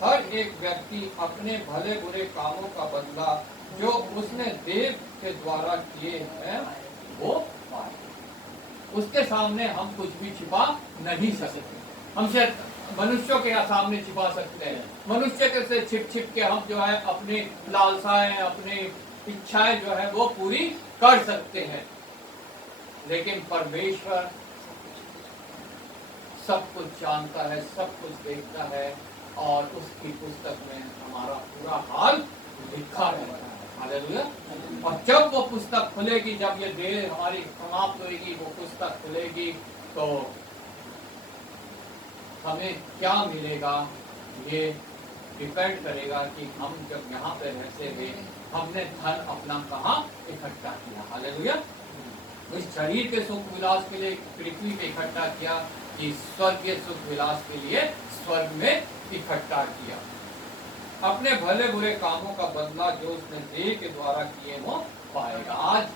हर एक व्यक्ति अपने भले बुरे कामों का बदला जो उसने देव के द्वारा किए हैं वो पाए। उसके सामने हम कुछ भी छिपा नहीं सकते। हमसे मनुष्यों के सामने छिपा सकते हैं, मनुष्य के से छिप के हम जो है अपनी लालसाएं अपनी इच्छाएं जो है वो पूरी कर सकते हैं, लेकिन परमेश्वर सब कुछ जानता है, सब कुछ देखता है और उसकी पुस्तक में हमारा पूरा हाल लिखा रहता है। हालेलुया। और जब वो पुस्तक खुलेगी, जब ये देह हमारी समाप्त होगी, वो पुस्तक खुलेगी तो हमें क्या मिलेगा ये डिपेंड करेगा कि हम जब यहाँ पे रहते हुए हमने धन अपना कहाँ इकट्ठा किया। हालेलुया। इस शरीर के सुख विलास के लिए पृथ्वी पे इकट्ठा किया, कि स्वर्गीय सुख विलास के लिए स्वर्ग में इकट्ठा किया। अपने भले बुरे कामों का बदला जो उसने देह के द्वारा किए वो पाएगा। आज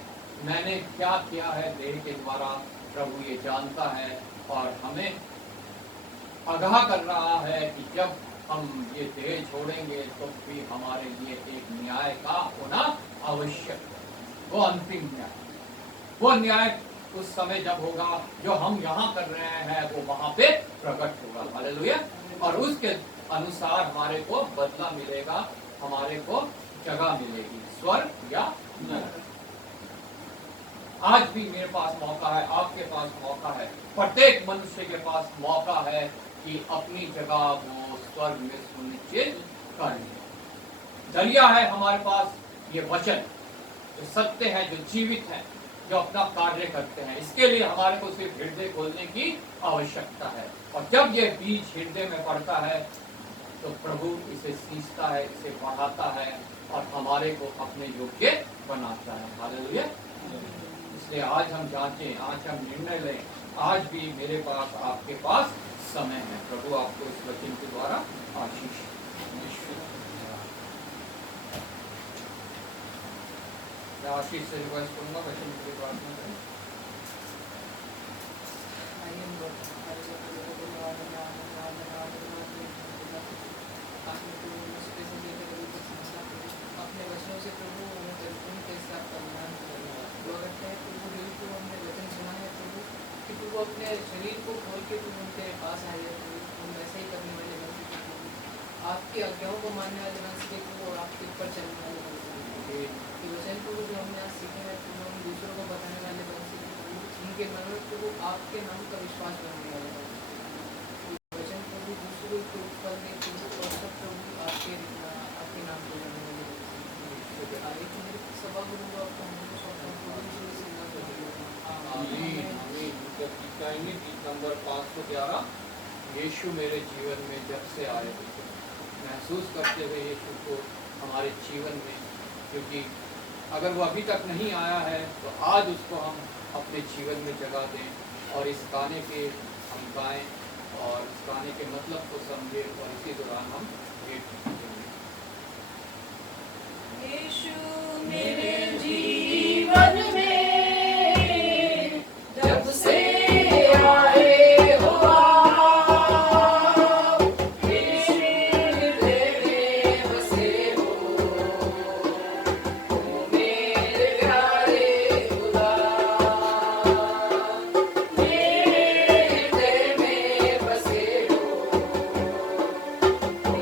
मैंने क्या किया है देह के द्वारा, प्रभु ये जानता है और हमें आगाह कर रहा है कि जब हम ये देह छोड़ेंगे तो भी हमारे लिए एक न्याय का होना आवश्यक है। वो अंतिम न्याय, वो न्याय उस समय जब होगा जो हम यहाँ कर रहे हैं वो वहाँ पे प्रकट होगा। हालेलुया। और उसके अनुसार हमारे को बदला मिलेगा, हमारे को जगह मिलेगी, स्वर्ग या नरक। आज भी मेरे पास मौका है, आपके पास मौका है, प्रत्येक मनुष्य के पास मौका है कि अपनी जगह वो स्वर्ग में सुनिश्चित कर ले। दरिया है हमारे पास, ये वचन जो सत्य है, जो जीवित है, जो अपना कार्य करते हैं। इसके लिए हमारे को सिर्फ हृदय खोलने की आवश्यकता है। और जब ये बीज हृदय में पड़ता है तो प्रभु इसे सींचता है, इसे बढ़ाता है और हमारे को अपने योग्य बनाता है। हालेलुया। इसलिए आज हम जांचें, आज हम निर्णय लें। आज भी मेरे पास, आपके पास समय है। प्रभु आपको इस वचन के द्वारा आशीष। मैं आशीष से रिक्वेस्ट करूंगा वचन के लिए प्रार्थना करें। अपने वचनों से प्रभु हमें परिपूर्ण कैसे आपका ध्यान करना है। दुआ करते हैं प्रभु, यही तो हमने वचन सुना है प्रभु, कि प्रभु अपने शरीर को खोल के प्रभु उनके पास आए हैं प्रभु, हम वैसे ही करने वाले बन सके प्रभु, आपकी आज्ञाओं को मानने वाले बन सके प्रभु, और आपके ऊपर चलने वाले बन सके। ये वचन प्रभु जो हमने आज सीखे हैं प्रभु, हम दूसरों को बताने वाले बन सके प्रभु, उनके मन में प्रभु आपके नाम का विश्वास बनाने वाले बन सके। वचन प्रभु दूसरों के ऊपर में प्रभु, और सब प्रभु आपके नाम को जानने वाले बन सके। आगे की मेरी सभा गुरु आपको हमको सौंपता हूं प्रभु, यीशु मसीह के नाम में आमीन आमीन। जब गीत गाएंगे गीत नंबर 511, यीशु मेरे जीवन में जब से आए थे, महसूस करते हुए यीशु को हमारे जीवन में, क्योंकि अगर वो अभी तक नहीं आया है तो आज उसको हम अपने जीवन में जगह दें और इस गाने के हम गाएं और इस गाने के मतलब को समझें और इसी दौरान हम भेंट करेंगे। यीशु मेरे जीवन में जब से आए हो आप, यीशु हृदय में बसे हो, ओ मेरे प्यारे खुदा, मेरे हृदय में बसे हो, ओ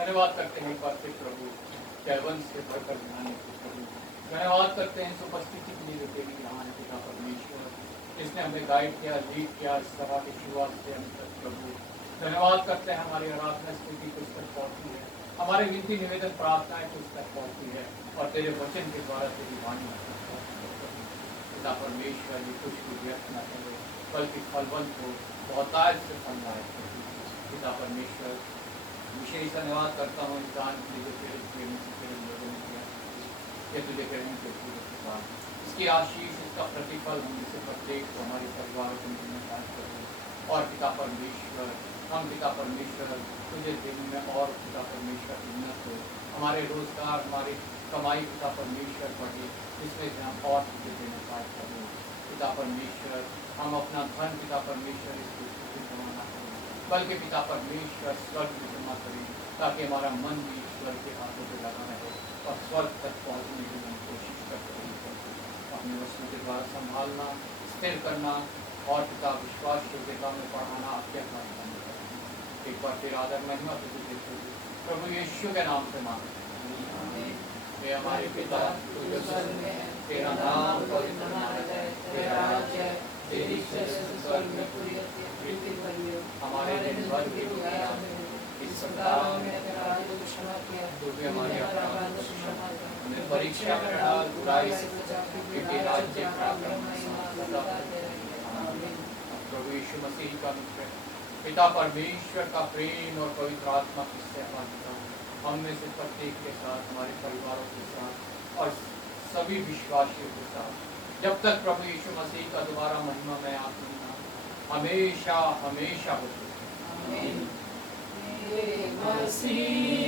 धन्यवाद करते हैं एक बार फिर प्रभु कैवन से भरकर बनाने के प्रभु। धन्यवाद करते हैं इस उपस्थिति के लिए तेरी यहाँ है पिता परमेश्वर, जिसने हमें गाइड किया, लीड किया इस सभा की शुरुआत से हम तक प्रभु। धन्यवाद करते हैं हमारी आराधना स्थिति कुछ तक पहुँची है, हमारे विनती निवेदन प्रार्थनाएं कुछ तक पहुँची है और तेरे वचन के द्वारा तेरी वाणी पिता परमेश्वर ये कुछ भी व्यर्थ न करे बल्कि फलवंत हो, बहुतायत से फल लाए पिता परमेश्वर। विशेष धन्यवाद करता हूँ इंसान के लिए जो तेरे प्रेम से तेरे लोगों ने किया, ये तुझे कहने के पूरे के बाद इसकी आशीष इसका प्रतिफल हम इसे प्रत्येक को हमारे परिवारों को मिलने पाए करें। और पिता परमेश्वर हम पिता परमेश्वर तुझे दिन में और पिता परमेश्वर उन्नत हो, हमारे रोजगार हमारी कमाई पिता परमेश्वर बढ़े, जिसमें से हम और तुझे देने पाए करें पिता परमेश्वर। हम अपना धन पिता परमेश्वर इस पृथ्वी पर जमा ना करें बल्कि पिता परमेश्वर स्वर्ग में जमा करें, ताकि हमारा मन भी ईश्वर के हाथों पे लगा रहे और स्वर्ग तक पहुँचने की हम कोशिश करते हैं। अपने वस्तु के द्वारा संभालना, स्थिर करना और पिता विश्वास योग्यता में बढ़ाना आपके हाथ में है। एक बार फिर आदर महिमा तुझे देते हुए प्रभु यीशु के नाम से मांगते हैं। हे हमारे पिता तू जो स्वर्ग में है, तेरा नाम पवित्र माना जाए, तेरा राज्य आए, तेरी इच्छा जैसे स्वर्ग में पूरी होती है पृथ्वी पर भी हो। हमारे दिन भर की रोटी आज हमें दे। इस सप्ताह में अपने अपराधों को क्षमा किया, तू भी हमारे अपराधों को क्षमा कर। हमें परीक्षा में न डाल, बुराई से बचा, क्योंकि राज्य पराक्रम महिमा सदा तेरा है। आमीन। प्रभु यीशु मसीह का मित्र पिता परमेश्वर का प्रेम और पवित्र आत्मा की सहभागिता हम में से प्रत्येक के साथ, हमारे परिवारों के साथ और सभी विश्वासियों के साथ जब तक प्रभु यीशु मसीह का दोबारा महिमा में आप हमेशा हमेशा होते। मसीह